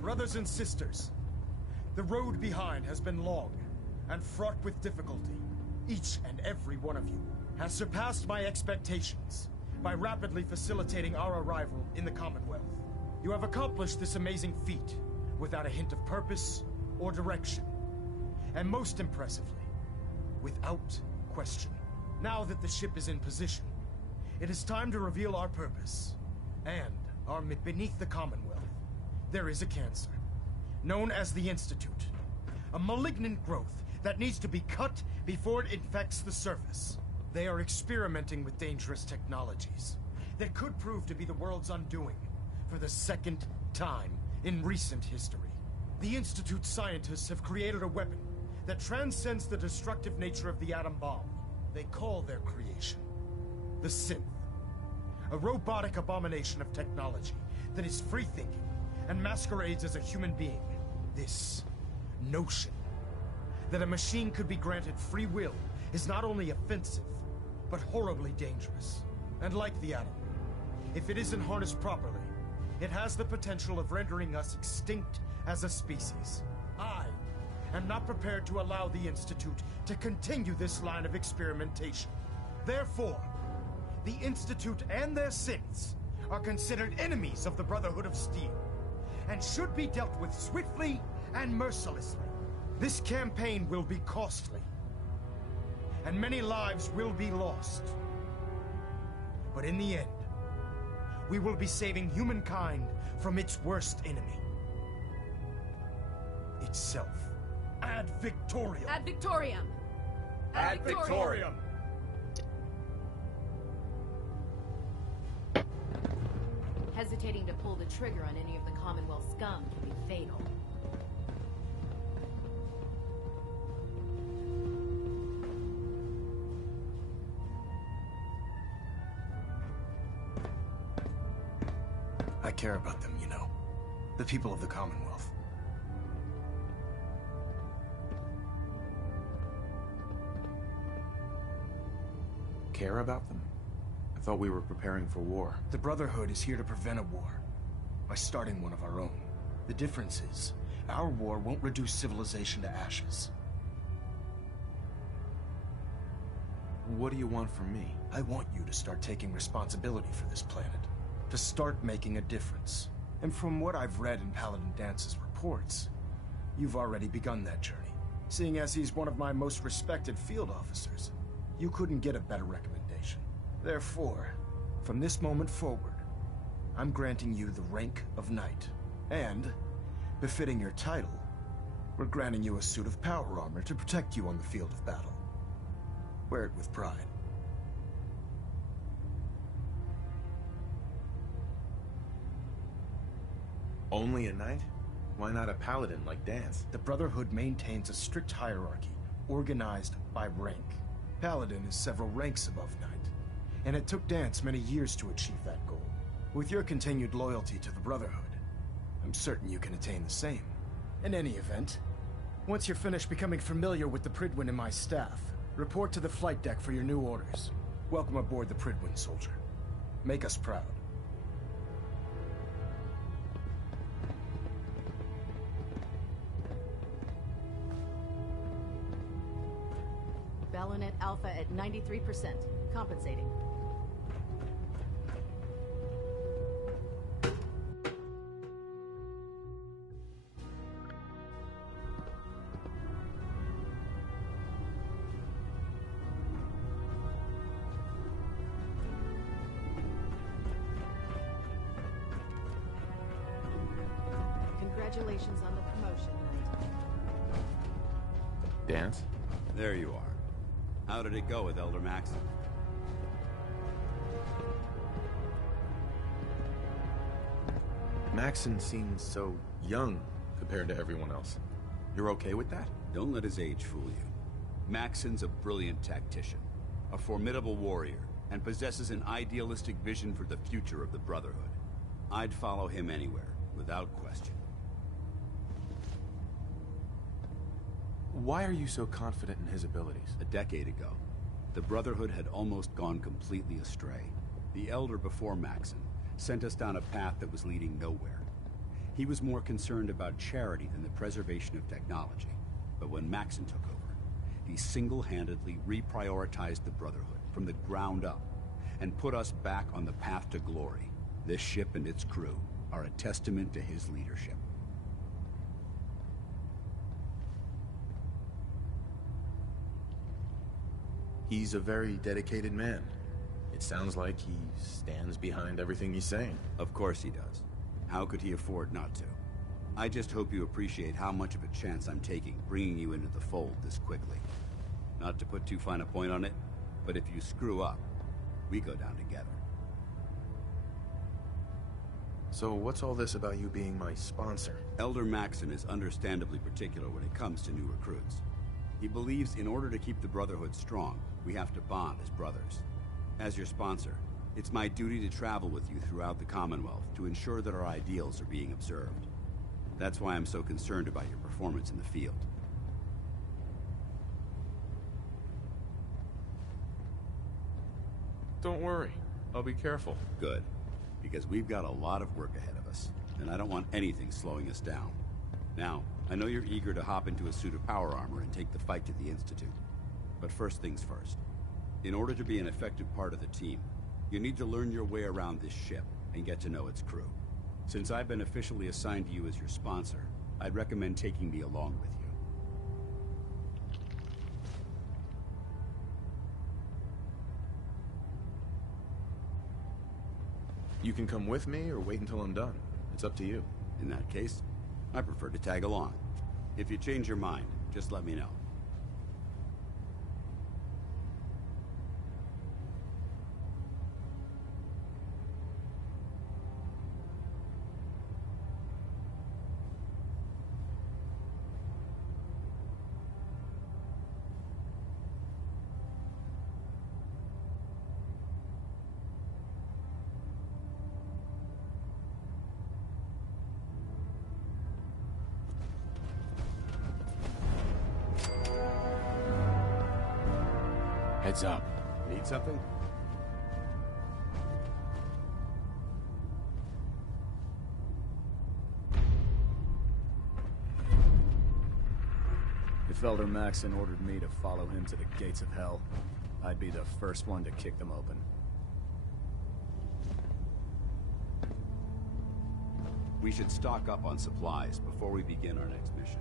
Brothers and sisters, the road behind has been long and fraught with difficulty. Each and every one of you has surpassed my expectations by rapidly facilitating our arrival in the Commonwealth. You have accomplished this amazing feat without a hint of purpose or direction. And most impressively, without question. Now that the ship is in position, it is time to reveal our purpose and our beneath the Commonwealth. There is a cancer, known as the Institute. A malignant growth that needs to be cut before it infects the surface. They are experimenting with dangerous technologies that could prove to be the world's undoing for the second time in recent history. The Institute scientists have created a weapon that transcends the destructive nature of the atom bomb. They call their creation the Synth. A robotic abomination of technology that is free-thinking and masquerades as a human being. This notion that a machine could be granted free will is not only offensive, but horribly dangerous. And like the atom, if it isn't harnessed properly, it has the potential of rendering us extinct as a species. I am not prepared to allow the Institute to continue this line of experimentation. Therefore, the Institute and their synths are considered enemies of the Brotherhood of Steel, and should be dealt with swiftly and mercilessly. This campaign will be costly, and many lives will be lost. But in the end, we will be saving humankind from its worst enemy. Itself. Ad Victoriam! Ad Victoriam! Ad Victoriam! Hesitating to pull the trigger on any of the Commonwealth scum can be fatal. I care about them, you know. The people of the Commonwealth. Care about them? I thought we were preparing for war. The Brotherhood is here to prevent a war by starting one of our own. The difference is, our war won't reduce civilization to ashes. What do you want from me? I want you to start taking responsibility for this planet. To start making a difference. And from what I've read in Paladin Dance's reports, you've already begun that journey. Seeing as he's one of my most respected field officers, you couldn't get a better recommendation. Therefore, from this moment forward, I'm granting you the rank of Knight. And, befitting your title, we're granting you a suit of power armor to protect you on the field of battle. Wear it with pride. Only a knight? Why not a paladin like Dance? The Brotherhood maintains a strict hierarchy, organized by rank. Paladin is several ranks above Knight, and it took Dance many years to achieve that goal. With your continued loyalty to the Brotherhood, I'm certain you can attain the same. In any event, once you're finished becoming familiar with the Pridwin and my staff, report to the flight deck for your new orders. Welcome aboard the Pridwin, soldier. Make us proud. Balonet Alpha at 93%. Compensating. Congratulations on the promotion, Knight. Dance? There you are. How did it go with Elder Maxon? Maxon seems so young compared to everyone else. You're okay with that? Don't let his age fool you. Maxon's a brilliant tactician, a formidable warrior, and possesses an idealistic vision for the future of the Brotherhood. I'd follow him anywhere, without question. Why are you so confident in his abilities? A decade ago, the Brotherhood had almost gone completely astray. The Elder before Maxon sent us down a path that was leading nowhere. He was more concerned about charity than the preservation of technology. But when Maxon took over, he single-handedly reprioritized the Brotherhood from the ground up and put us back on the path to glory. This ship and its crew are a testament to his leadership. He's a very dedicated man. It sounds like he stands behind everything he's saying. Of course he does. How could he afford not to? I just hope you appreciate how much of a chance I'm taking bringing you into the fold this quickly. Not to put too fine a point on it, but if you screw up, we go down together. So what's all this about you being my sponsor? Elder Maxon is understandably particular when it comes to new recruits. He believes in order to keep the Brotherhood strong, we have to bond as brothers. As your sponsor, it's my duty to travel with you throughout the Commonwealth to ensure that our ideals are being observed. That's why I'm so concerned about your performance in the field. Don't worry. I'll be careful. Good. Because we've got a lot of work ahead of us, and I don't want anything slowing us down. Now, I know you're eager to hop into a suit of power armor and take the fight to the Institute. But first things first. In order to be an effective part of the team, you need to learn your way around this ship and get to know its crew. Since I've been officially assigned to you as your sponsor, I'd recommend taking me along with you. You can come with me or wait until I'm done. It's up to you. In that case, I prefer to tag along. If you change your mind, just let me know. Heads up. Need something? If Elder Maxon ordered me to follow him to the gates of hell, I'd be the first one to kick them open. We should stock up on supplies before we begin our next mission.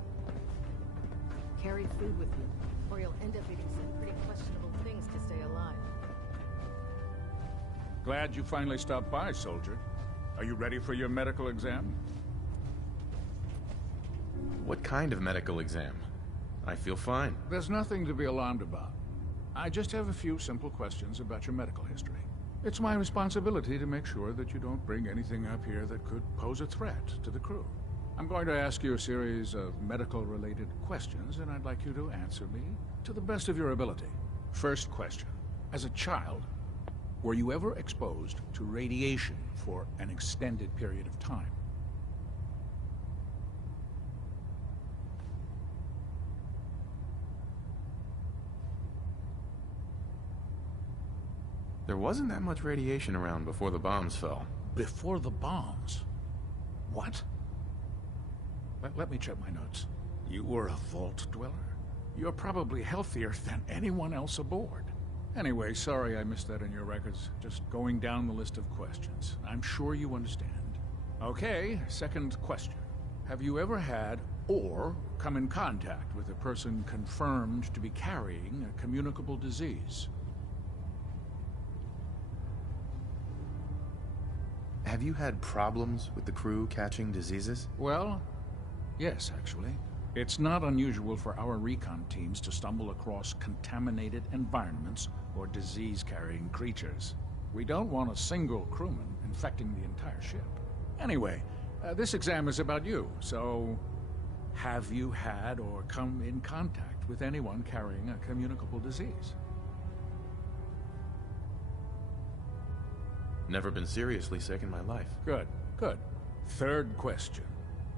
Carry food with you, or you'll end up eating some pretty questionable things to stay alive. Glad you finally stopped by, soldier. Are you ready for your medical exam? What kind of medical exam? I feel fine. There's nothing to be alarmed about. I just have a few simple questions about your medical history. It's my responsibility to make sure that you don't bring anything up here that could pose a threat to the crew. I'm going to ask you a series of medical-related questions, and I'd like you to answer me to the best of your ability. First question. As a child, were you ever exposed to radiation for an extended period of time? There wasn't that much radiation around before the bombs fell. Before the bombs? What? Let me check my notes. You were a vault dweller? You're probably healthier than anyone else aboard. Anyway, sorry I missed that in your records. Just going down the list of questions. I'm sure you understand. Okay, second question. Have you ever had or come in contact with a person confirmed to be carrying a communicable disease? Have you had problems with the crew catching diseases? Well, yes, actually. It's not unusual for our recon teams to stumble across contaminated environments or disease-carrying creatures. We don't want a single crewman infecting the entire ship. Anyway, This exam is about you, so have you had or come in contact with anyone carrying a communicable disease? Never been seriously sick in my life. Good, good. Third question.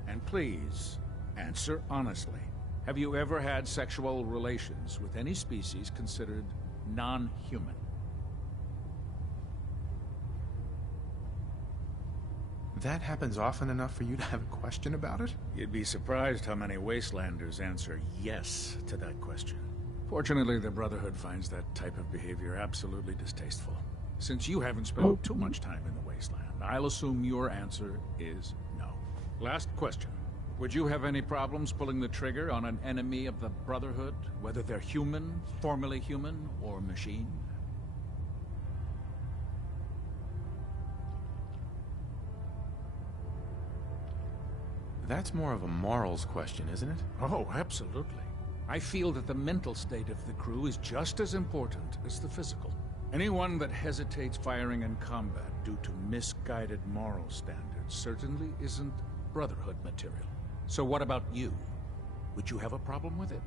And please, answer honestly. Have you ever had sexual relations with any species considered non-human? That happens often enough for you to have a question about it? You'd be surprised how many wastelanders answer yes to that question. Fortunately, the Brotherhood finds that type of behavior absolutely distasteful. Since you haven't spent too much time in the wasteland, I'll assume your answer is no. Last question. Would you have any problems pulling the trigger on an enemy of the Brotherhood, whether they're human, formerly human, or machine? That's more of a morals question, isn't it? Oh, absolutely. I feel that the mental state of the crew is just as important as the physical. Anyone that hesitates firing in combat due to misguided moral standards certainly isn't Brotherhood material. So what about you? Would you have a problem with it?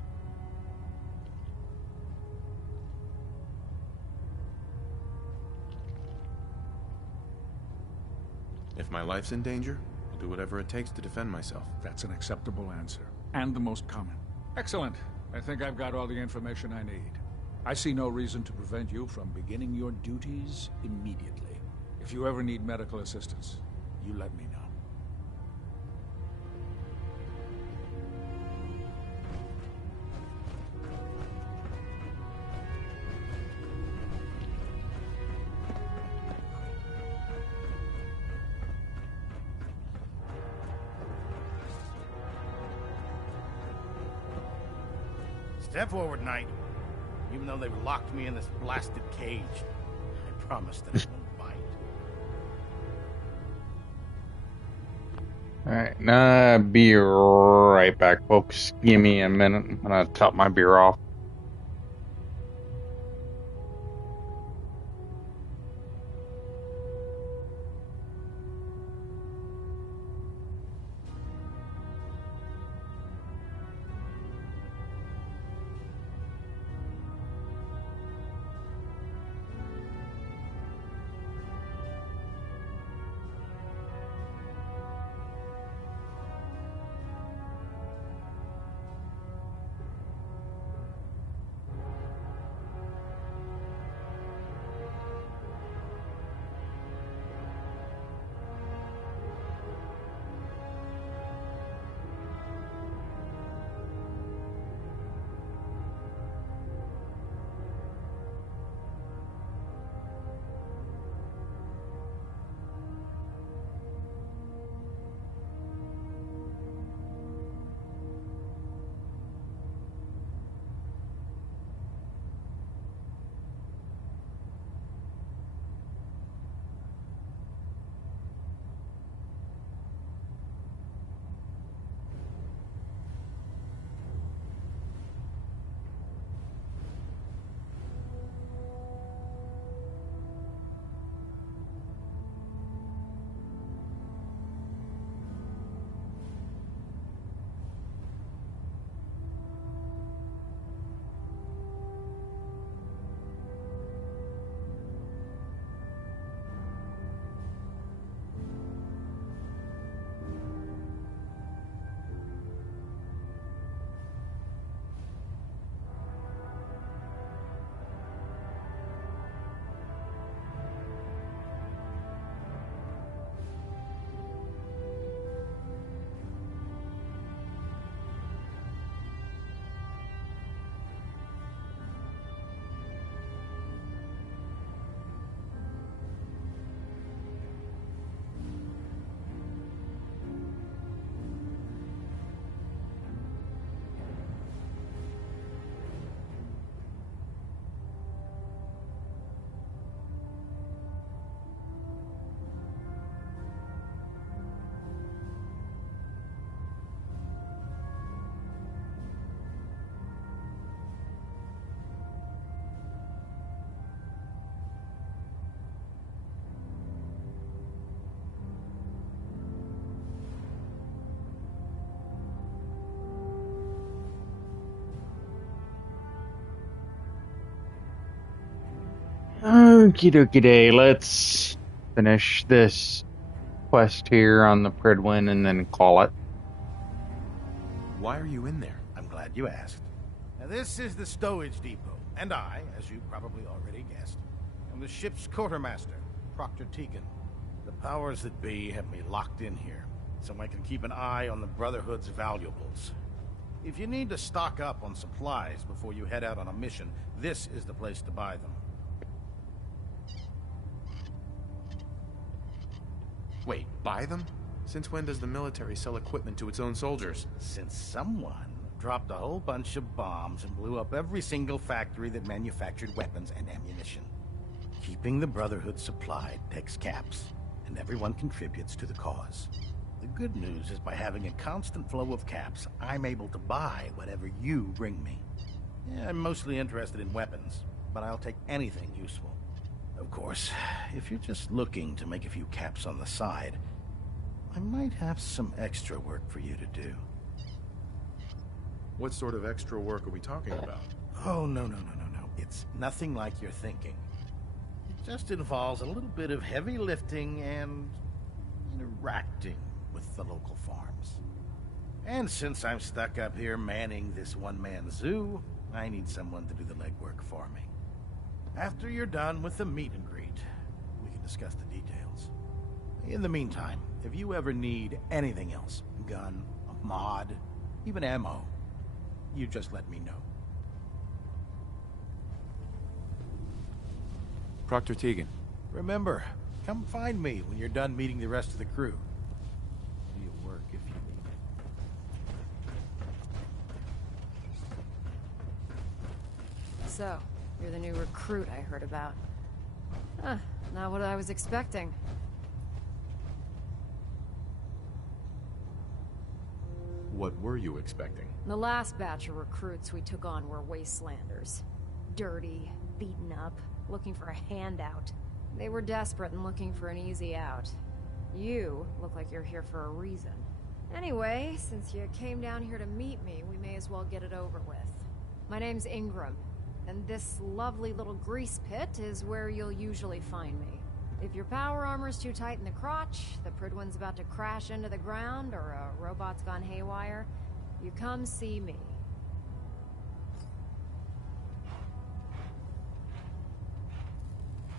If my life's in danger, I'll do whatever it takes to defend myself. That's an acceptable answer. And the most common. Excellent. I think I've got all the information I need. I see no reason to prevent you from beginning your duties immediately. If you ever need medical assistance, you let me know. Step forward, Knight. Even though they've locked me in this blasted cage, I promise that I won't bite. Alright, nah, be right back, folks. Give me a minute. I'm gonna top my beer off. Okie dokie day. Let's finish this quest here on the Pridwin and then call it. Why are you in there? I'm glad you asked. Now, this is the stowage depot, and I, as you probably already guessed, am the ship's quartermaster, Proctor Tegan. The powers that be have me locked in here, so I can keep an eye on the Brotherhood's valuables. If you need to stock up on supplies before you head out on a mission, this is the place to buy them. Wait, buy them? Since when does the military sell equipment to its own soldiers? Since someone dropped a whole bunch of bombs and blew up every single factory that manufactured weapons and ammunition. Keeping the Brotherhood supplied takes caps, and everyone contributes to the cause. The good news is by having a constant flow of caps, I'm able to buy whatever you bring me. Yeah, I'm mostly interested in weapons, but I'll take anything useful. Of course, if you're just looking to make a few caps on the side, I might have some extra work for you to do. What sort of extra work are we talking about? Oh, no. It's nothing like you're thinking. It just involves a little bit of heavy lifting and interacting with the local farms. And since I'm stuck up here manning this one-man zoo, I need someone to do the legwork for me. After you're done with the meet and greet, we can discuss the details. In the meantime, if you ever need anything else, a gun, a mod, even ammo, you just let me know. Proctor Tegan. Remember, come find me when you're done meeting the rest of the crew. You'll work if you need it. So, you're the new recruit I heard about. Huh, not what I was expecting. What were you expecting? The last batch of recruits we took on were wastelanders. Dirty, beaten up, looking for a handout. They were desperate and looking for an easy out. You look like you're here for a reason. Anyway, since you came down here to meet me, we may as well get it over with. My name's Ingram, and this lovely little grease pit is where you'll usually find me. If your power armor's too tight in the crotch, the Pridwin's about to crash into the ground, or a robot's gone haywire, you come see me.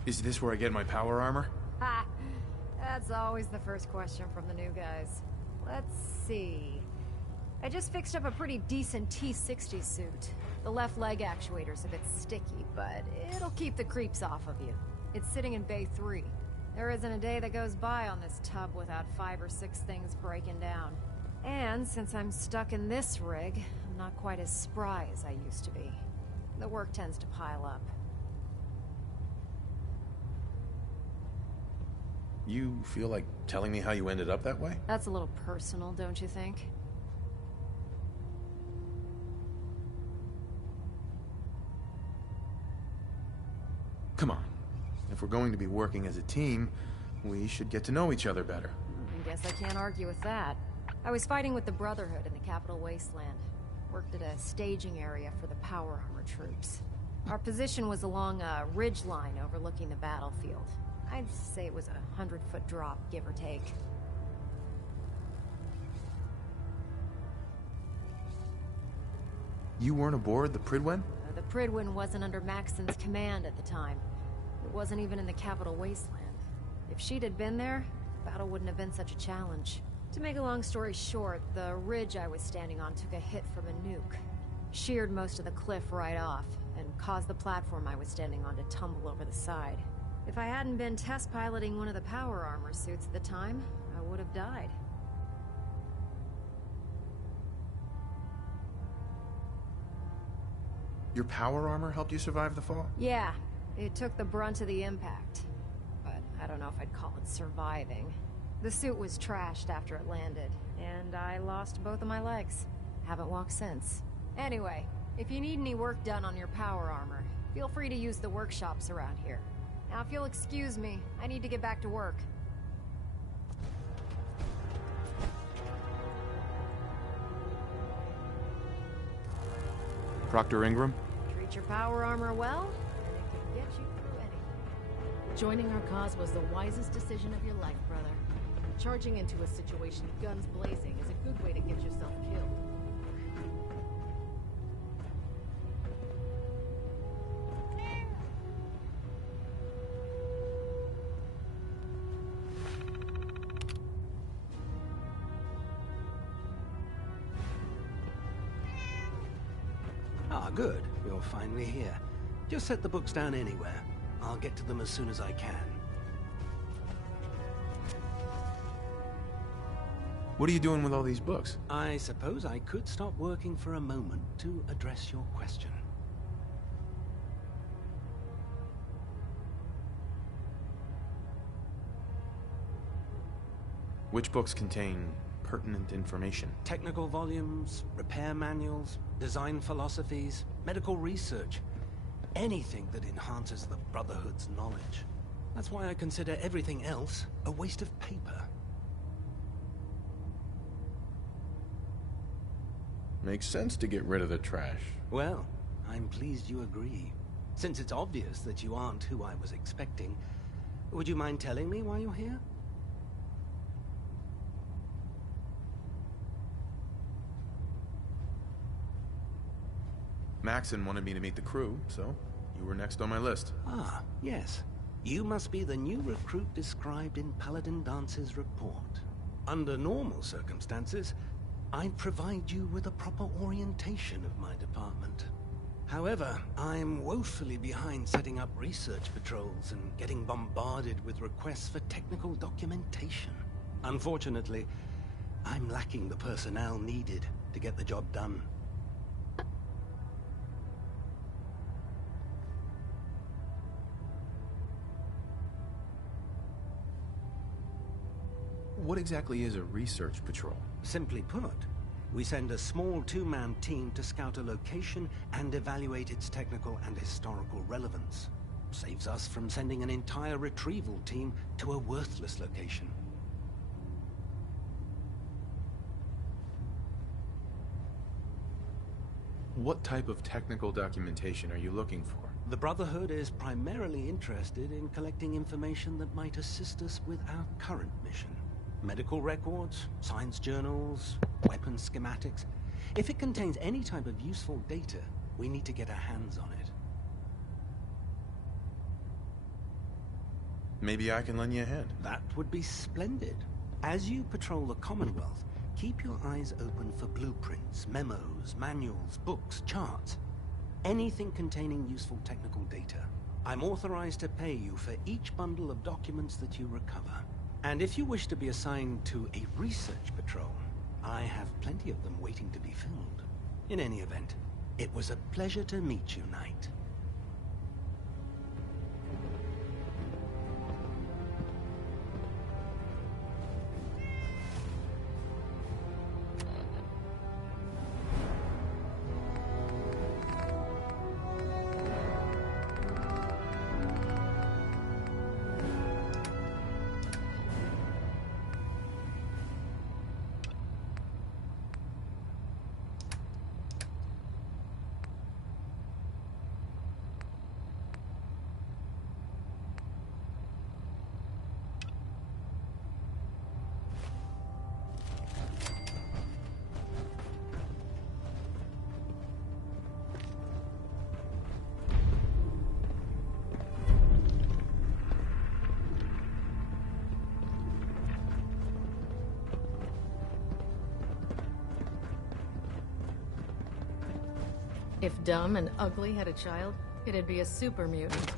Is this where I get my power armor? Ha! That's always the first question from the new guys. Let's see. I just fixed up a pretty decent T-60 suit. The left leg actuator's a bit sticky, but it'll keep the creeps off of you. It's sitting in Bay 3. There isn't a day that goes by on this tub without 5 or 6 things breaking down. And since I'm stuck in this rig, I'm not quite as spry as I used to be. The work tends to pile up. You feel like telling me how you ended up that way? That's a little personal, don't you think? Come on. If we're going to be working as a team, we should get to know each other better. I guess I can't argue with that. I was fighting with the Brotherhood in the Capital Wasteland. Worked at a staging area for the power armor troops. Our position was along a ridge line overlooking the battlefield. I'd say it was a 100-foot drop, give or take. You weren't aboard the Pridwen? The Pridwin wasn't under Maxon's command at the time. It wasn't even in the Capital Wasteland. If she'd had been there, the battle wouldn't have been such a challenge. To make a long story short, the ridge I was standing on took a hit from a nuke. Sheared most of the cliff right off, and caused the platform I was standing on to tumble over the side. If I hadn't been test piloting one of the power armor suits at the time, I would have died. Your power armor helped you survive the fall? Yeah, it took the brunt of the impact. But I don't know if I'd call it surviving. The suit was trashed after it landed, and I lost both of my legs. Haven't walked since. Anyway, if you need any work done on your power armor, feel free to use the workshops around here. Now, if you'll excuse me, I need to get back to work. Proctor Ingram? Treat your power armor well, and it can get you through anything. Joining our cause was the wisest decision of your life, brother. Charging into a situation guns blazing is a good way to get yourself killed. Ah, good. You're finally here. Just set the books down anywhere. I'll get to them as soon as I can. What are you doing with all these books? I suppose I could stop working for a moment to address your question. Which books contain pertinent information? Technical volumes, repair manuals, design philosophies, medical research. Anything that enhances the Brotherhood's knowledge. That's why I consider everything else a waste of paper. Makes sense to get rid of the trash. Well, I'm pleased you agree. Since it's obvious that you aren't who I was expecting, would you mind telling me why you're here? Maxon wanted me to meet the crew, so you were next on my list. Ah, yes. You must be the new recruit described in Paladin Dance's report. Under normal circumstances, I'd provide you with a proper orientation of my department. However, I'm woefully behind setting up research patrols and getting bombarded with requests for technical documentation. Unfortunately, I'm lacking the personnel needed to get the job done. What exactly is a research patrol? Simply put, we send a small two-man team to scout a location and evaluate its technical and historical relevance. Saves us from sending an entire retrieval team to a worthless location. What type of technical documentation are you looking for? The Brotherhood is primarily interested in collecting information that might assist us with our current mission. Medical records, science journals, weapon schematics. If it contains any type of useful data, we need to get our hands on it. Maybe I can lend you a hand. That would be splendid. As you patrol the Commonwealth, keep your eyes open for blueprints, memos, manuals, books, charts. Anything containing useful technical data. I'm authorized to pay you for each bundle of documents that you recover. And if you wish to be assigned to a research patrol, I have plenty of them waiting to be filled. In any event, it was a pleasure to meet you, Knight. If dumb and ugly had a child, it'd be a super mutant.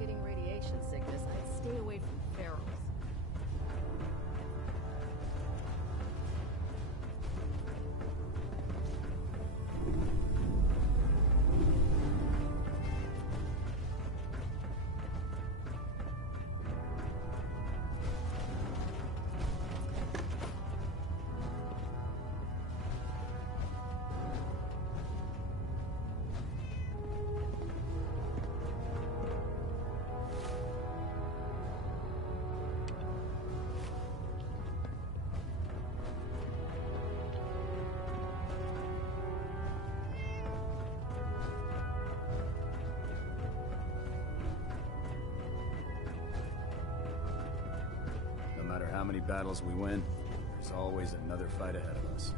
getting radiation sickness, I'd stay away from ferals. No matter how many battles we win, there's always another fight ahead of us.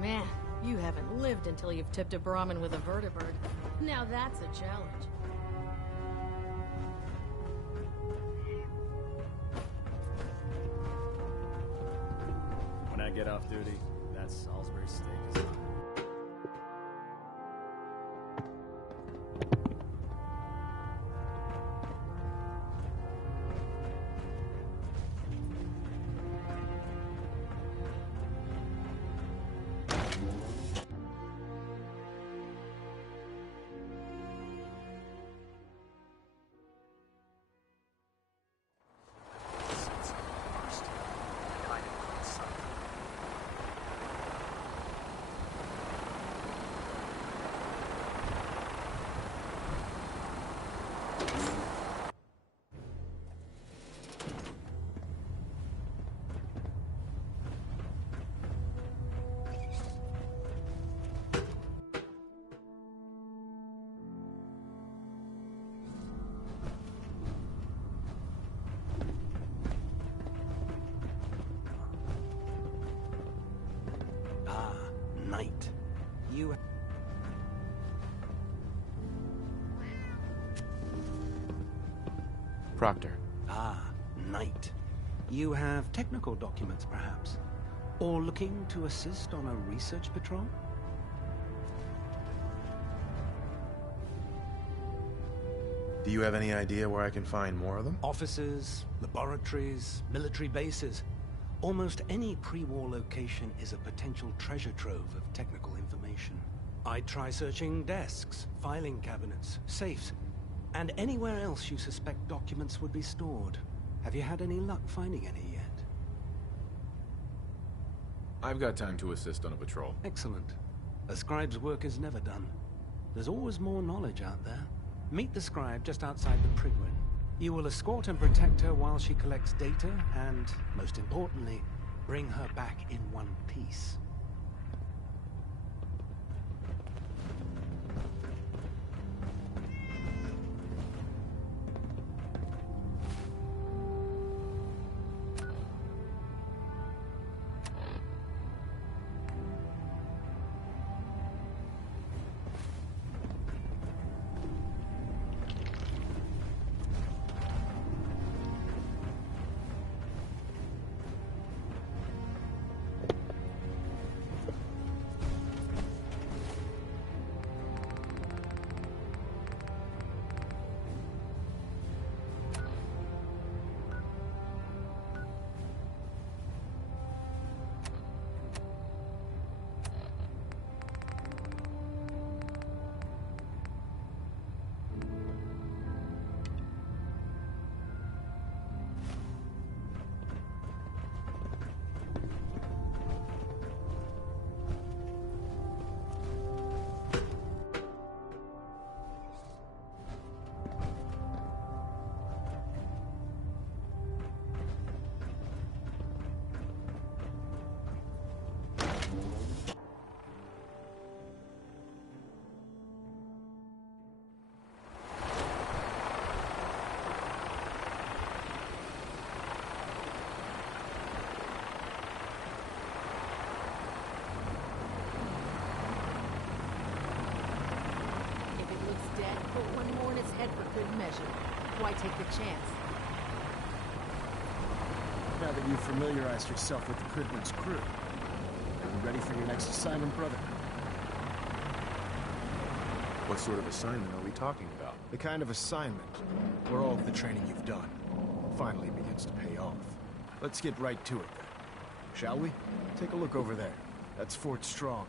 Man, you haven't lived until you've tipped a Brahmin with a vertibird. Now that's a challenge. When I get off duty, that Salisbury steak is mine. Knight. You... Proctor. Knight. You have technical documents, perhaps? Or looking to assist on a research patrol? Do you have any idea where I can find more of them? Offices, laboratories, military bases. Almost any pre-war location is a potential treasure trove of technical information. I'd try searching desks, filing cabinets, safes, and anywhere else you suspect documents would be stored. Have you had any luck finding any yet? I've got time to assist on a patrol. Excellent. A scribe's work is never done. There's always more knowledge out there. Meet the scribe just outside the Prigwin. You will escort and protect her while she collects data, and, most importantly, bring her back in one piece. head for good measure. Why take the chance? Now that you've familiarized yourself with the Cridman's crew, are you ready for your next assignment, brother? What sort of assignment are we talking about? The kind of assignment where all of the training you've done finally begins to pay off. Let's get right to it then. Shall we? Take a look over there. That's Fort Strong.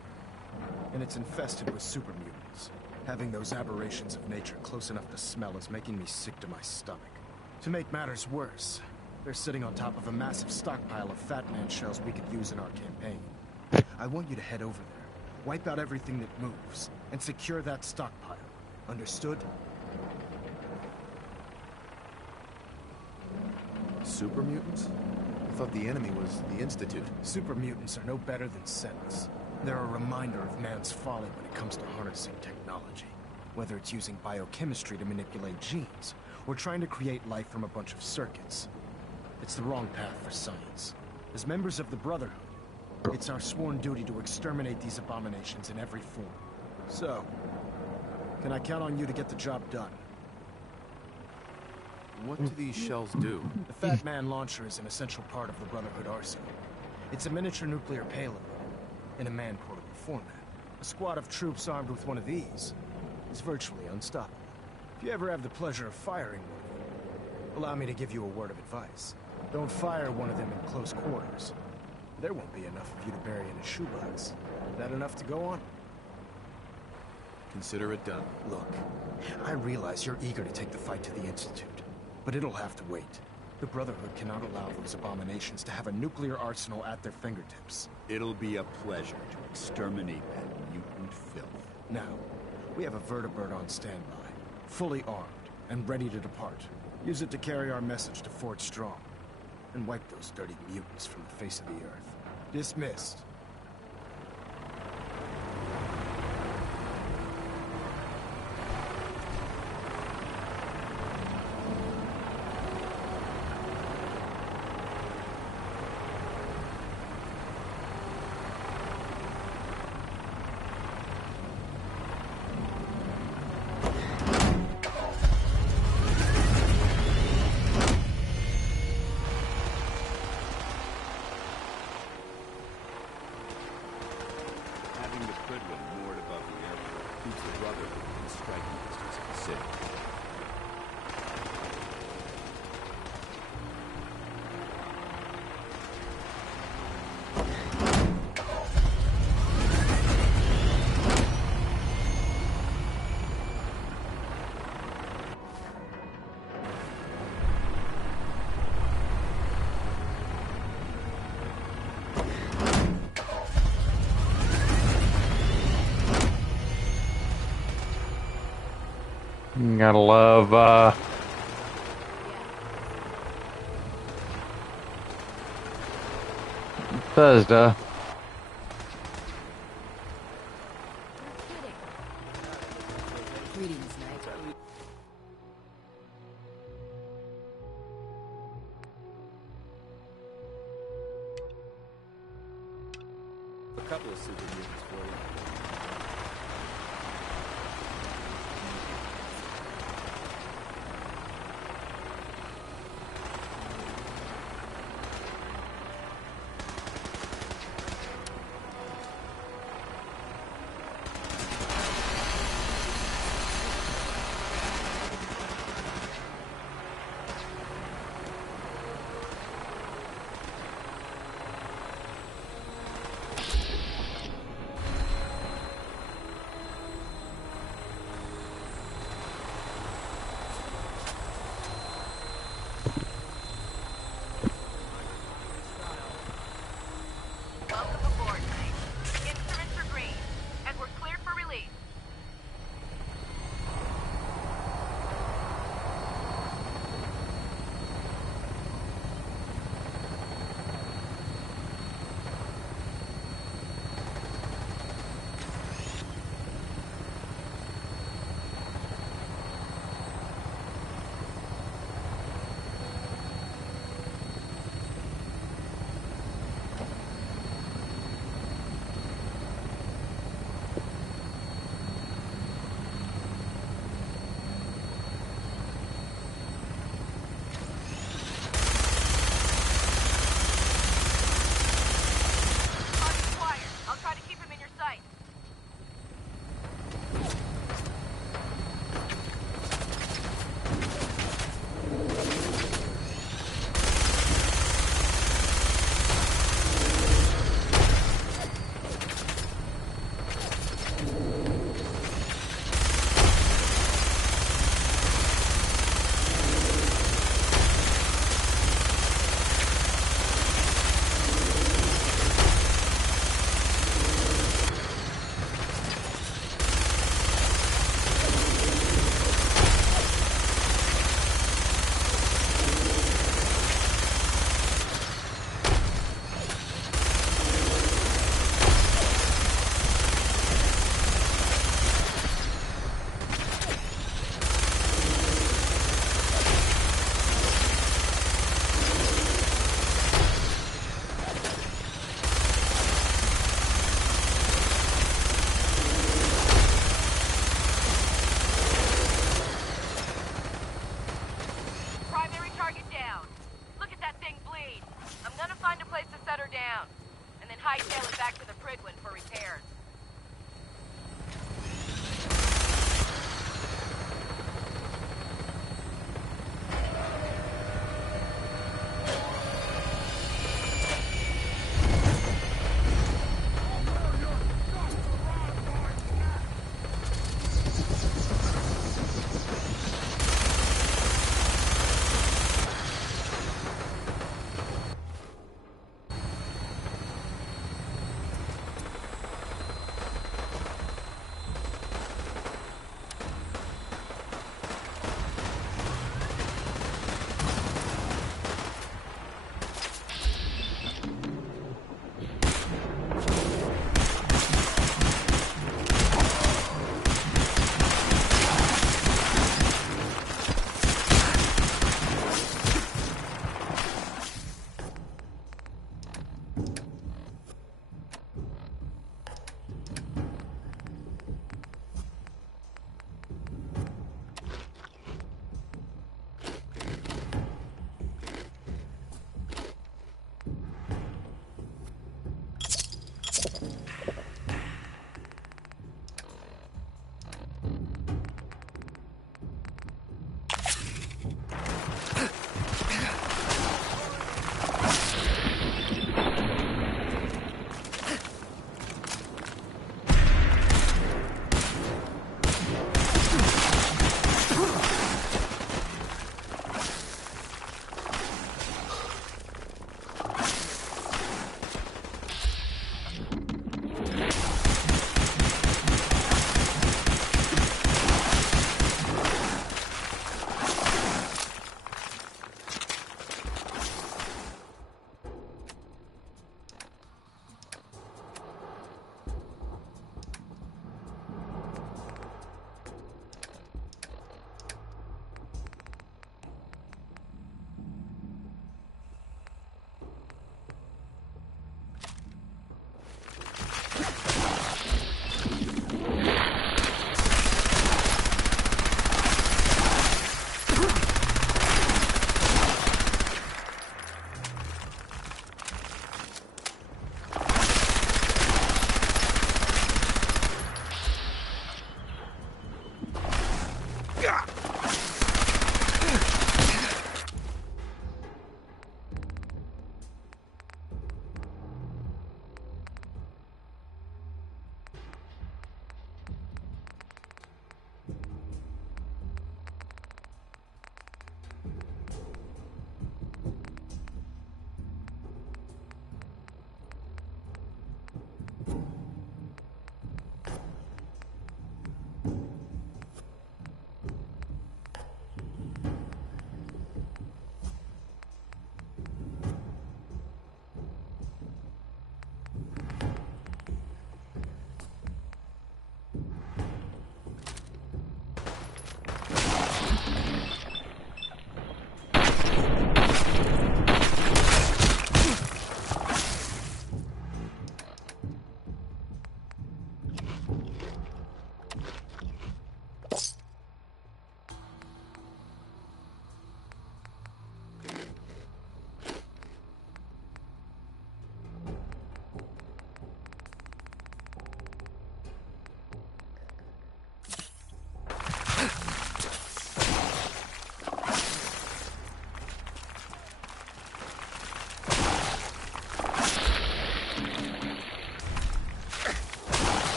And it's infested with super mutants. Having those aberrations of nature close enough to smell is making me sick to my stomach. To make matters worse, they're sitting on top of a massive stockpile of Fat Man shells we could use in our campaign. I want you to head over there, wipe out everything that moves, and secure that stockpile. Understood? Super mutants? I thought the enemy was the Institute. Super mutants are no better than Sentinels. They're a reminder of man's folly when it comes to harnessing technology. Whether it's using biochemistry to manipulate genes, or trying to create life from a bunch of circuits. It's the wrong path for science. As members of the Brotherhood, it's our sworn duty to exterminate these abominations in every form. So, can I count on you to get the job done? What do these shells do? The Fat Man launcher is an essential part of the Brotherhood arsenal. It's a miniature nuclear payload, in a man-portable format. A squad of troops armed with one of these is virtually unstoppable. If you ever have the pleasure of firing one of them, allow me to give you a word of advice. Don't fire one of them in close quarters. There won't be enough of you to bury in a shoebox. Is that enough to go on? Consider it done. Look, I realize you're eager to take the fight to the Institute, but it'll have to wait. The Brotherhood cannot allow those abominations to have a nuclear arsenal at their fingertips. It'll be a pleasure to exterminate that mutant filth. Now, we have a vertibird on standby, fully armed and ready to depart. Use it to carry our message to Fort Strong, and wipe those dirty mutants from the face of the earth. Dismissed. Gotta love, Bethesda. Greetings, Knight. A couple of super mutants for you.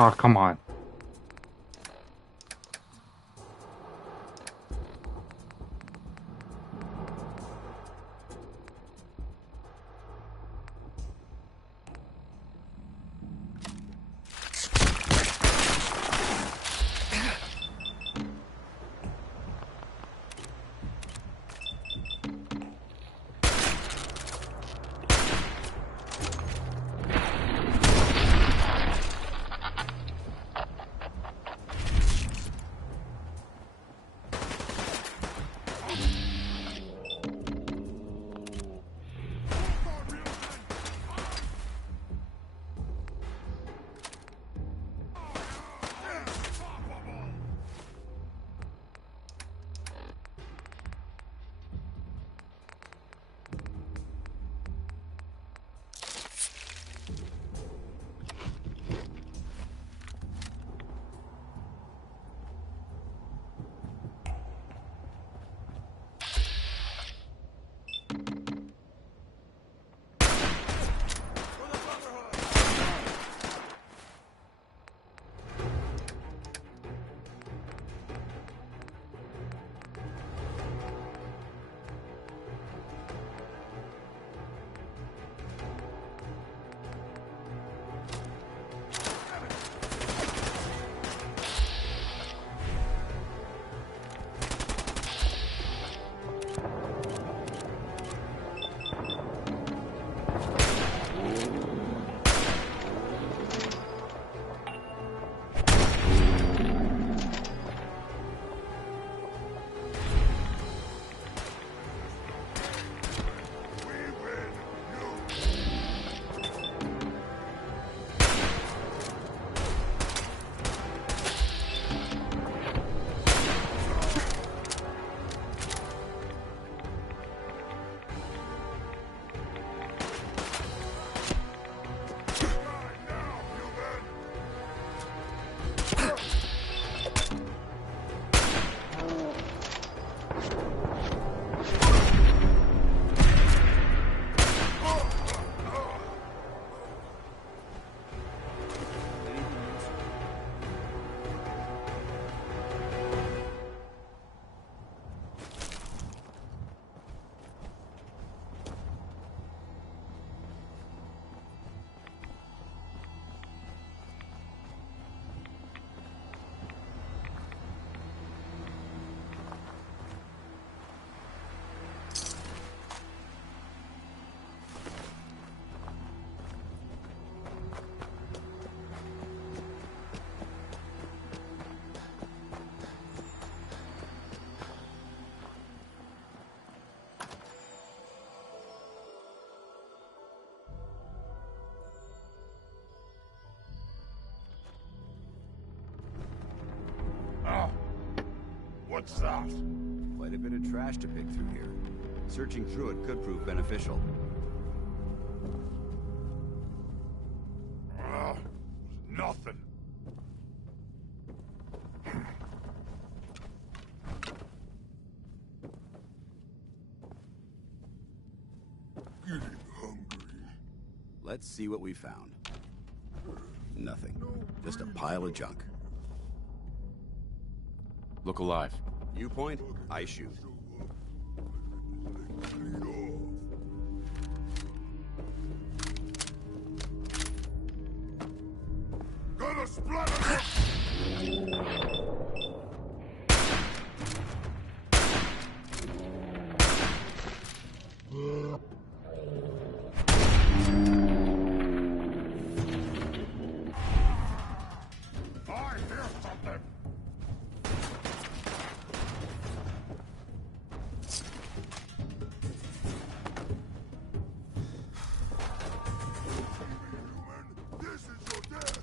Oh, come on. What's that? Quite a bit of trash to pick through here. Searching through it could prove beneficial. Nothing. Getting hungry. Let's see what we found. Nothing. Just a pile of junk. Look alive. You point, I shoot. Gonna splatter I hear something. This is your death.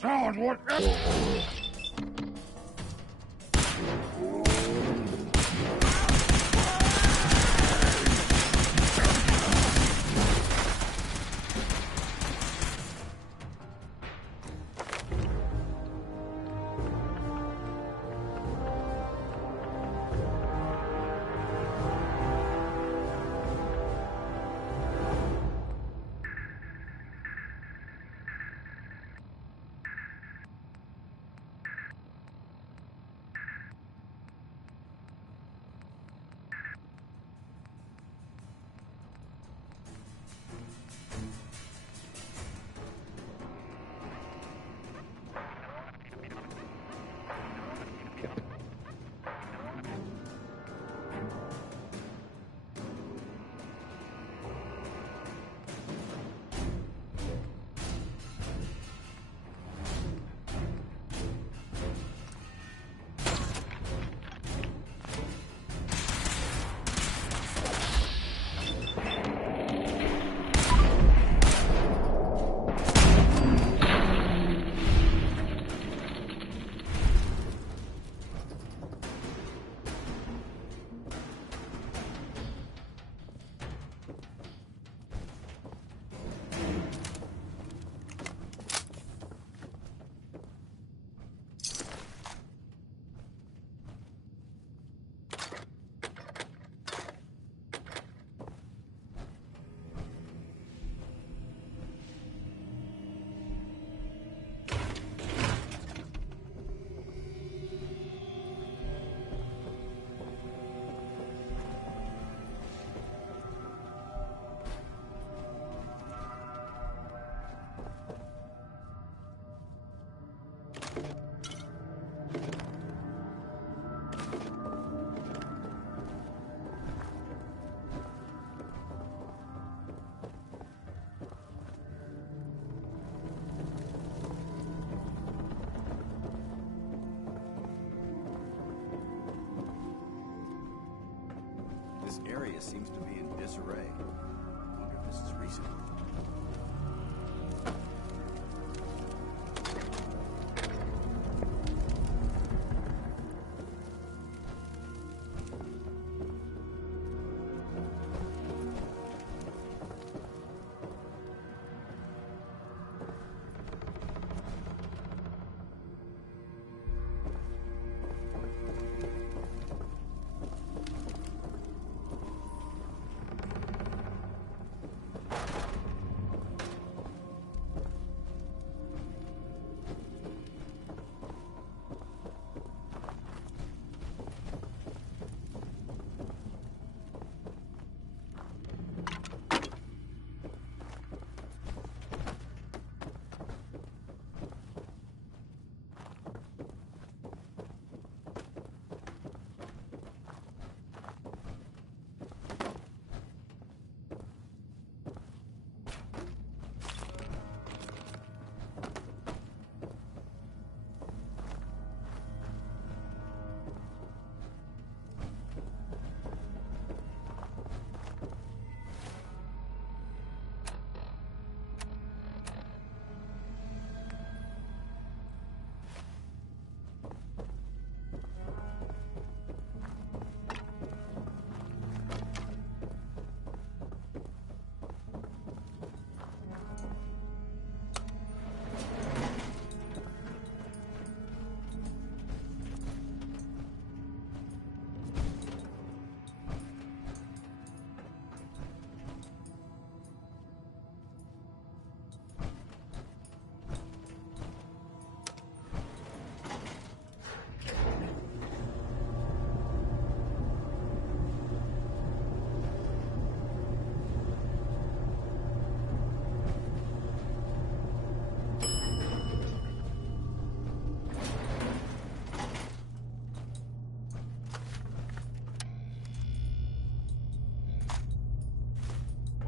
sound what? This area seems to be in disarray. I wonder if this is recent.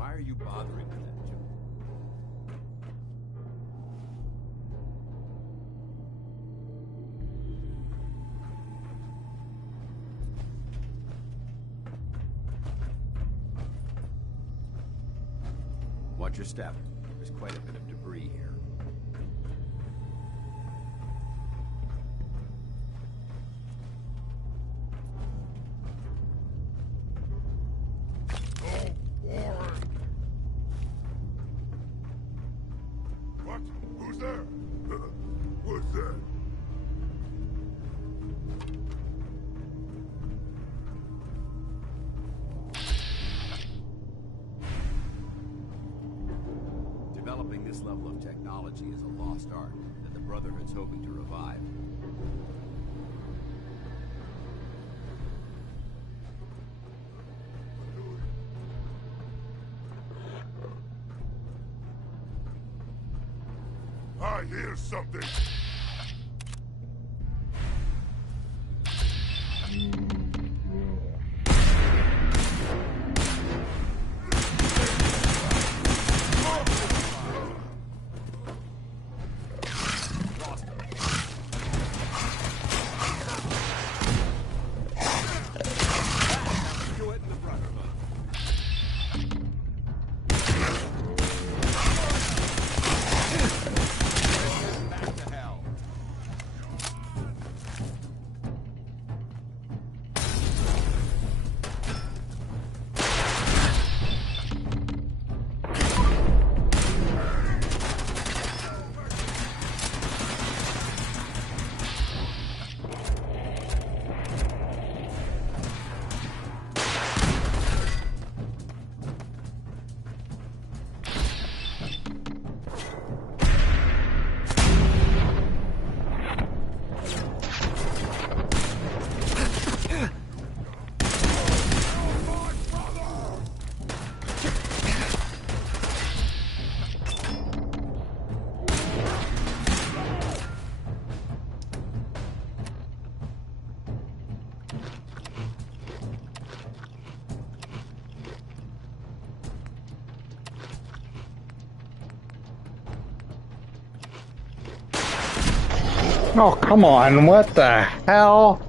Why are you bothering with that, Joe? Watch your step. There's quite a bit of debris here. Developing this level of technology is a lost art that the Brotherhood's hoping to revive. I hear something. Oh, come on, what the hell?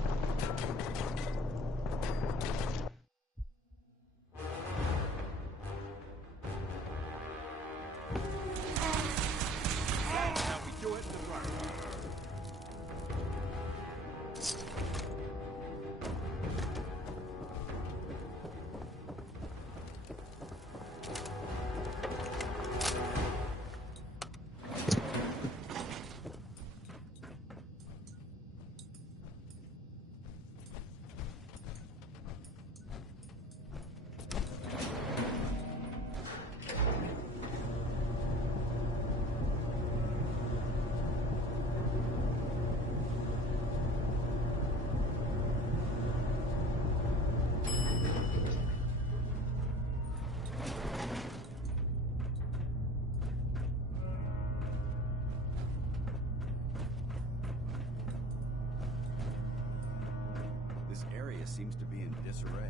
This area seems to be in disarray.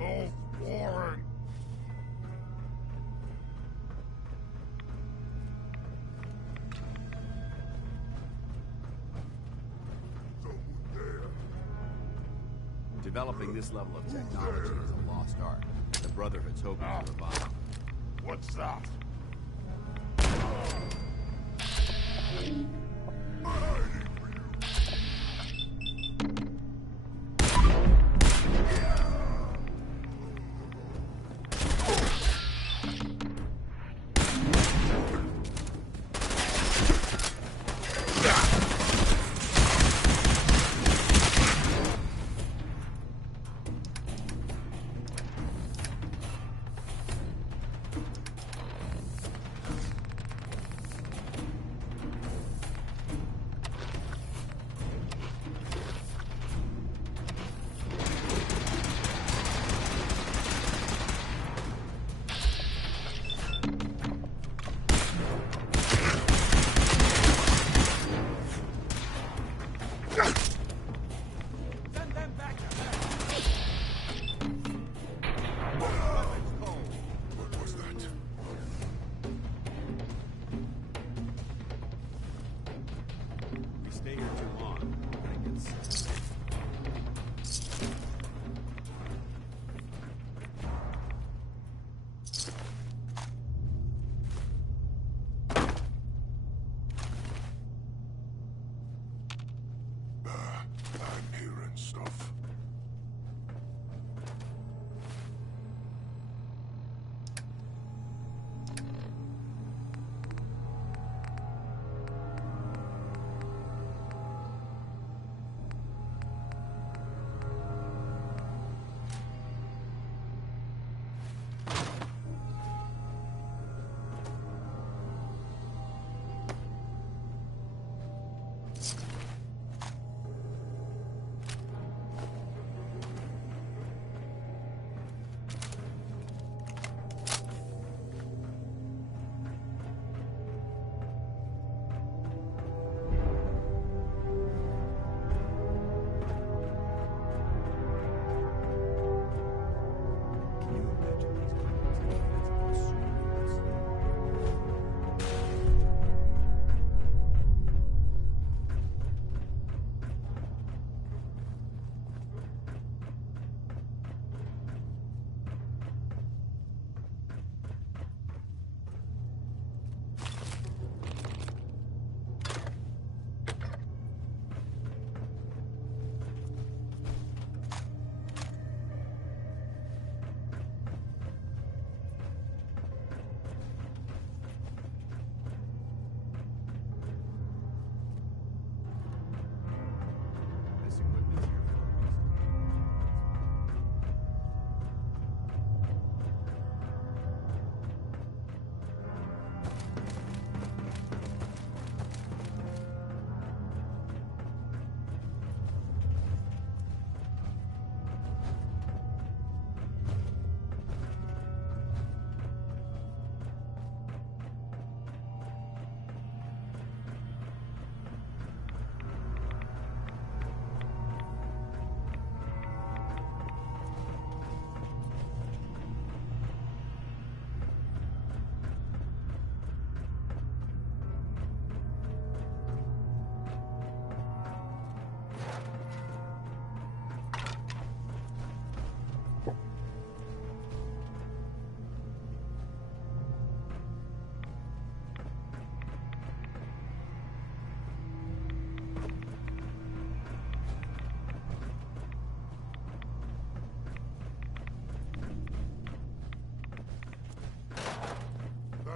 Oh, Warren! Developing this level of technology is a lost art that the Brotherhood's hoping to revive. What's that?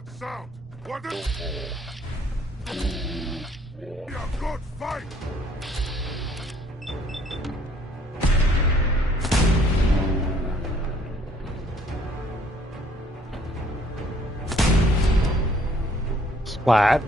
That sound! What is... Be a good fight! Splat.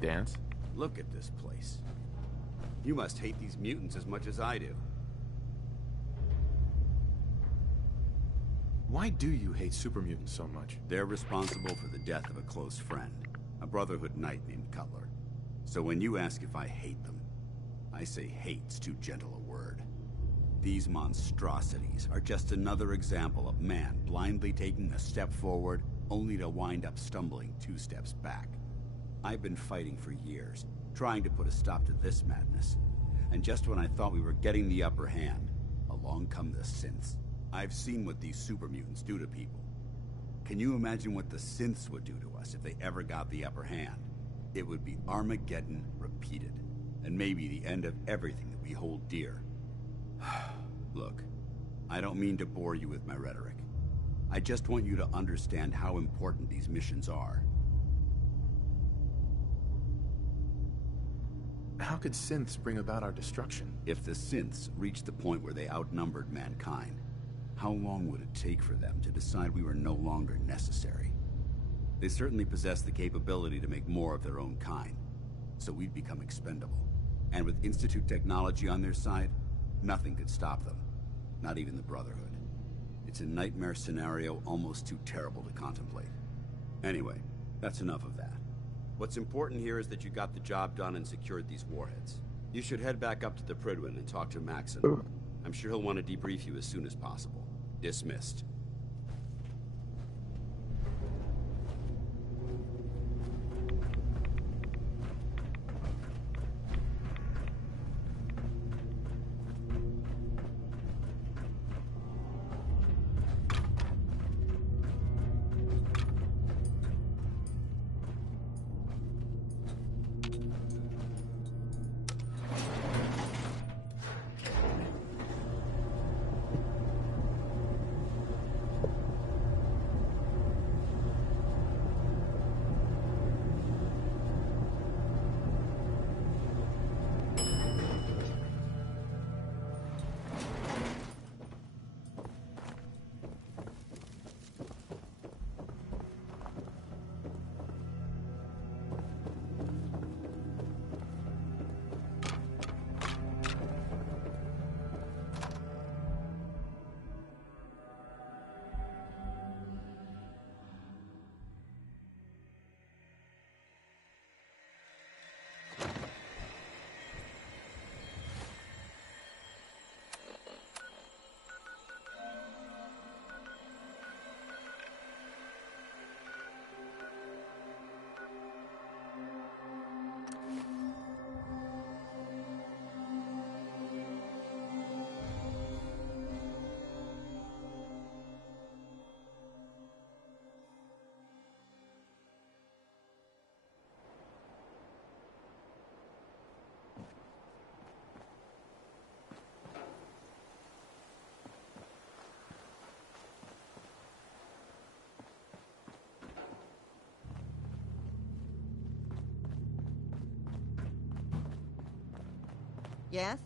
Dance? Look at this place. You must hate these mutants as much as I do. Why do you hate super mutants so much? They're responsible for the death of a close friend, a Brotherhood knight named Cutler. So when you ask if I hate them, I say hate's too gentle a word. These monstrosities are just another example of man blindly taking a step forward, only to wind up stumbling 2 steps back. I've been fighting for years, trying to put a stop to this madness. And just when I thought we were getting the upper hand, along come the synths. I've seen what these super mutants do to people. Can you imagine what the synths would do to us if they ever got the upper hand? It would be Armageddon repeated, and maybe the end of everything that we hold dear. Look, I don't mean to bore you with my rhetoric. I just want you to understand how important these missions are. How could synths bring about our destruction? If the synths reached the point where they outnumbered mankind, how long would it take for them to decide we were no longer necessary? They certainly possess the capability to make more of their own kind, so we'd become expendable. And with Institute technology on their side, nothing could stop them. Not even the Brotherhood. It's a nightmare scenario almost too terrible to contemplate. Anyway, that's enough of that. What's important here is that you got the job done and secured these warheads. You should head back up to the Prydwen and talk to Maxon. I'm sure he'll want to debrief you as soon as possible. Dismissed. Yes?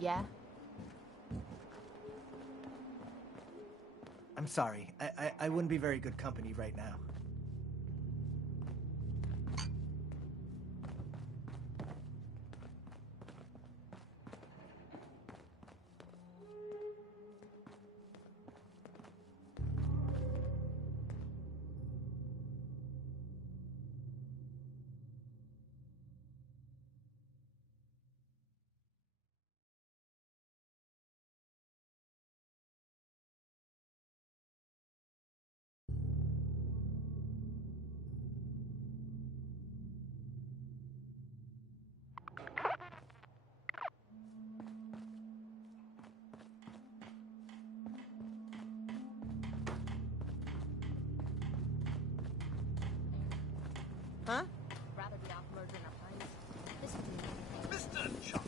Yeah? I'm sorry. I wouldn't be very good company right now. Huh? Rather be off murdering our friends. This would be Mr. Chop.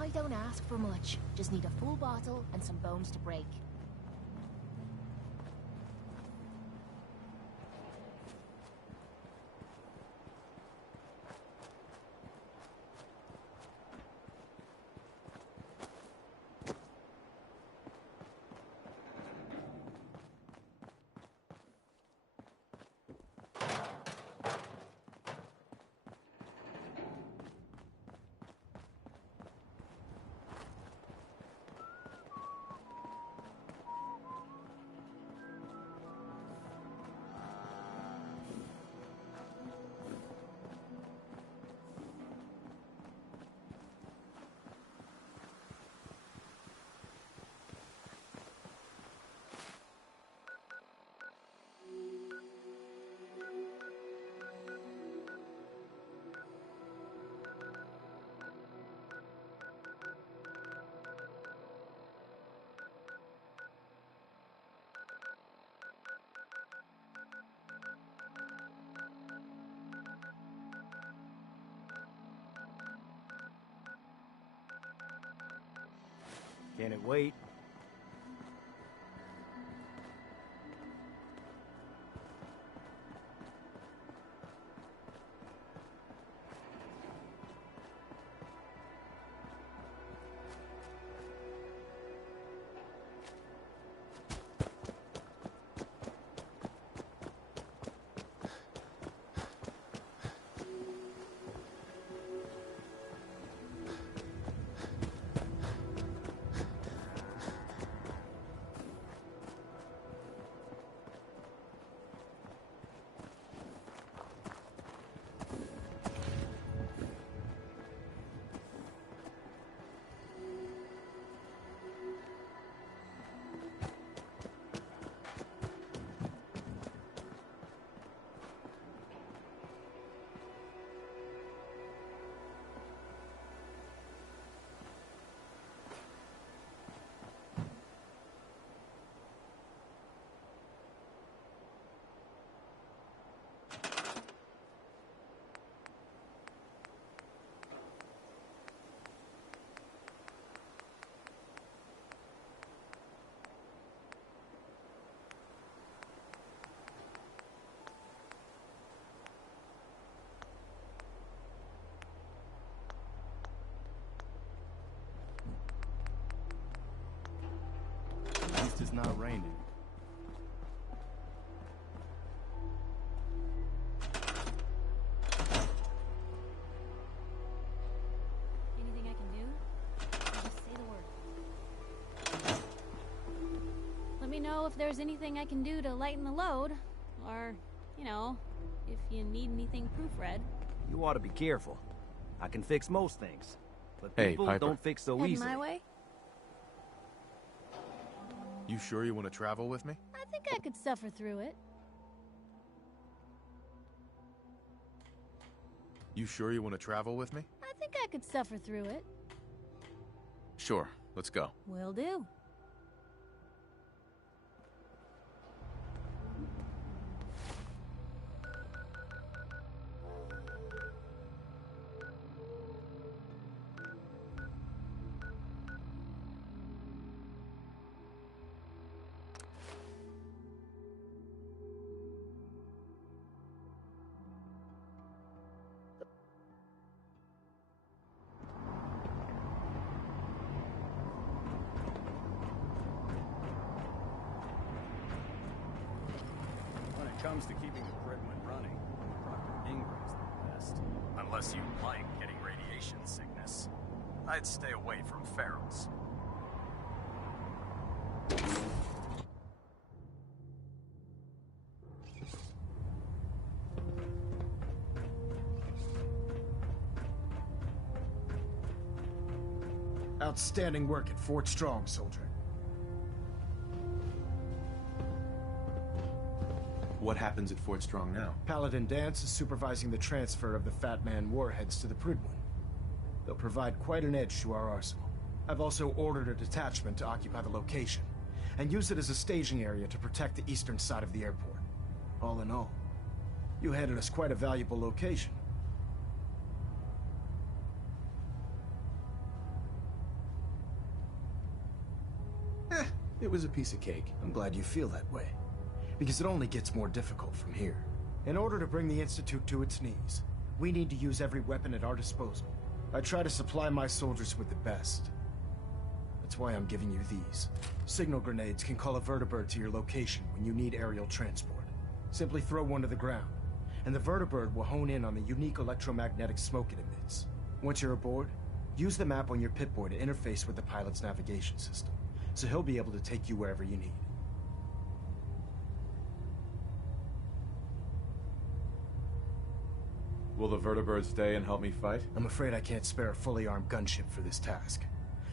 I don't ask for much. Just need a full bottle and some bones to break. Can it wait? At least it's not raining. Anything I can do? Just say the word. Let me know if there's anything I can do to lighten the load. Or, you know, if you need anything proofread. You ought to be careful. I can fix most things, but Hey, people Piper. don't fix so Heading easily. my way? You sure you want to travel with me? I think I could suffer through it. You sure you want to travel with me? I think I could suffer through it. Sure, let's go. Will do. comes to keeping the Prydwen running, Dr. Ingram's the best. Unless you like getting radiation sickness. I'd stay away from ferals. Outstanding work at Fort Strong, soldier. What happens at Fort Strong now? Paladin Dance is supervising the transfer of the Fat Man warheads to the Prydwen. They'll provide quite an edge to our arsenal. I've also ordered a detachment to occupy the location, and use it as a staging area to protect the eastern side of the airport. All in all, you handed us quite a valuable location. It was a piece of cake. I'm glad you feel that way, because it only gets more difficult from here. In order to bring the Institute to its knees, we need to use every weapon at our disposal. I try to supply my soldiers with the best. That's why I'm giving you these. Signal grenades can call a vertibird to your location when you need aerial transport. Simply throw one to the ground, and the vertibird will hone in on the unique electromagnetic smoke it emits. Once you're aboard, use the map on your Pip-Boy to interface with the pilot's navigation system, so he'll be able to take you wherever you need. Will the vertibird stay and help me fight? I'm afraid I can't spare a fully armed gunship for this task.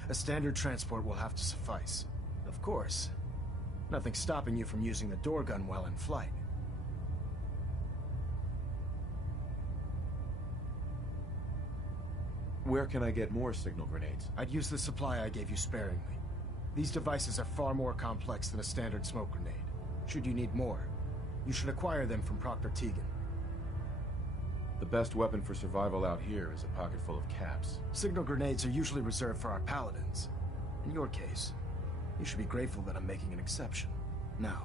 A standard transport will have to suffice. Of course, nothing's stopping you from using the door gun while in flight. Where can I get more signal grenades? I'd use the supply I gave you sparingly. These devices are far more complex than a standard smoke grenade. Should you need more, you should acquire them from Proctor Tegan. The best weapon for survival out here is a pocket full of caps. Signal grenades are usually reserved for our paladins. In your case, you should be grateful that I'm making an exception. Now,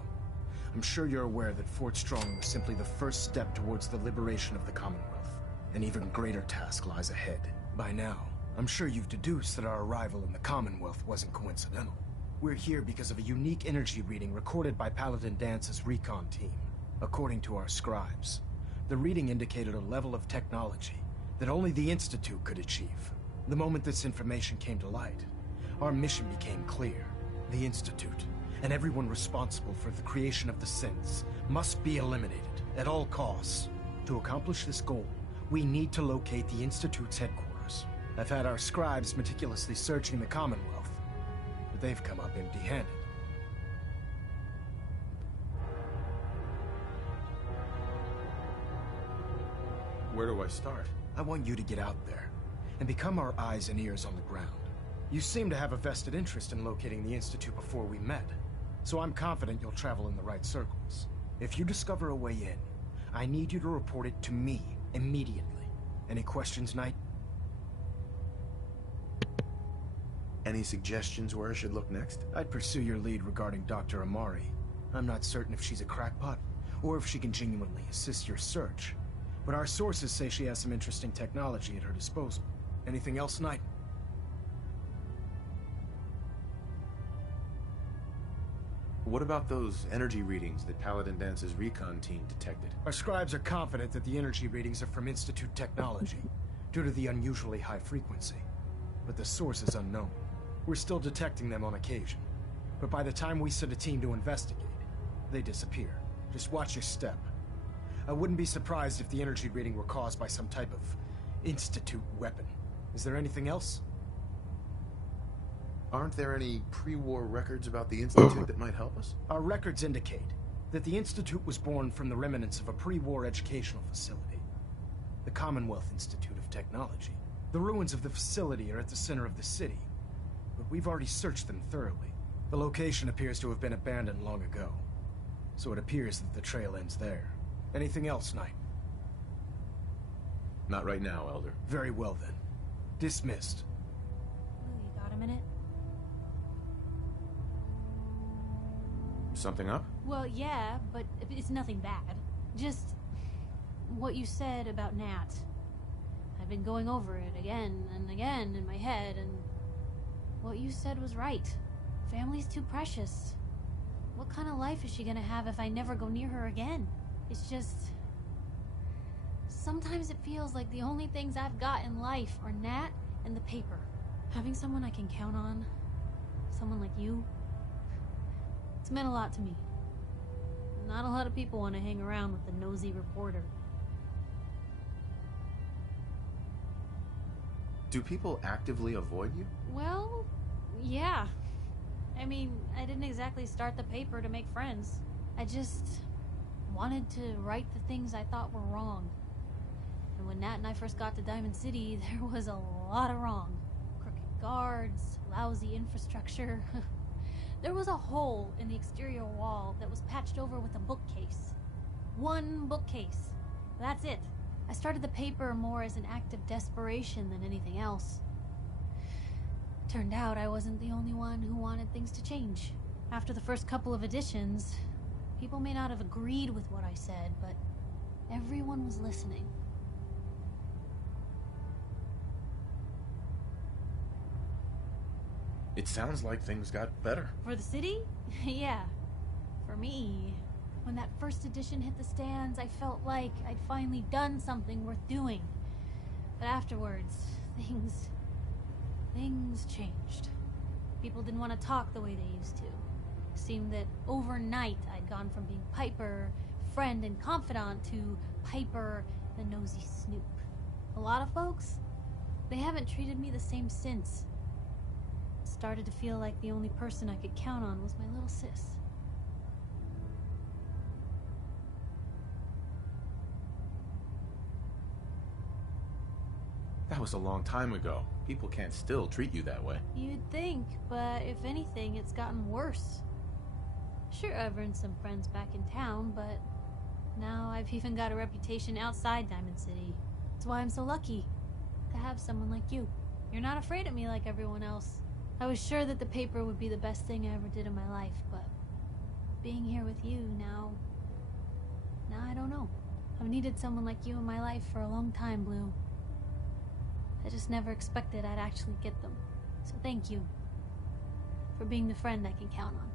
I'm sure you're aware that Fort Strong was simply the first step towards the liberation of the Commonwealth. An even greater task lies ahead. By now, I'm sure you've deduced that our arrival in the Commonwealth wasn't coincidental. We're here because of a unique energy reading recorded by Paladin Dance's recon team. According to our scribes, the reading indicated a level of technology that only the Institute could achieve. The moment this information came to light, our mission became clear. The Institute, and everyone responsible for the creation of the synths, must be eliminated at all costs. To accomplish this goal, we need to locate the Institute's headquarters. I've had our scribes meticulously searching the Commonwealth, but they've come up empty-handed. Where do I start? I want you to get out there and become our eyes and ears on the ground. You seem to have a vested interest in locating the Institute before we met, so I'm confident you'll travel in the right circles. If you discover a way in, I need you to report it to me immediately. Any questions, Knight? Any suggestions where I should look next? I'd pursue your lead regarding Dr. Amari. I'm not certain if she's a crackpot, or if she can genuinely assist your search. But our sources say she has some interesting technology at her disposal. Anything else, Knight? What about those energy readings that Paladin Dance's recon team detected? Our scribes are confident that the energy readings are from Institute technology, due to the unusually high frequency. But the source is unknown. We're still detecting them on occasion. But by the time we send a team to investigate, they disappear. Just watch your step. I wouldn't be surprised if the energy reading were caused by some type of Institute weapon. Is there anything else? Aren't there any pre-war records about the Institute that might help us? Our records indicate that the Institute was born from the remnants of a pre-war educational facility, the Commonwealth Institute of Technology. The ruins of the facility are at the center of the city, but we've already searched them thoroughly. The location appears to have been abandoned long ago, so it appears that the trail ends there. Anything else, Knight? Not right now, Elder. Very well then. Dismissed. You got a minute? Something up? Well, yeah, but it's nothing bad. Just what you said about Nat. I've been going over it again and again in my head, and what you said was right. Family's too precious. What kind of life is she gonna have if I never go near her again? It's just... sometimes it feels like the only things I've got in life are Nat and the paper. Having someone I can count on, someone like you, it's meant a lot to me. Not a lot of people want to hang around with a nosy reporter. Do people actively avoid you? Well, yeah. I mean, I didn't exactly start the paper to make friends. I just wanted to right the things I thought were wrong. And when Nat and I first got to Diamond City, there was a lot of wrong. Crooked guards, lousy infrastructure. There was a hole in the exterior wall that was patched over with a bookcase. One bookcase. That's it. I started the paper more as an act of desperation than anything else. Turned out I wasn't the only one who wanted things to change. After the first couple of editions, people may not have agreed with what I said, but everyone was listening. It sounds like things got better. For the city? Yeah. For me, when that first edition hit the stands, I felt like I'd finally done something worth doing. But afterwards, things changed. People didn't want to talk the way they used to. It seemed that overnight I'd gone from being Piper, friend and confidant, to Piper, the nosy snoop. A lot of folks, they haven't treated me the same since. It started to feel like the only person I could count on was my little sis. That was a long time ago. People can't still treat you that way. You'd think, but if anything, it's gotten worse. Sure, I've earned some friends back in town, but now I've even got a reputation outside Diamond City. That's why I'm so lucky to have someone like you. You're not afraid of me like everyone else. I was sure that the paper would be the best thing I ever did in my life, but being here with you now I don't know. I've needed someone like you in my life for a long time, Blue. I just never expected I'd actually get them. So thank you for being the friend I can count on.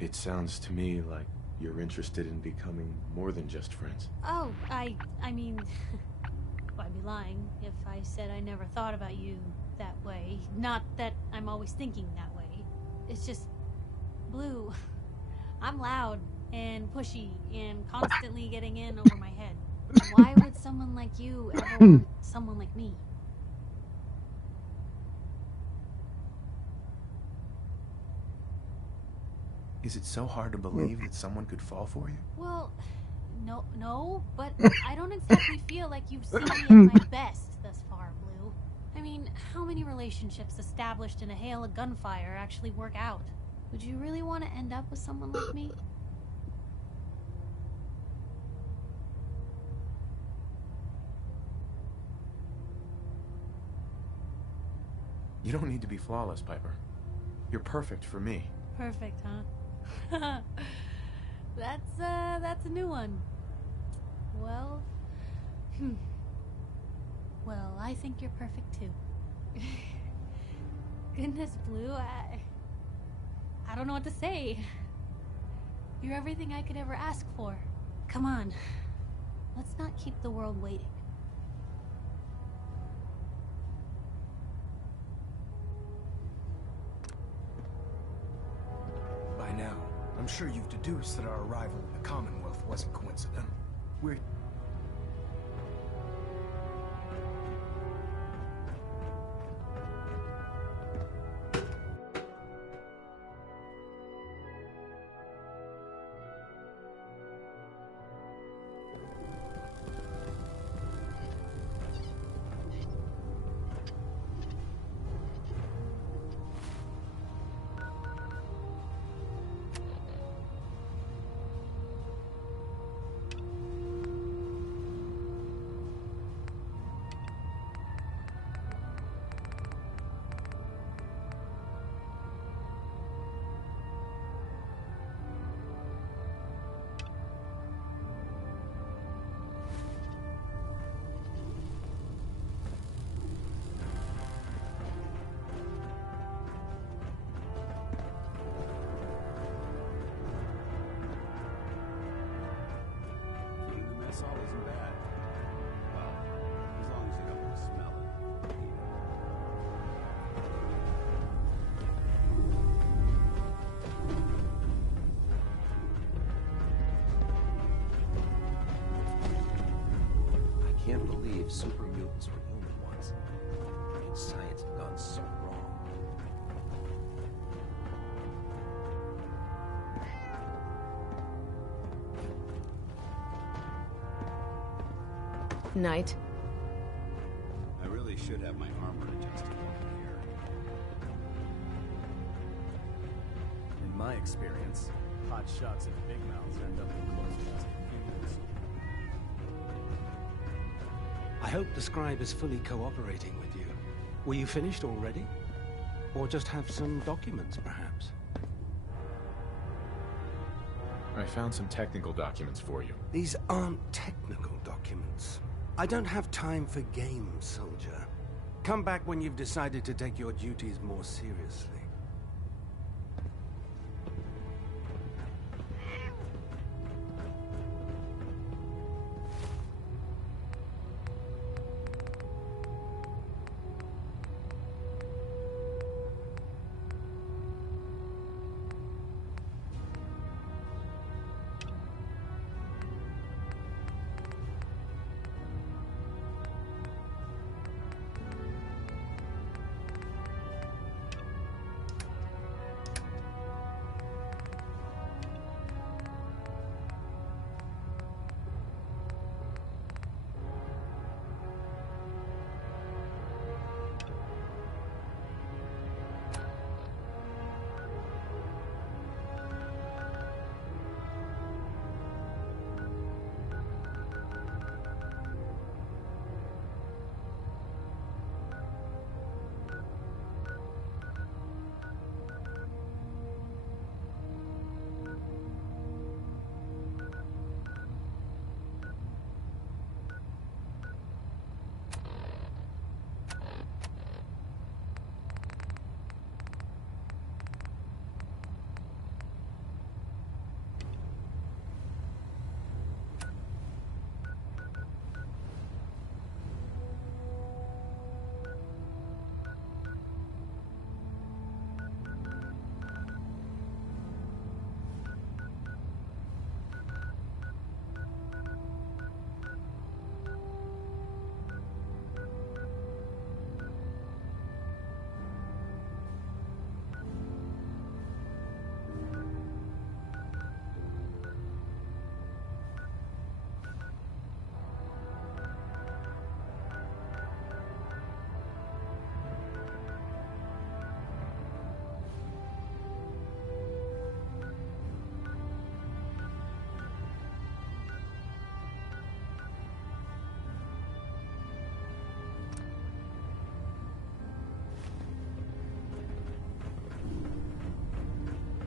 It sounds to me like you're interested in becoming more than just friends. Oh, I mean, I'd be lying if I said I never thought about you that way. Not that I'm always thinking that way. It's just, Blue, I'm loud and pushy and constantly getting in over my head. Why would someone like you ever want someone like me? Is it so hard to believe that someone could fall for you? Well, no, but I don't exactly feel like you've seen me at my best thus far, Blue. I mean, how many relationships established in a hail of gunfire actually work out? Would you really want to end up with someone like me? You don't need to be flawless, Piper. You're perfect for me. Perfect, huh? That's a new one. Well, well, I think you're perfect too. Goodness, Blue, I don't know what to say. You're everything I could ever ask for. Come on, let's not keep the world waiting. By now, I'm sure you've deduced that our arrival in the Commonwealth wasn't coincidental. We're... salt isn't bad. Well, as long as you don't want to smell it. I can't believe super mutants were human once. I mean, science had gone so wrong. Knight. I really should have my armor adjusted over here. In my experience, hot shots and big mouths end up in close funerals. I hope the scribe is fully cooperating with you. Were you finished already? Or just have some documents, perhaps? I found some technical documents for you. These aren't technical documents. I don't have time for games, soldier. Come back when you've decided to take your duties more seriously.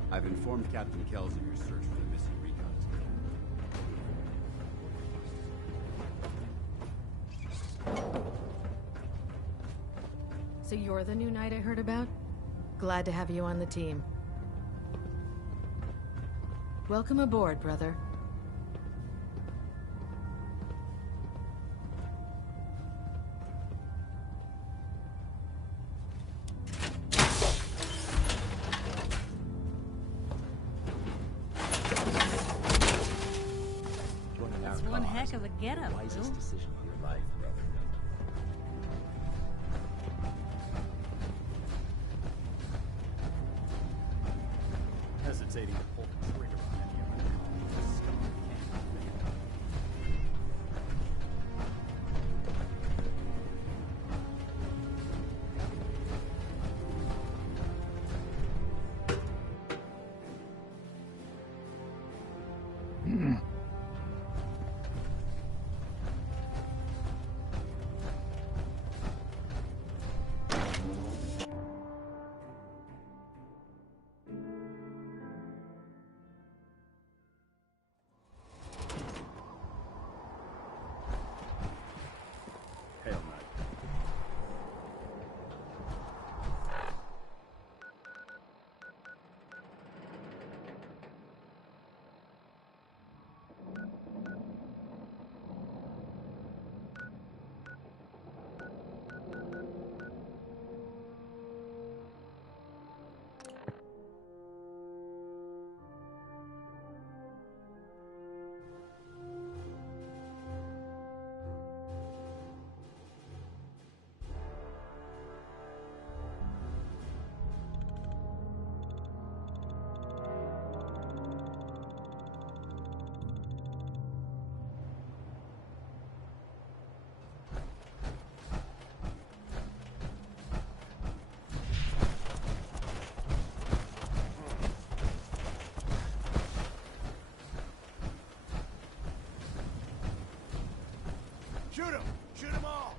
I've informed Captain Kells of your search for the missing recon team. So you're the new knight I heard about? Glad to have you on the team. Welcome aboard, brother. That's one heck of a getup, Wisest Lou. decision of your life, brother. Hesitating to pull the trigger on any of them. Shoot him! Shoot them all!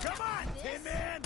Come on, Tin Man!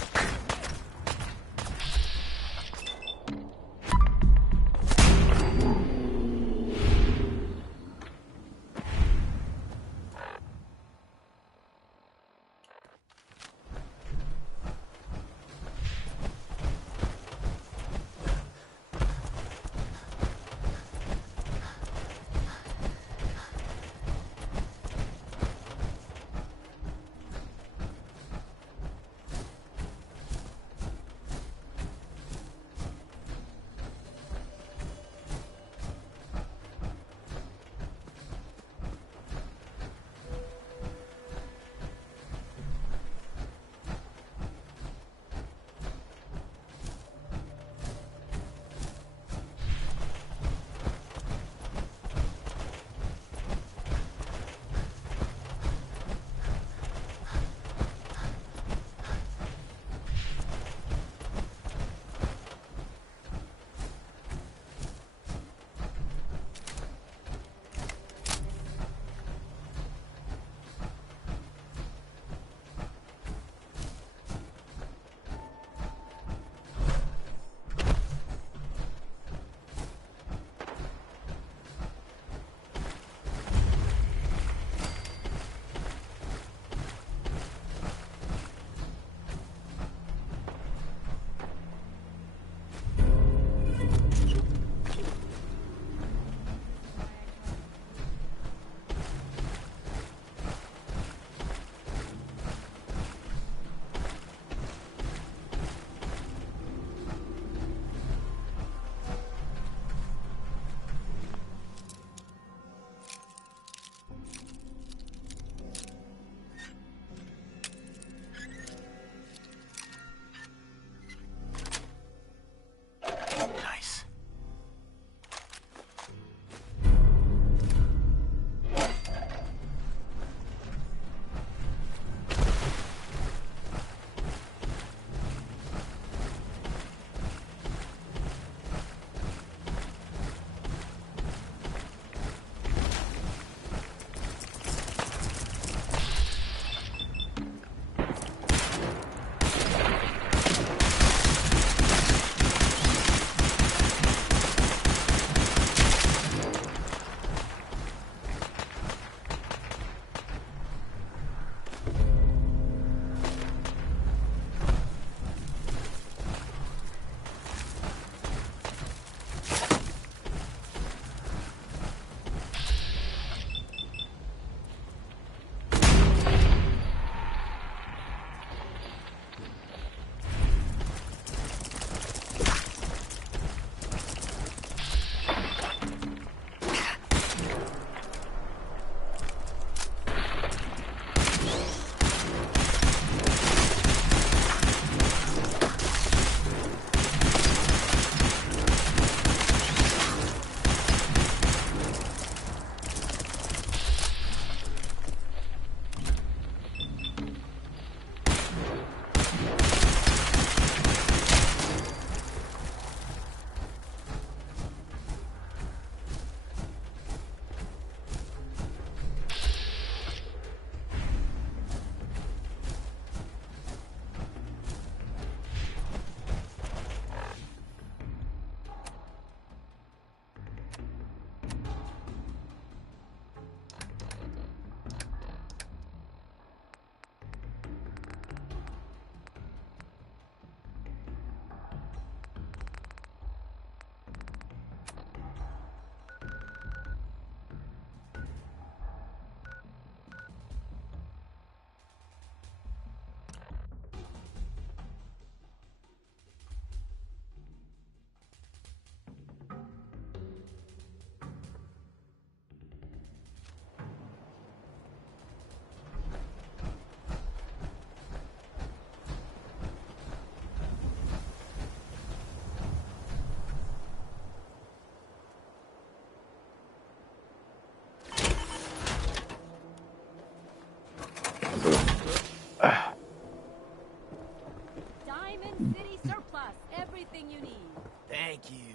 Thank you.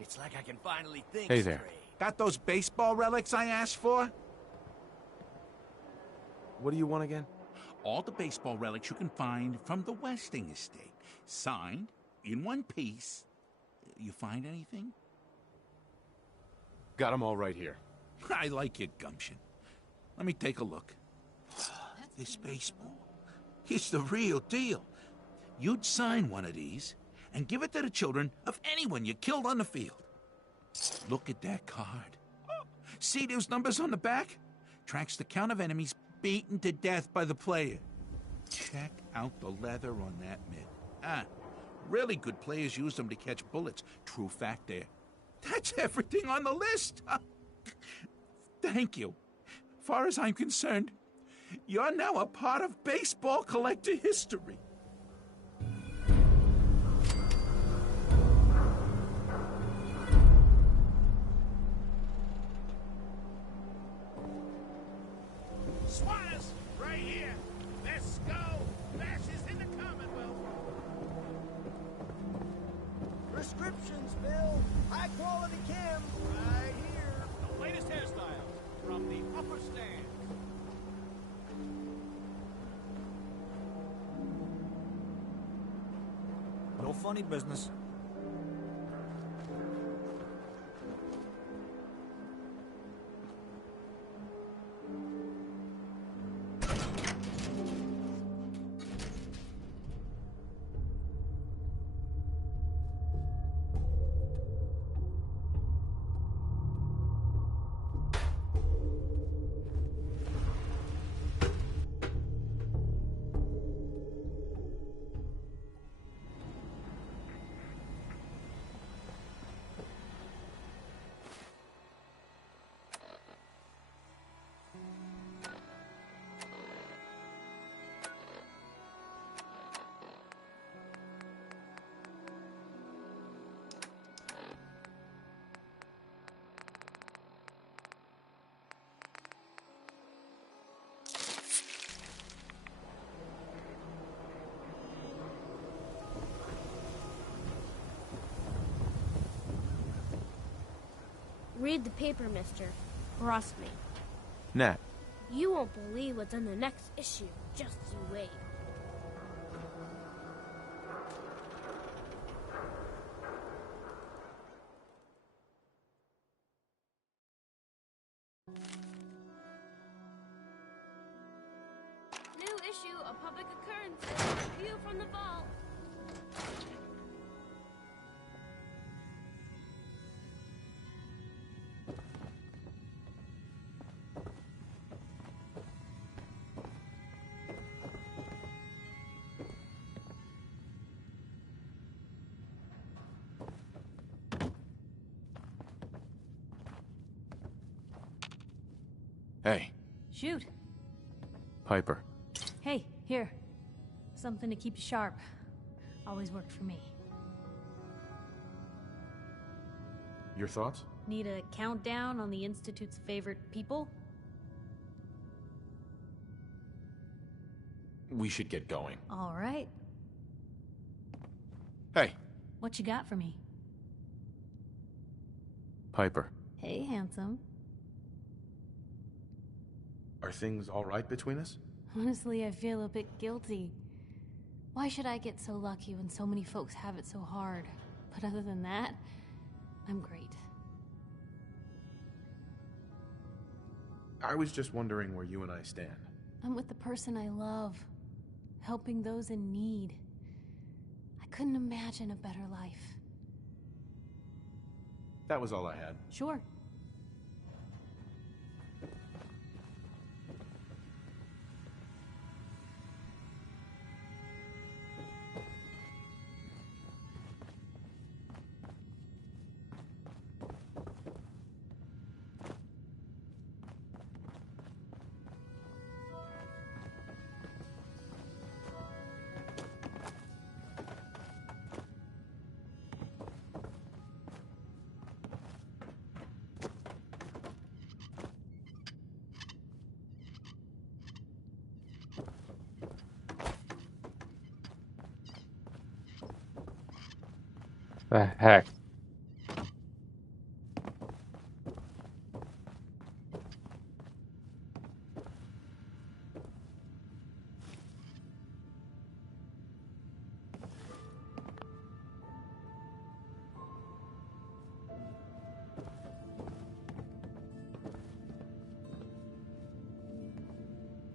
It's like I can finally think Hey there. straight. Got those baseball relics I asked for? What do you want again? All the baseball relics you can find from the Westing estate. Signed, in one piece. You find anything? Got them all right here. I like your gumption. Let me take a look. This baseball. It's the real deal. You'd sign one of these and give it to the children of anyone you killed on the field. Look at that card. See those numbers on the back? Tracks the count of enemies beaten to death by the player. Check out the leather on that mitt. Really good players use them to catch bullets. True fact there. That's everything on the list. Thank you. Far as I'm concerned, you're now a part of baseball collector history. Squatters, right here. Let's go. Fascists in the Commonwealth. Prescriptions, Bill. High quality chem. Right here. The latest hairstyles from the upper stand. No funny business. Read the paper, mister. Trust me. Nat. You won't believe what's in the next issue. Just you wait. New issue of Public Occurrences. View from the vault. Hey, Shoot. Piper. Hey, here. Something to keep you sharp. Always worked for me. Your thoughts? Need a countdown on the Institute's favorite people? We should get going. All right. Hey, What you got for me? Piper. Hey, handsome. Are things all right between us? Honestly, I feel a bit guilty. Why should I get so lucky when so many folks have it so hard? But other than that, I'm great. I was just wondering where you and I stand. I'm with the person I love, helping those in need. I couldn't imagine a better life. That was all I had. Sure. The heck?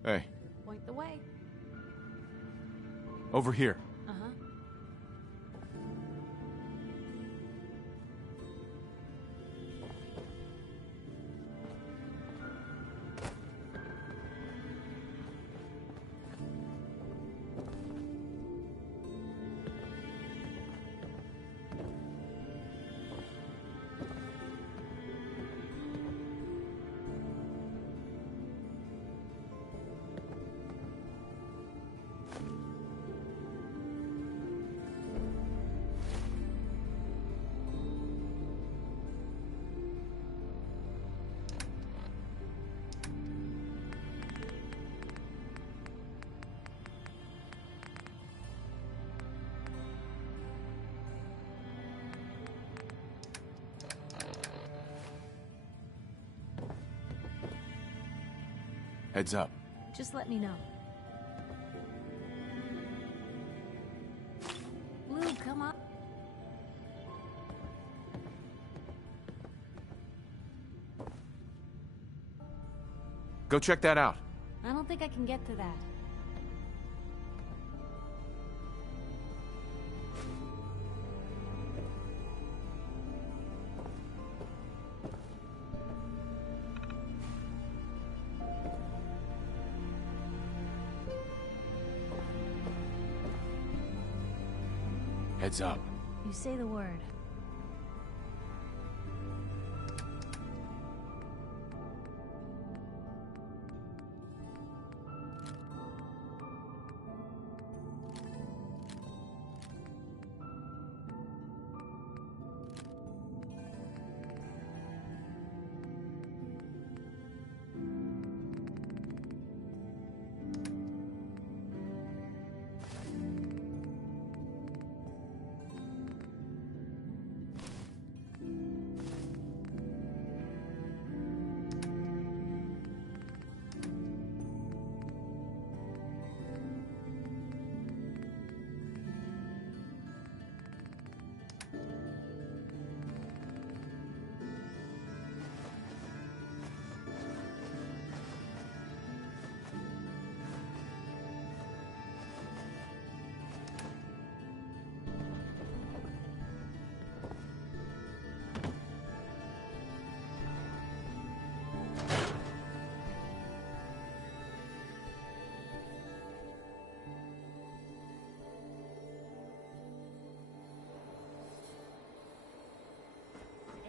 Hey, Point the way. over here. Uh-huh. Heads up. Just let me know. Blue, come on. Go check that out. I don't think I can get to that. Heads up. You say the word.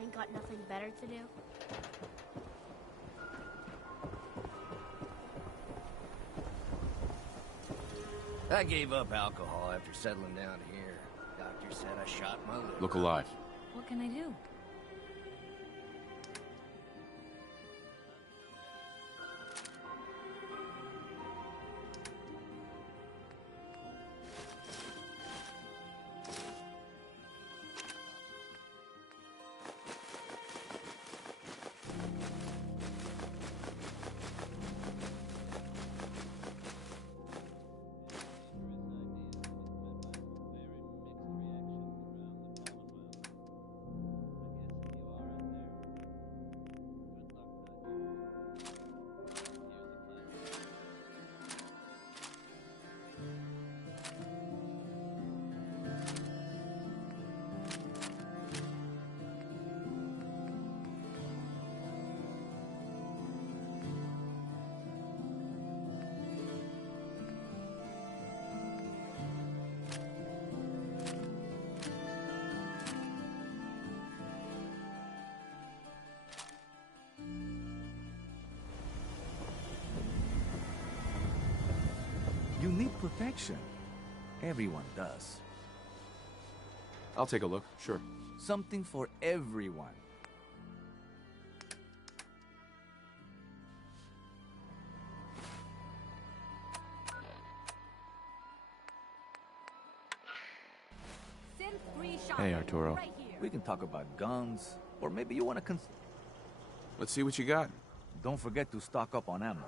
Ain't got nothing better to do? I gave up alcohol after settling down here. Doctor said I shot my liver. Look alive. What can I do? You need protection. Everyone does. I'll take a look, sure. Something for everyone. Hey, Arturo. We can talk about guns, or maybe you want to Let's see what you got. Don't forget to stock up on ammo.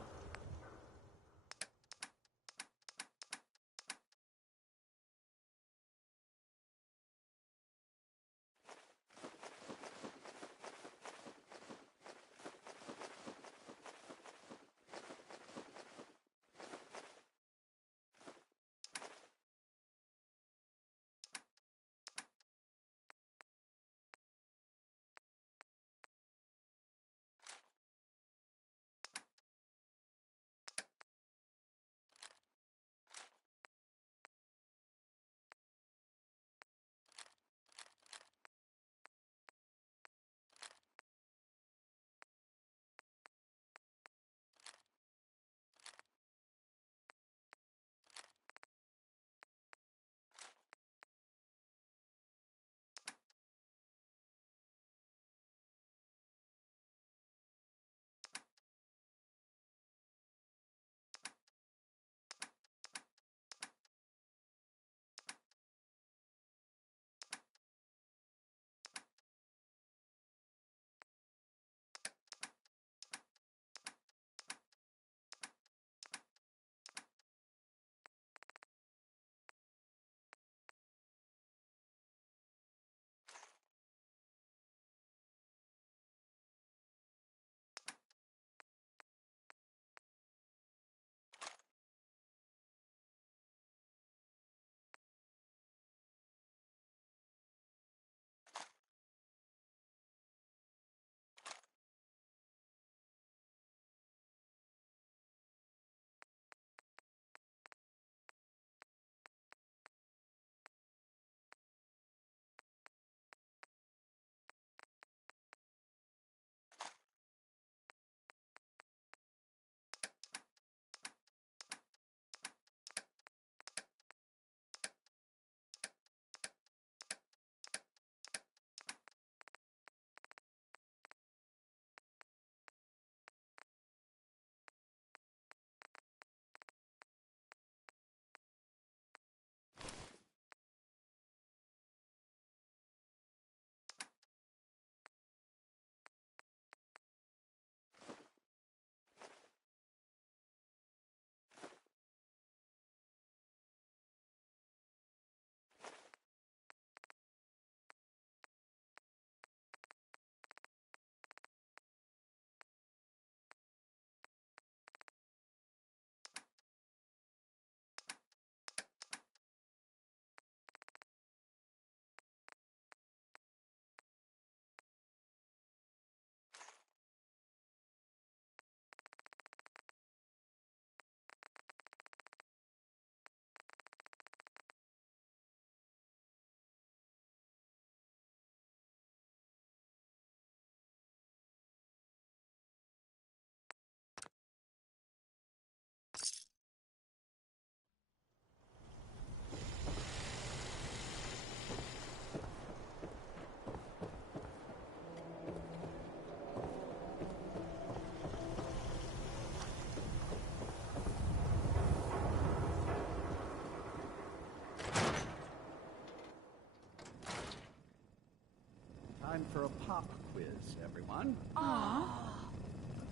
time for a pop quiz, everyone. Aww.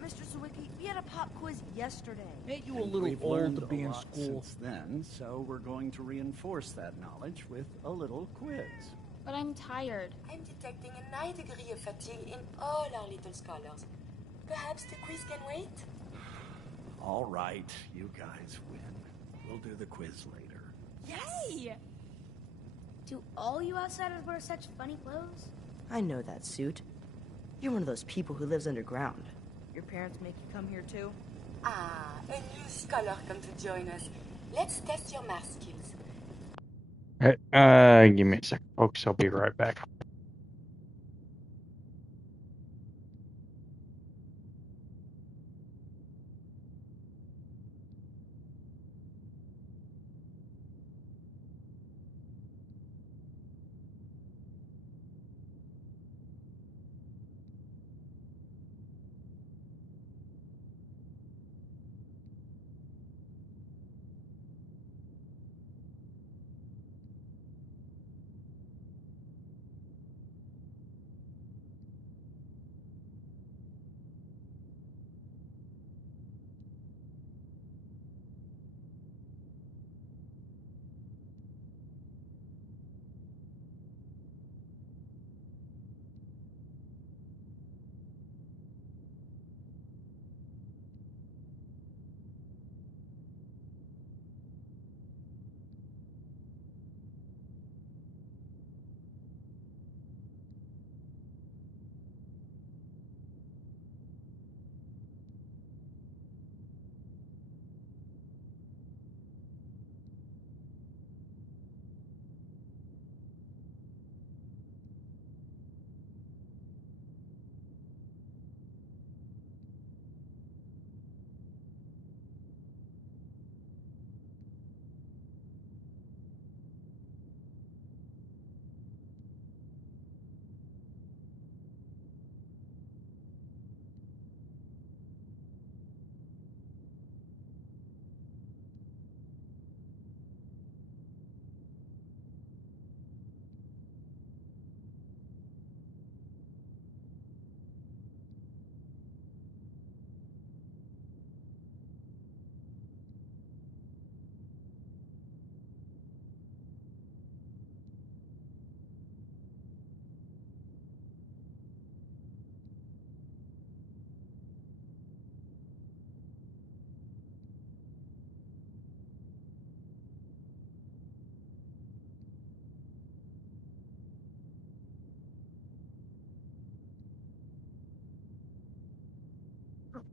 Mr. Sawicki, we had a pop quiz yesterday. Ain't you a little We've old learned to be a in lot school since then, so we're going to reinforce that knowledge with a little quiz. But I'm tired. I'm detecting a high degree of fatigue in all our little scholars. Perhaps the quiz can wait? All right, you guys win. We'll do the quiz later. Yay! Do all you outsiders wear such funny clothes? I know that suit. You're one of those people who lives underground. Your parents make you come here too? Ah, a new scholar come to join us. Let's test your math skills. Give me a second, folks. I'll be right back.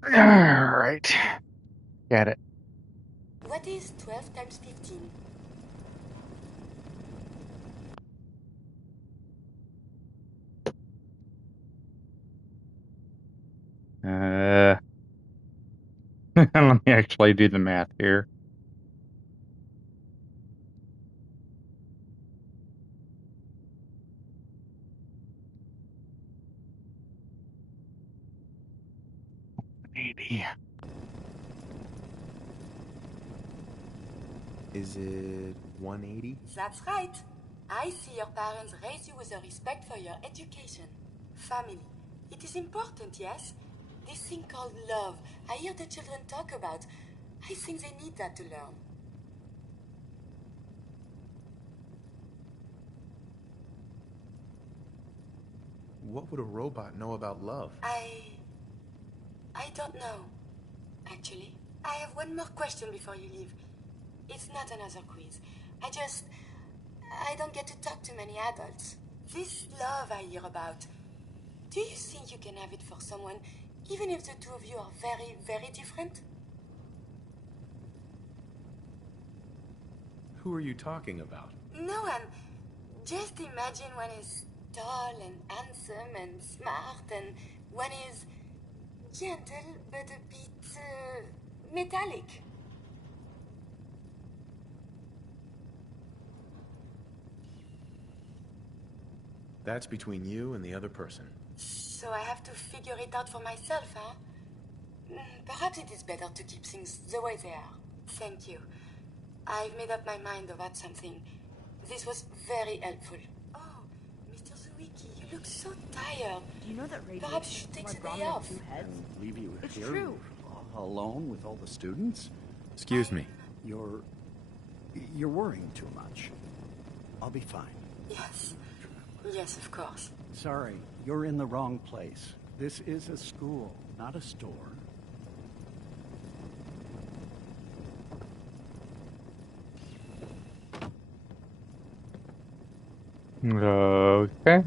All right. Got it. What is 12 times 15? Let me actually do the math here. Is it 180? That's right. I see your parents raise you with a respect for your education. Family. It is important, yes? This thing called love, I hear the children talk about. I think they need that to learn. What would a robot know about love? I don't know, actually. I have one more question before you leave. It's not another quiz. I don't get to talk to many adults. This love I hear about, do you think you can have it for someone, even if the two of you are very, very different? Who are you talking about? No one. Just imagine one is tall and handsome and smart, and one is gentle but a bit metallic. That's between you and the other person. So I have to figure it out for myself, huh? Perhaps it is better to keep things the way they are. Thank you. I've made up my mind about something. This was very helpful. Oh, Mr. Sawicki, you look so tired. Do you know that Perhaps radiation she is takes like a day ramen off. with two heads? And leave you It's here true. alone with all the students? Excuse me. You're worrying too much. I'll be fine. Yes. Yes, of course. Sorry, you're in the wrong place. This is a school, not a store. Okay.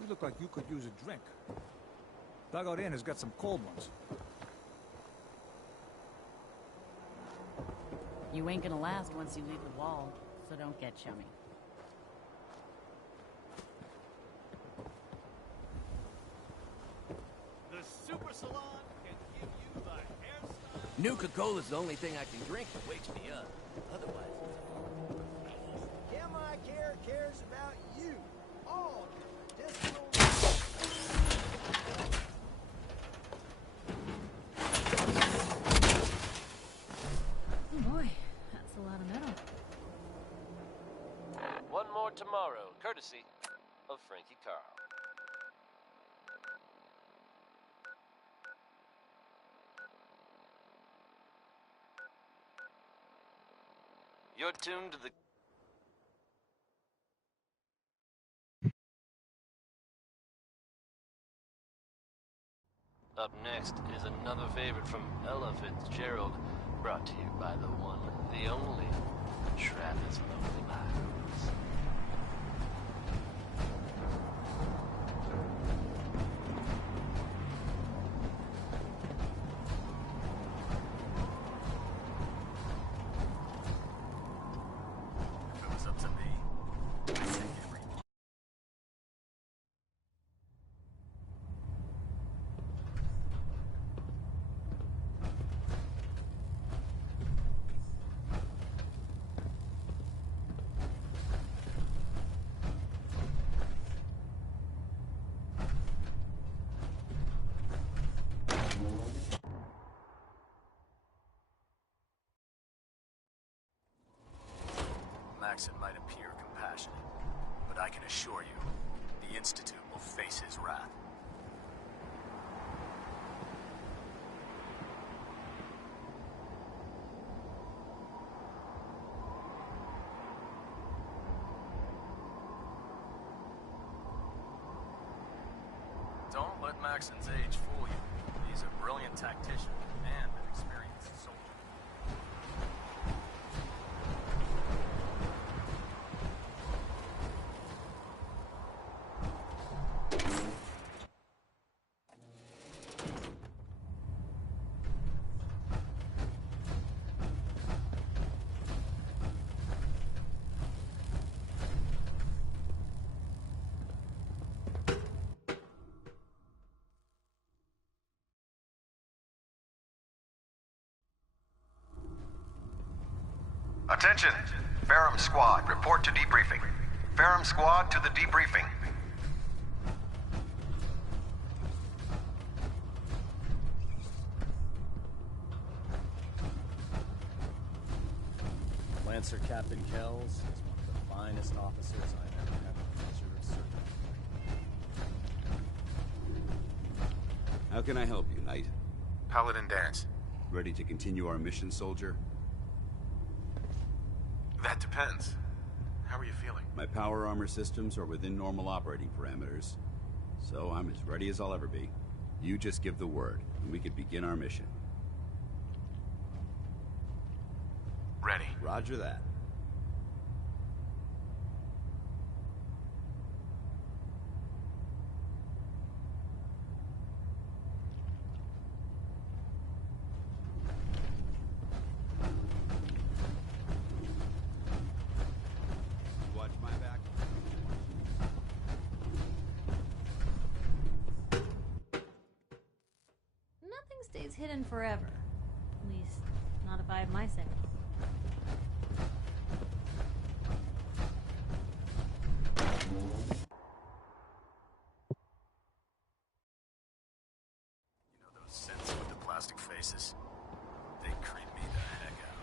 You look like you could use a drink. Dugout Inn has got some cold ones. You ain't gonna last once you leave the wall, so don't get chummy. The Super Salon can give you the hairstyle. Nuka-Cola's the only thing I can drink that wakes me up. Otherwise, Chemi Care cares about you. All your medicinal... Oh boy, that's a lot of metal. One more tomorrow, courtesy of Frankie Carl. You're tuned to the... Up next is another favorite from Ella Fitzgerald, brought to you by the one, the only, Travis Lonely Miles. If it was up to me, I'd take every... Maxon might appear compassionate, but I can assure you, the Institute will face his wrath. Don't let Maxon's age fool you. He's a brilliant tactician and an experienced soldier. Attention! Ferrum Squad, report to debriefing. Ferrum Squad to the debriefing. Lancer Captain Kells is one of the finest officers I've ever had the pleasure of serving. How can I help you, Knight? Paladin Dance. Ready to continue our mission, soldier? That depends. How are you feeling? My power armor systems are within normal operating parameters, so I'm as ready as I'll ever be. You just give the word, and we can begin our mission. Ready. Roger that. Watch my back. Nothing stays hidden forever. At least, not if I have my say. You know those synths with the plastic faces? They creep me the heck out.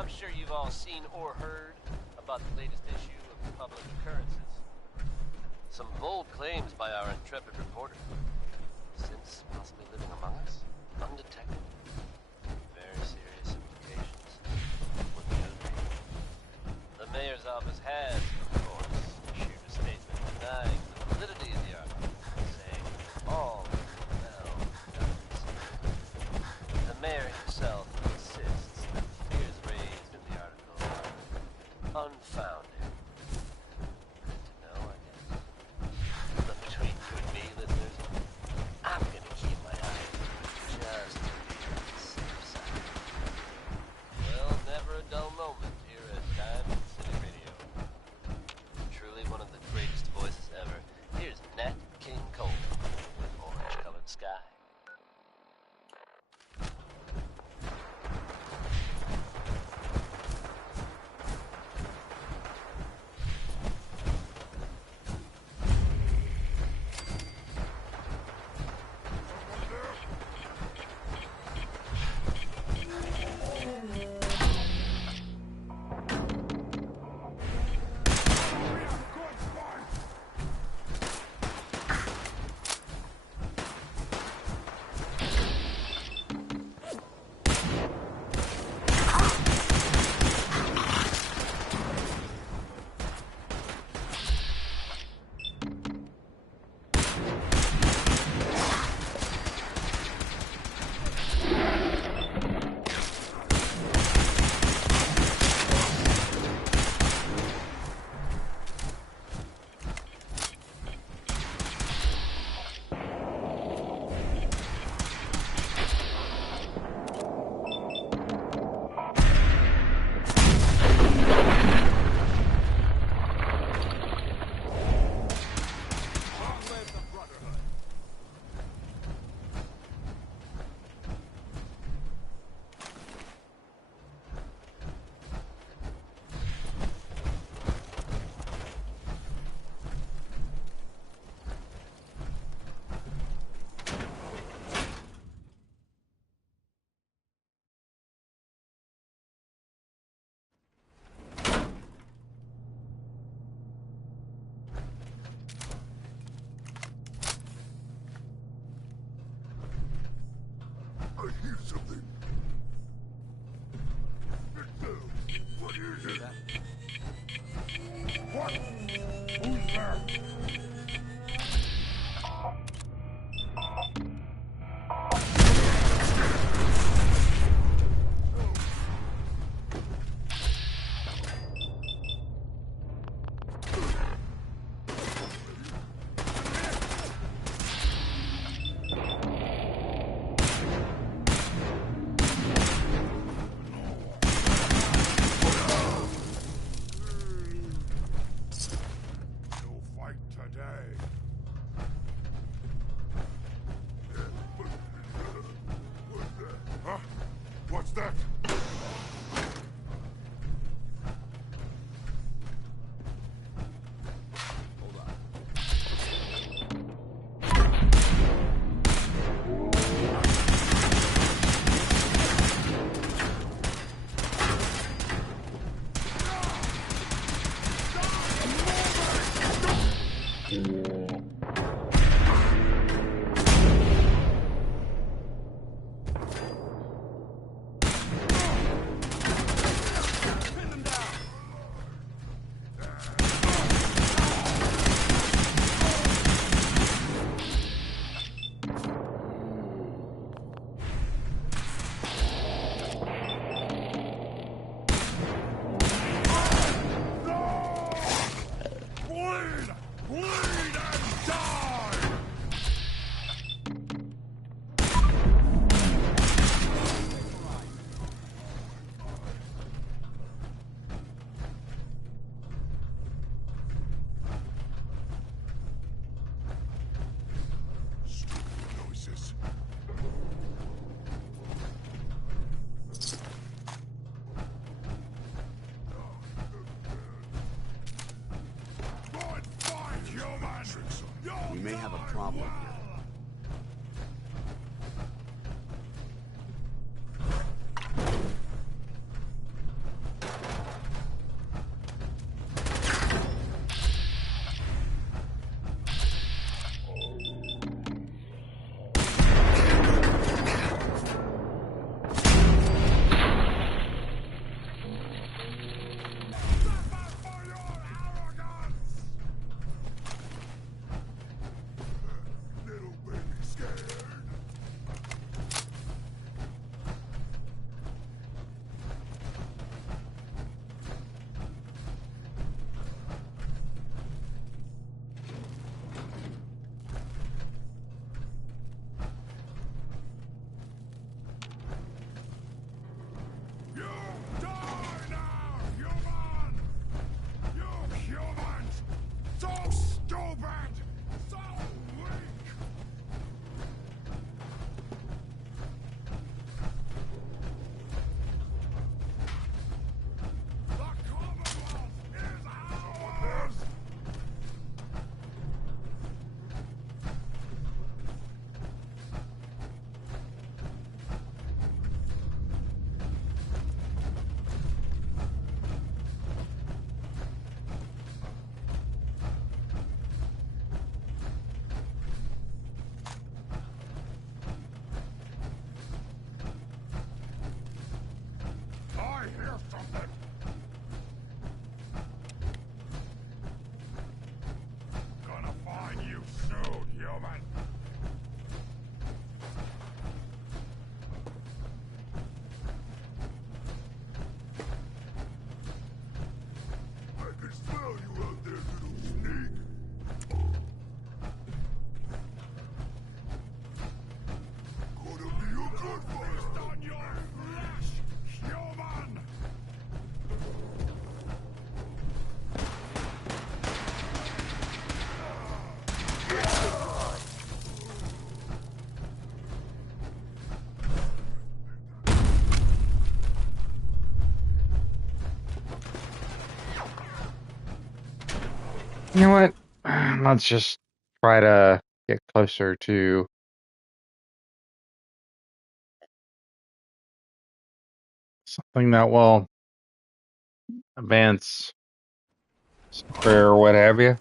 I'm sure you've all seen or heard about the latest issue of Public Occurrences. Some bold claims by our intrepid reporter. Since possibly living among us, undetected. Very serious implications. Wouldn't you agree? The mayor's office has, of course, issued a statement denying the validity of the article, saying all well done. The mayor himself insists that the fears raised in the article are unfounded. Good to know, I guess. But between you and me, listeners, I'm gonna keep my eyes open just to be on the safe side. Well, never a dull moment here at Diamond City Radio. Truly one of the greatest voices ever. Here's Nat King Cole with Orange Colored Sky. I hear something. Victor, what is it? What? Who's there? What's that? We may have a problem here. something? Gonna find you soon, human. I can smell you out there, little sneak. Gonna be a good feast on your flesh, human! You know what? Let's just try to get closer to something that will advance prayer or what have you.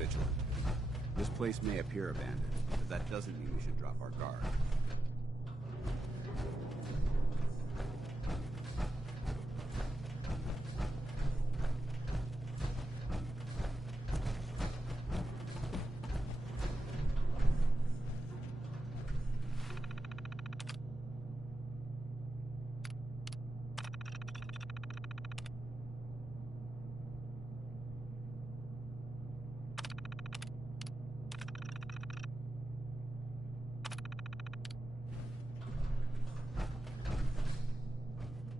vigilant. This place may appear abandoned, but that doesn't mean we should drop our guard.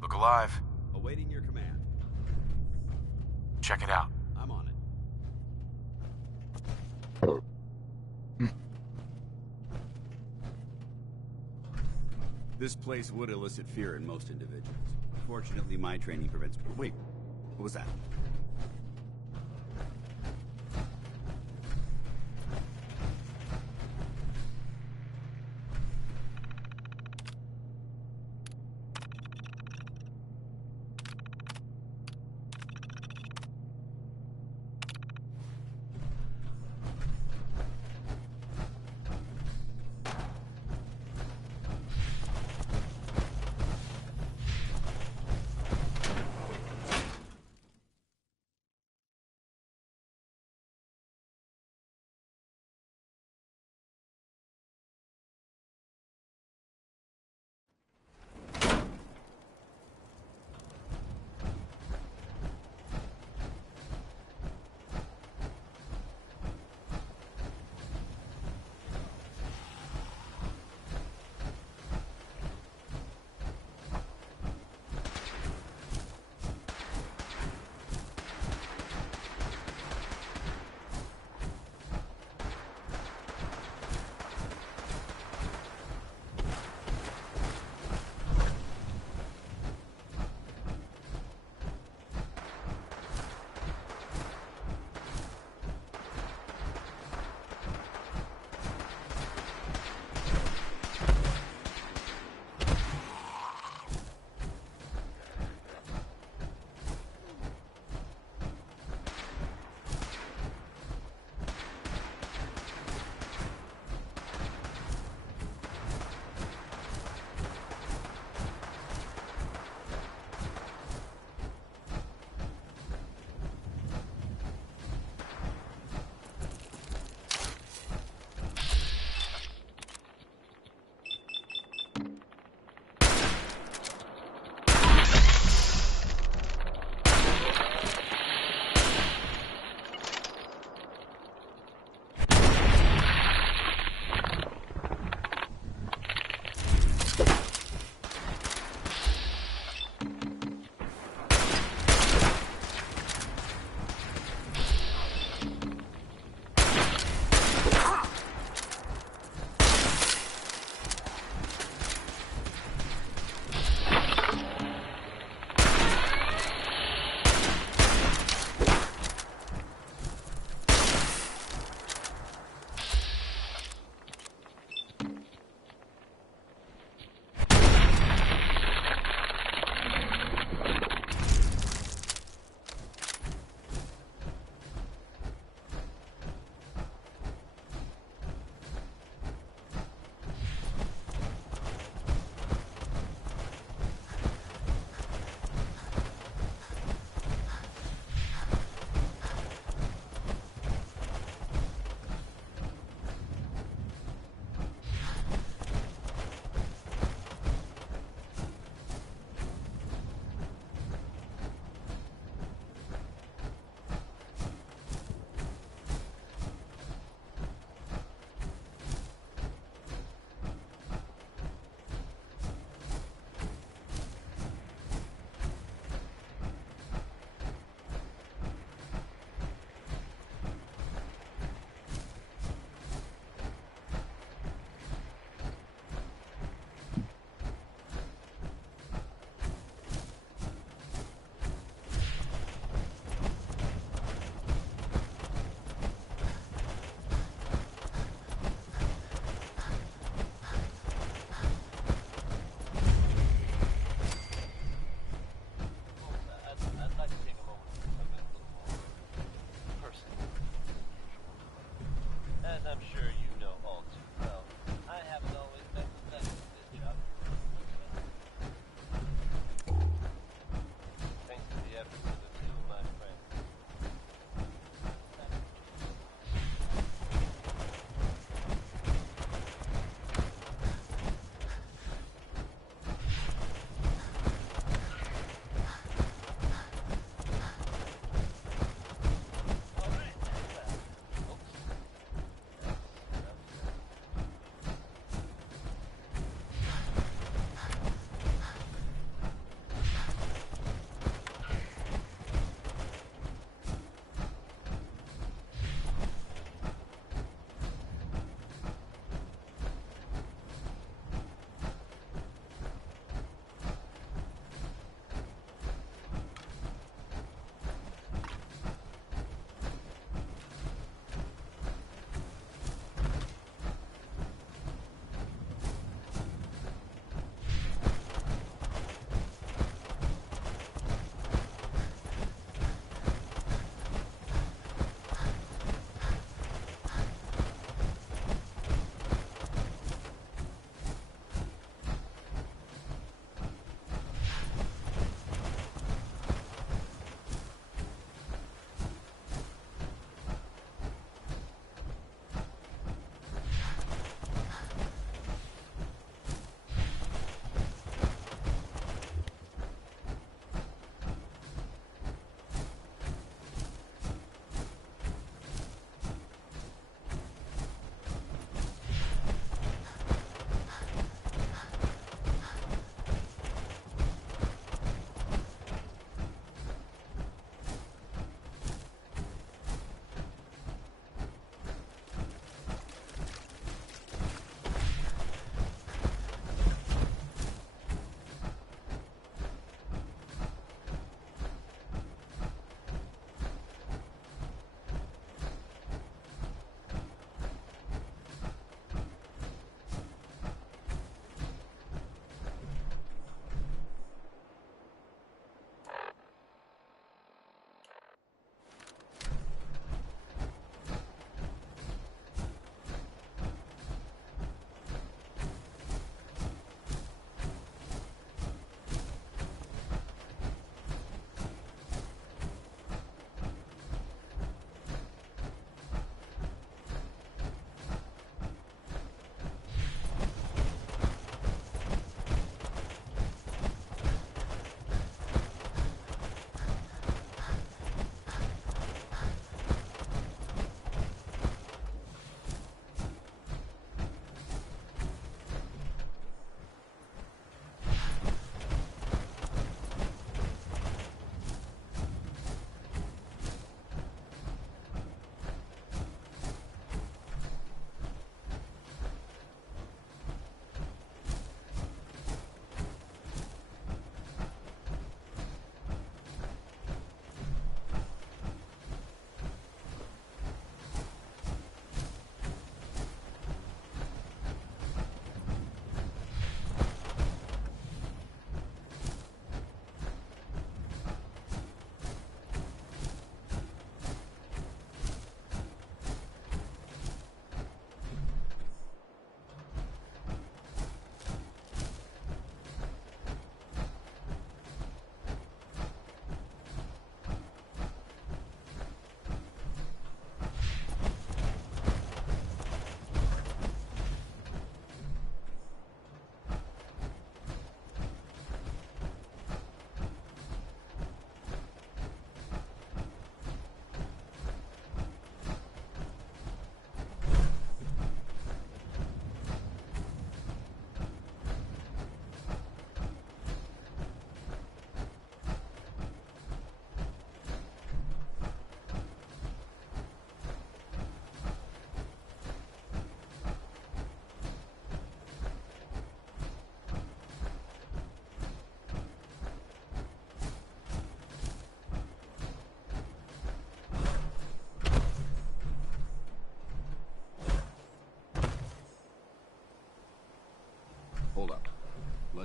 Look alive. Awaiting your command. Check it out. I'm on it. This place would elicit fear in most individuals. Fortunately, my training prevents... Wait, what was that?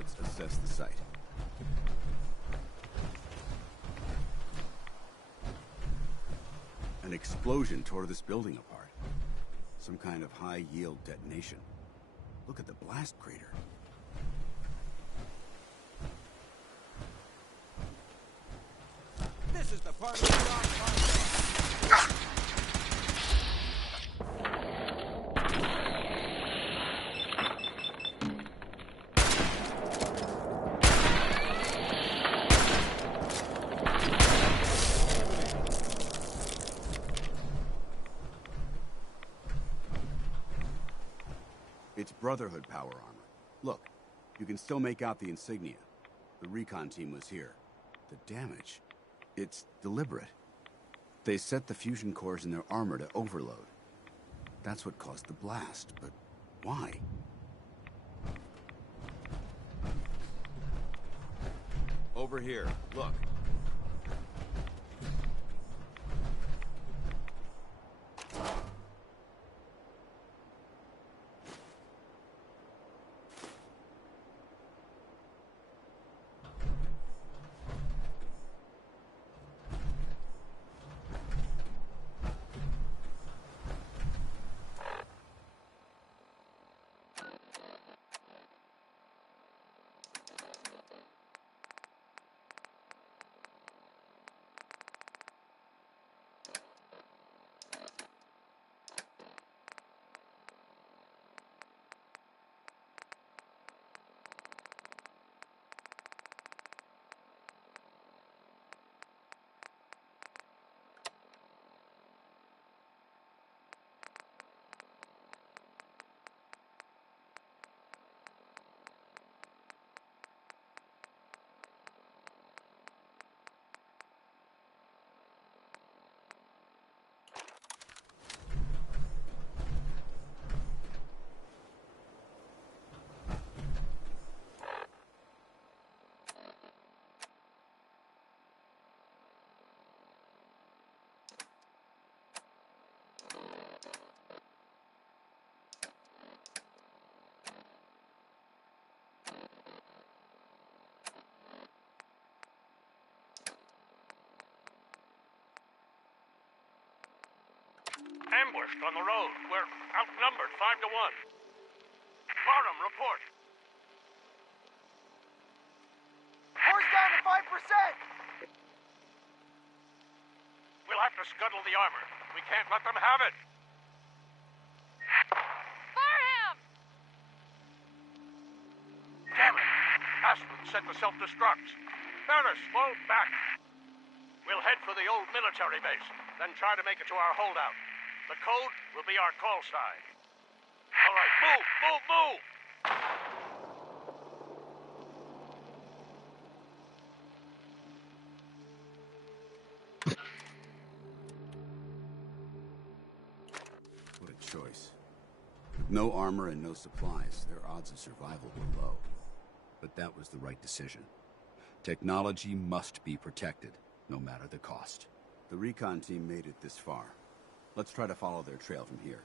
Let's assess the site. An explosion tore this building apart. Some kind of high-yield detonation. Look at the blast crater. This is the part of the It's Brotherhood power armor. Look, you can still make out the insignia. The recon team was here. The damage, it's deliberate. They set the fusion cores in their armor to overload. That's what caused the blast, but why? Over here, look. Ambushed on the road. We're outnumbered 5 to 1. Barham, report. Horse down to 5%! We'll have to scuttle the armor. We can't let them have it. Barham! Damn it. Aspen set the self-destruct. Ferris, slow back. We'll head for the old military base, then try to make it to our holdout. The code will be our call sign. All right, move! What a choice. With no armor and no supplies, their odds of survival were low. But that was the right decision. Technology must be protected, no matter the cost. The recon team made it this far. Let's try to follow their trail from here.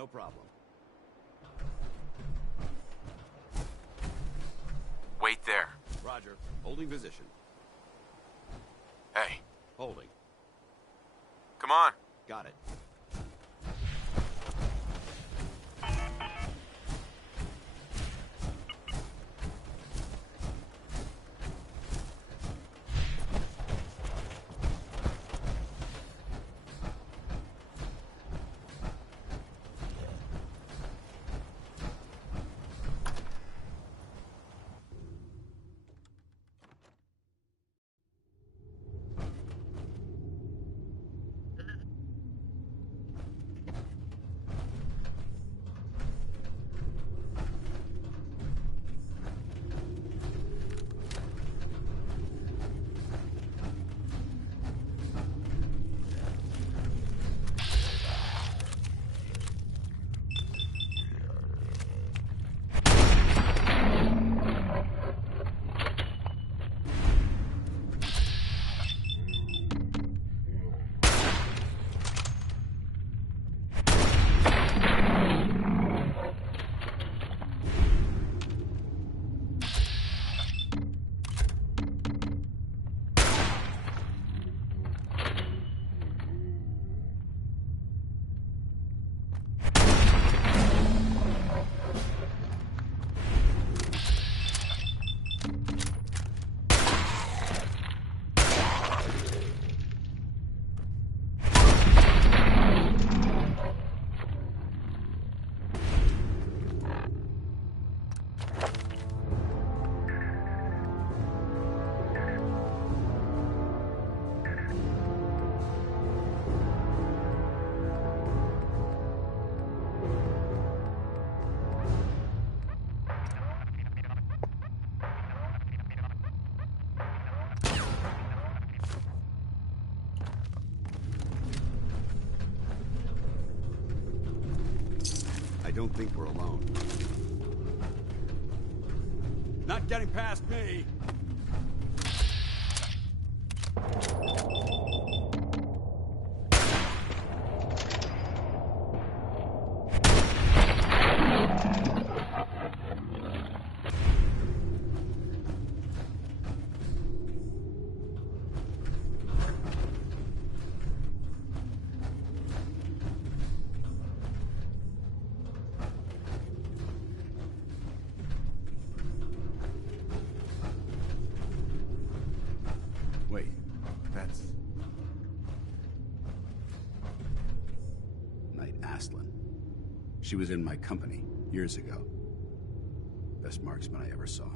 No problem. Wait there. Roger. Holding position. Hey, Holding. come on. Got it. I don't think we're alone. Not getting past me! Wait, that's... Knight Aslan. She was in my company years ago. Best marksman I ever saw.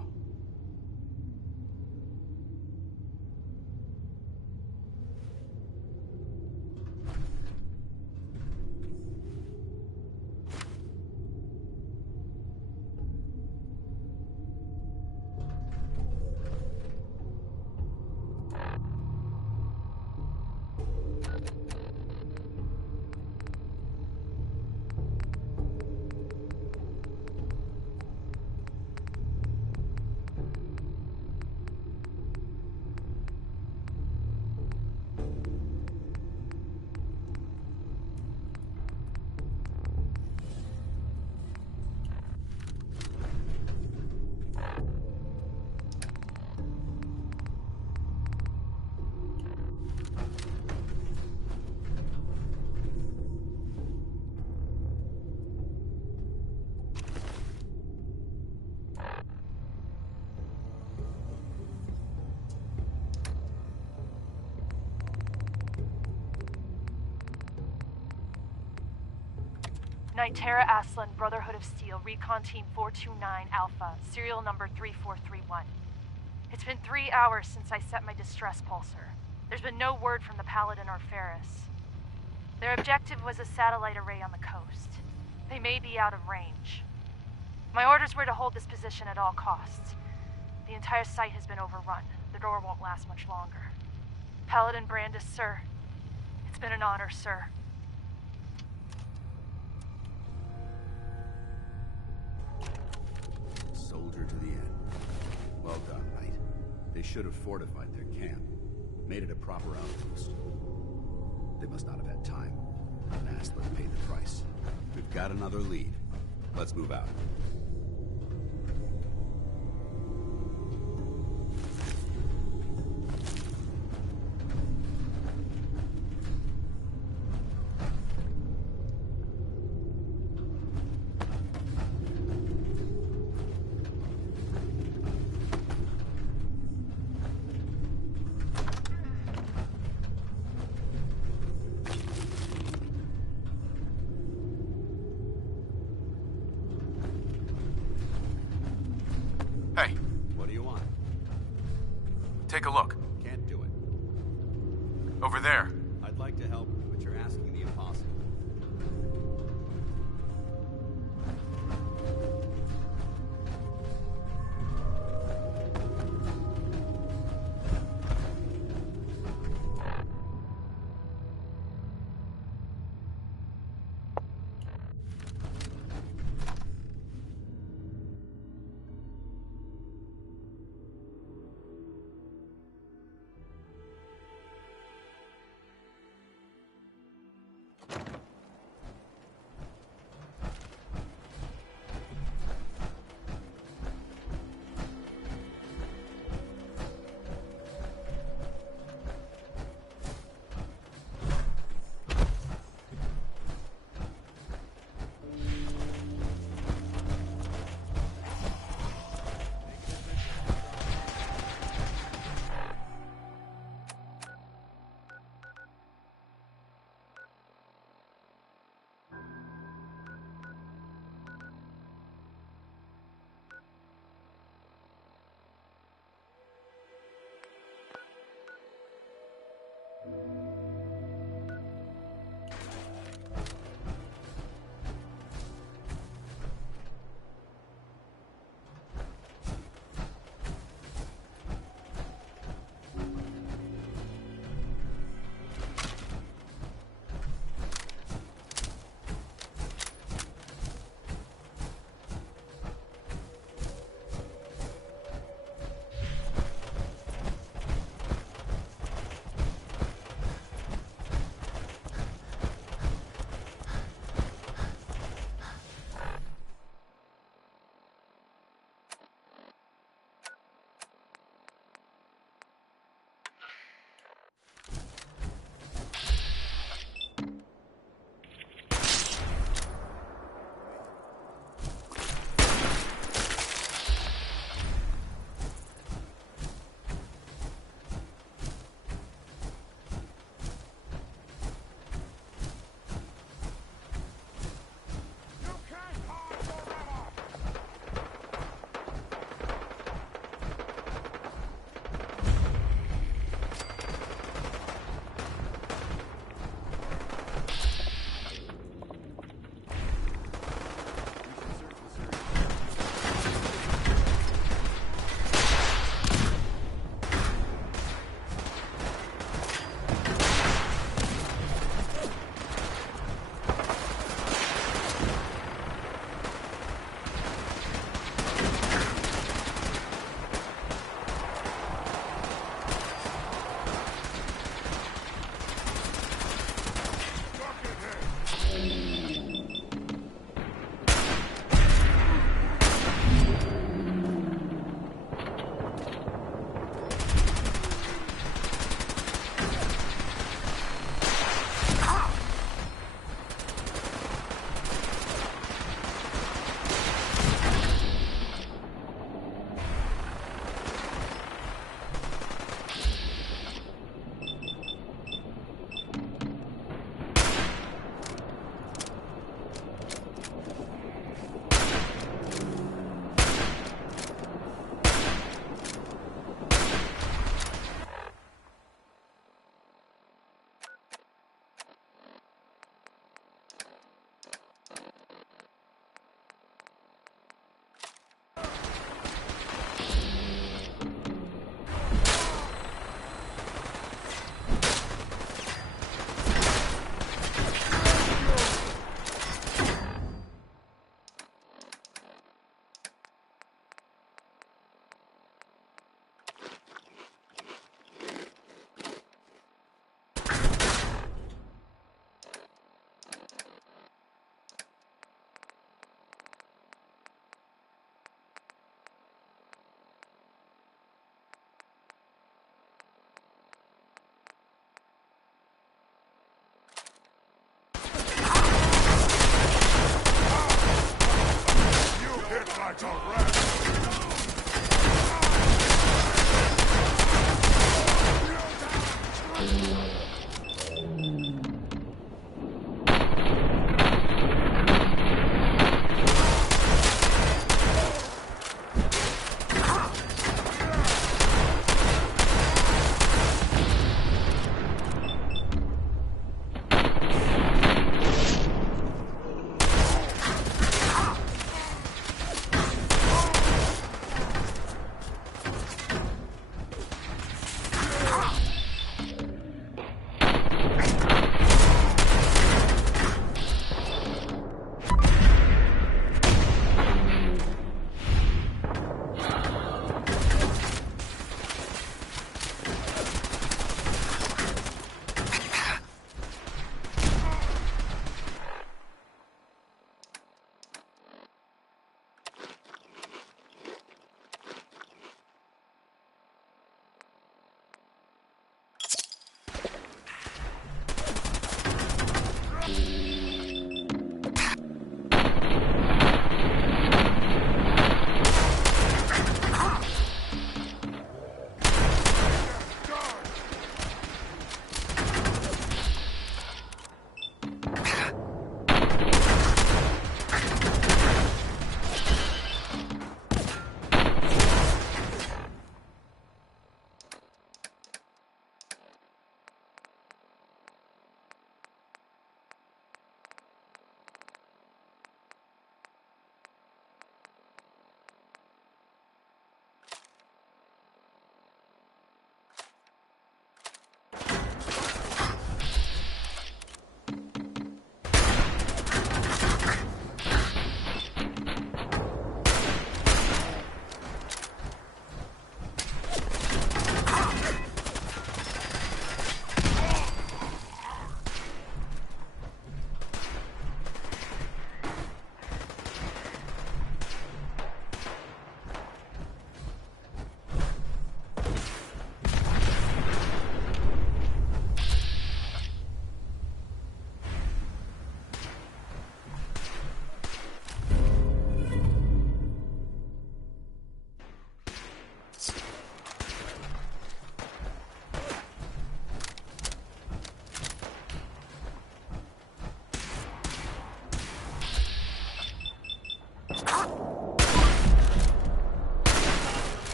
Knight Terra Aslan, Brotherhood of Steel, Recon Team 429 Alpha, serial number 3431. It's been 3 hours since I set my distress pulsar. There's been no word from the Paladin or Ferris. Their objective was a satellite array on the coast. They may be out of range. My orders were to hold this position at all costs. The entire site has been overrun. The door won't last much longer. Paladin Brandis, sir. It's been an honor, sir. Soldier to the end. Well done, Knight. They should have fortified their camp. Made it a proper outpost. They must not have had time. And Aslan paid the price. We've got another lead. Let's move out. Hey, What do you want? take a look. Can't do it. Over there. I'd like to help, but you're asking the impossible.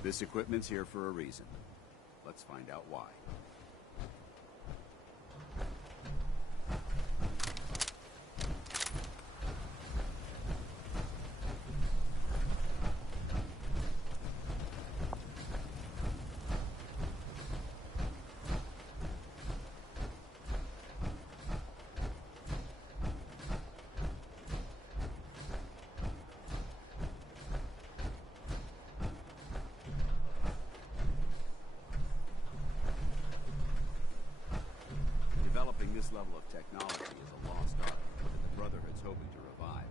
This equipment's here for a reason. Let's find out why. Developing this level of technology is a lost art that the Brotherhood's hoping to revive.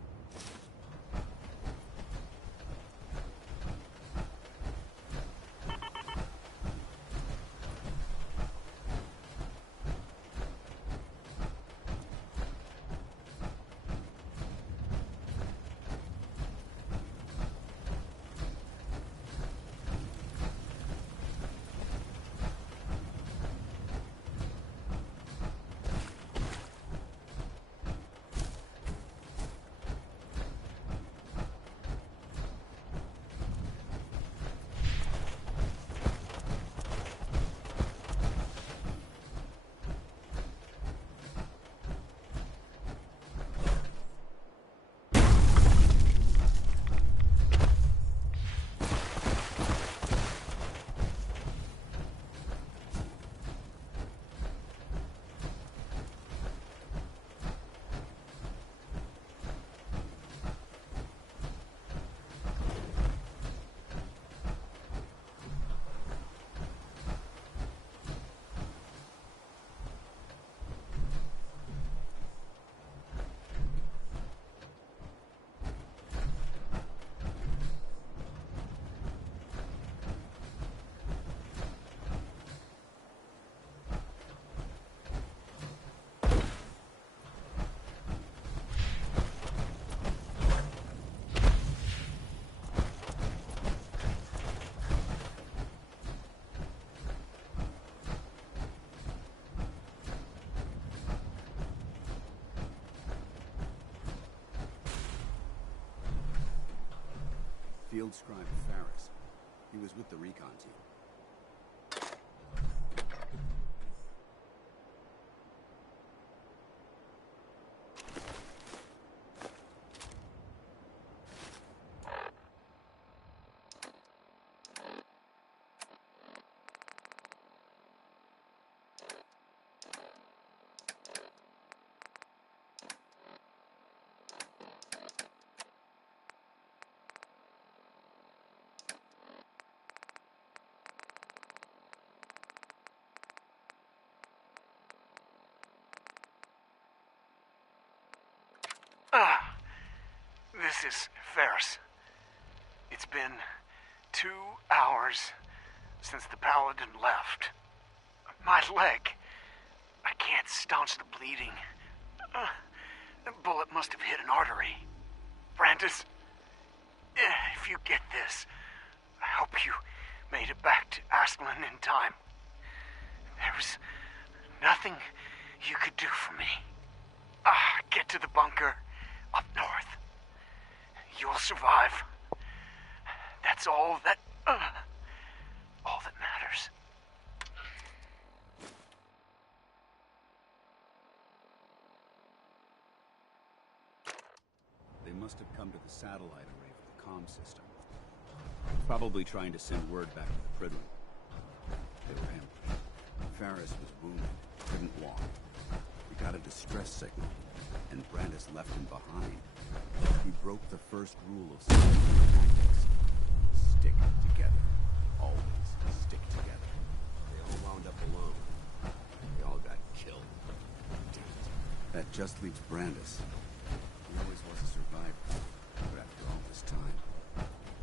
Field Scribe Ferris. He was with the recon team. This is Ferris. It's been 2 hours since the Paladin left. My leg. I can't staunch the bleeding. The bullet must have hit an artery. Brandis, if you get this, I hope you made it back to Aslan in time. There was nothing you could do for me. Get to the bunker. survive. That's all that matters. They must have come to the satellite array for the comm system. Probably trying to send word back to the prison. They were ambushed. Ferris was wounded, couldn't walk. We got a distress signal, and Brandis left him behind. He broke the first rule of civilian tactics. Stick together. Always stick together. They all wound up alone. They all got killed. Damn it. That just leaves Brandis. He always was a survivor, but after all this time.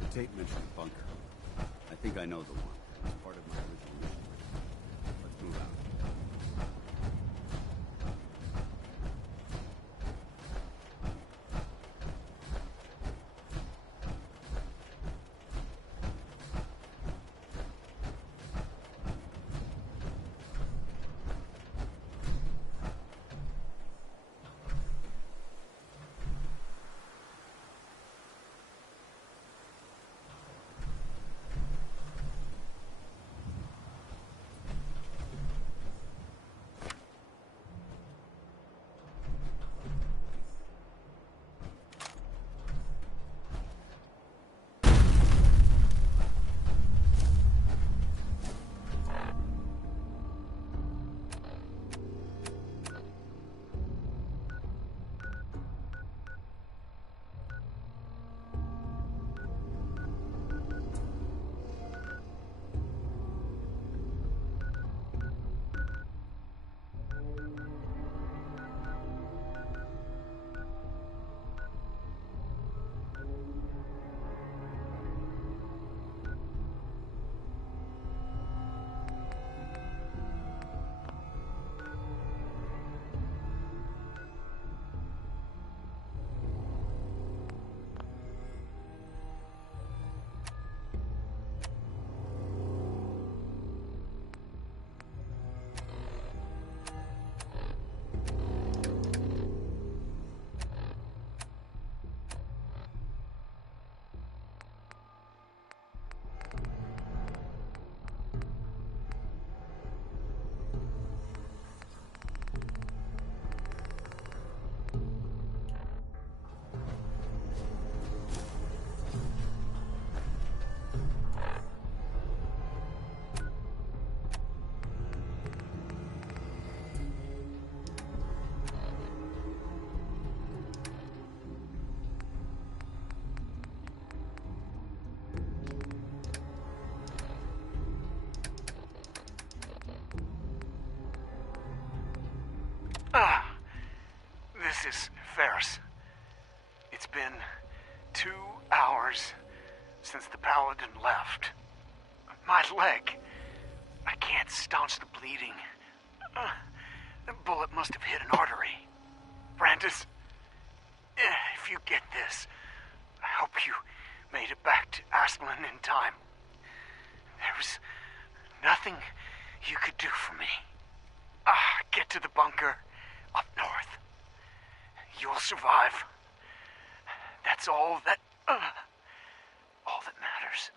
The tape mentioned a bunker. I think I know the one. It was part of my original mission. Let's move out. This is Ferris. It's been 2 hours since the Paladin left. My leg. I can't staunch the bleeding. The bullet must have hit an artery. Brandis, if you get this, I hope you made it back to Asplin in time. There was nothing you could do for me. Get to the bunker up north. You'll survive. That's all that matters.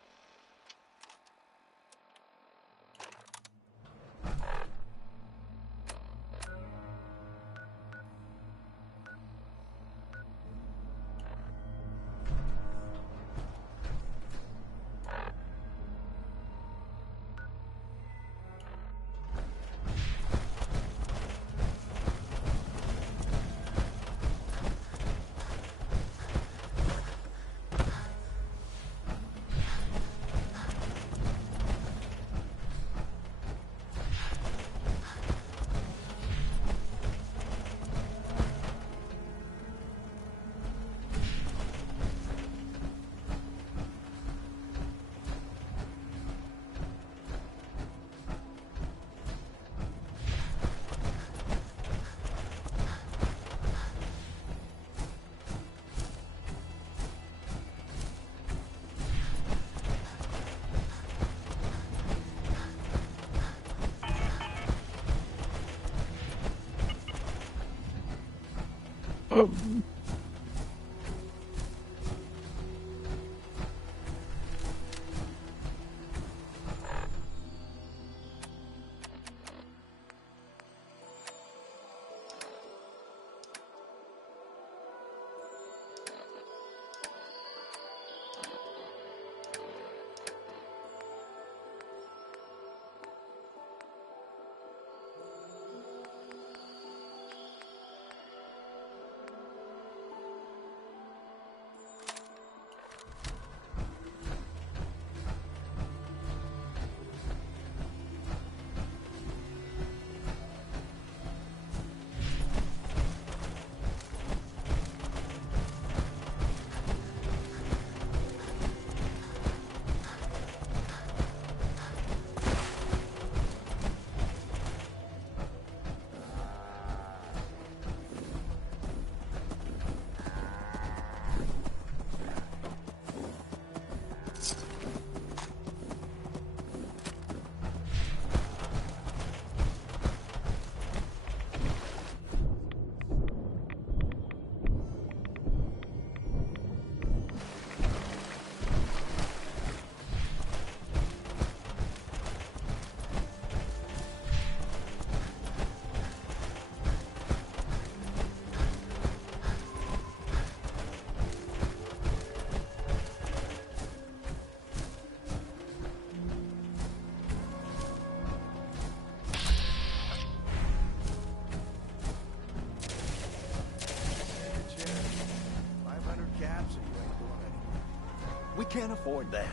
We can't afford that.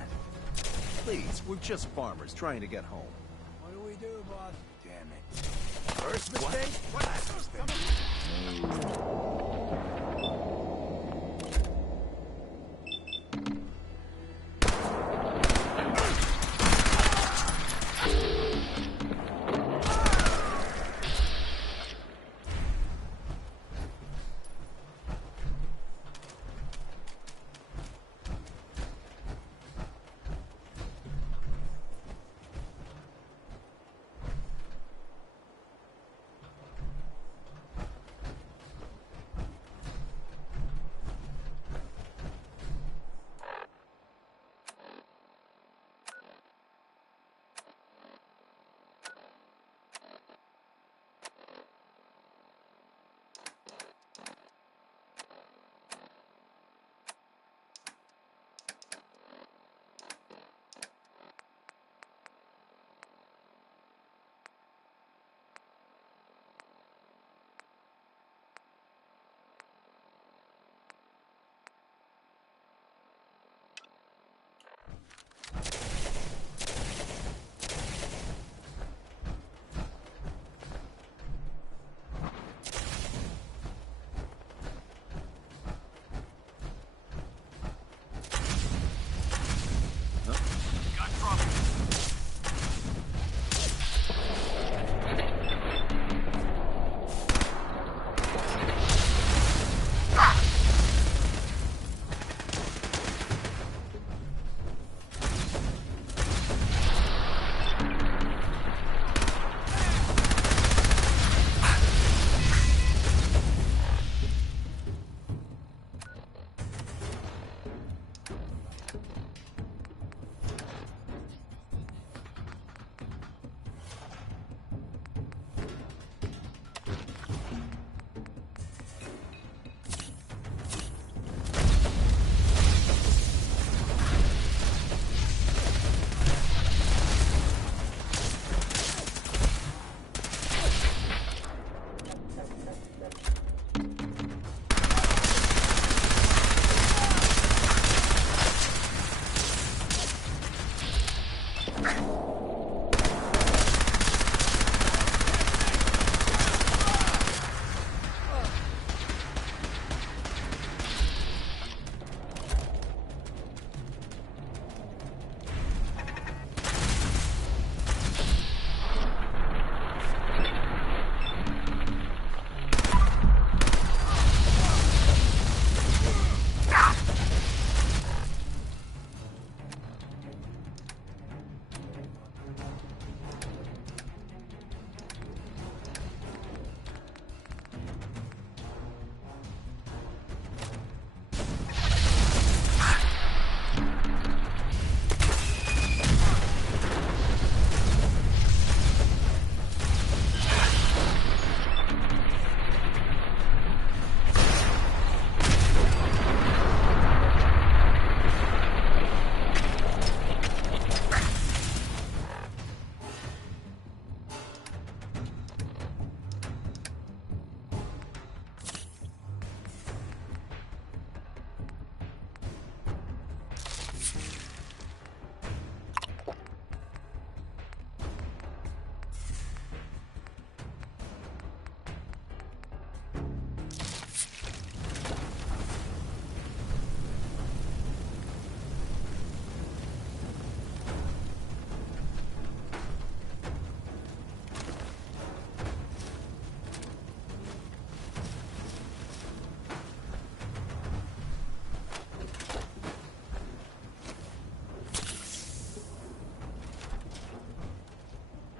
Please, we're just farmers trying to get home. What do we do, boss? Damn it. First mistake, last mistake.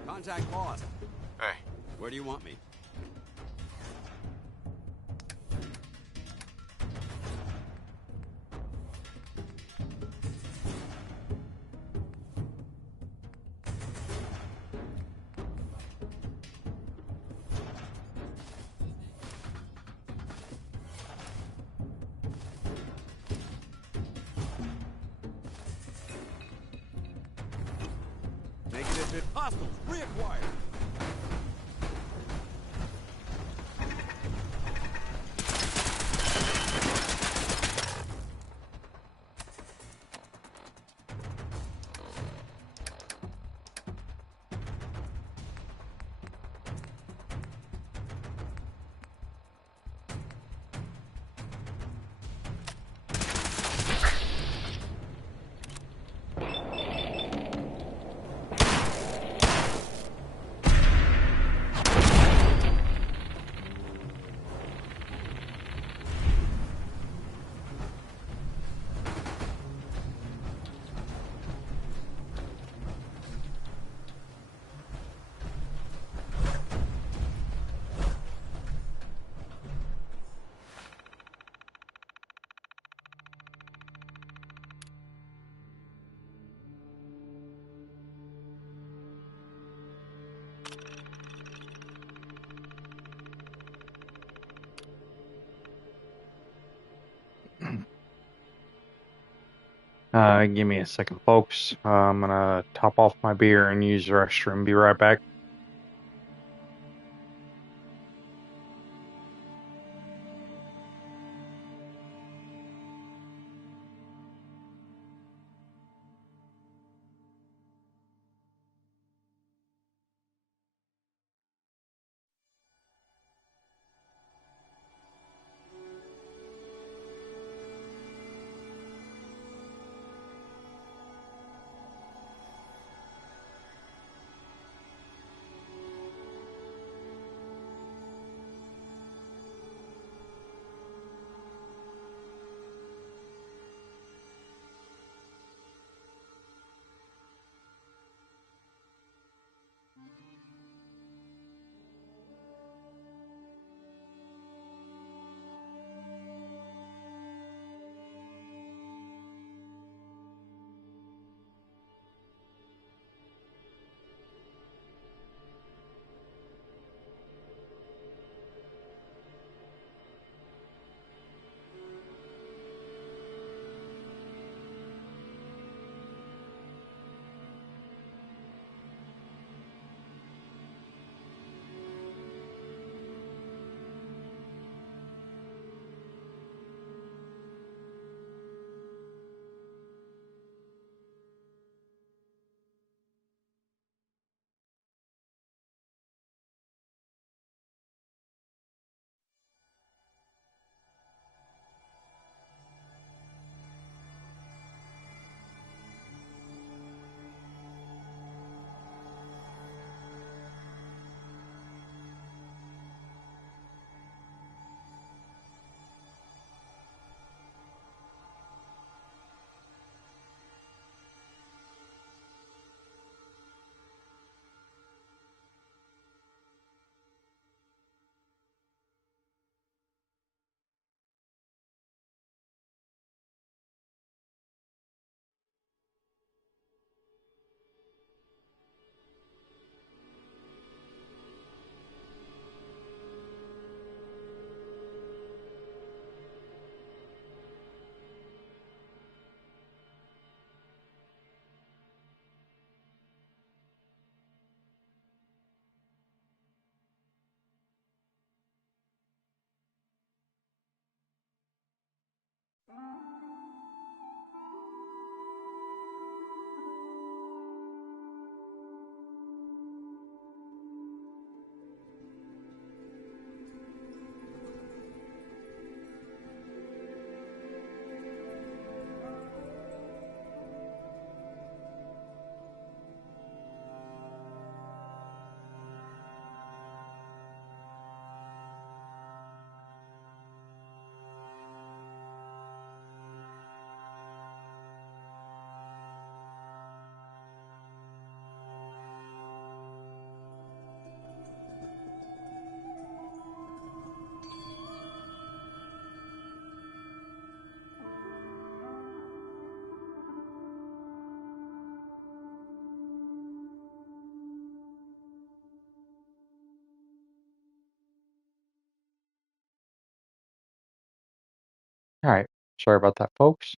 Contact lost. Hey. Where do you want me? Negative. Hostiles reacquired. Give me a second, folks. I'm gonna top off my beer and use the restroom. Be right back. All right. Sorry about that, folks.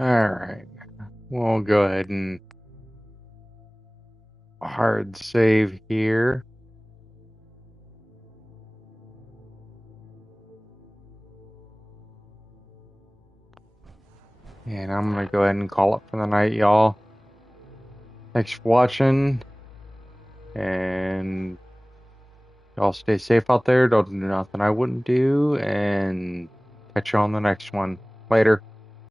Alright. We'll go ahead and hard save here. And I'm going to go ahead and call it for the night, y'all. Thanks for watching. And y'all stay safe out there. Don't do nothing I wouldn't do. And catch you on the next one. Later.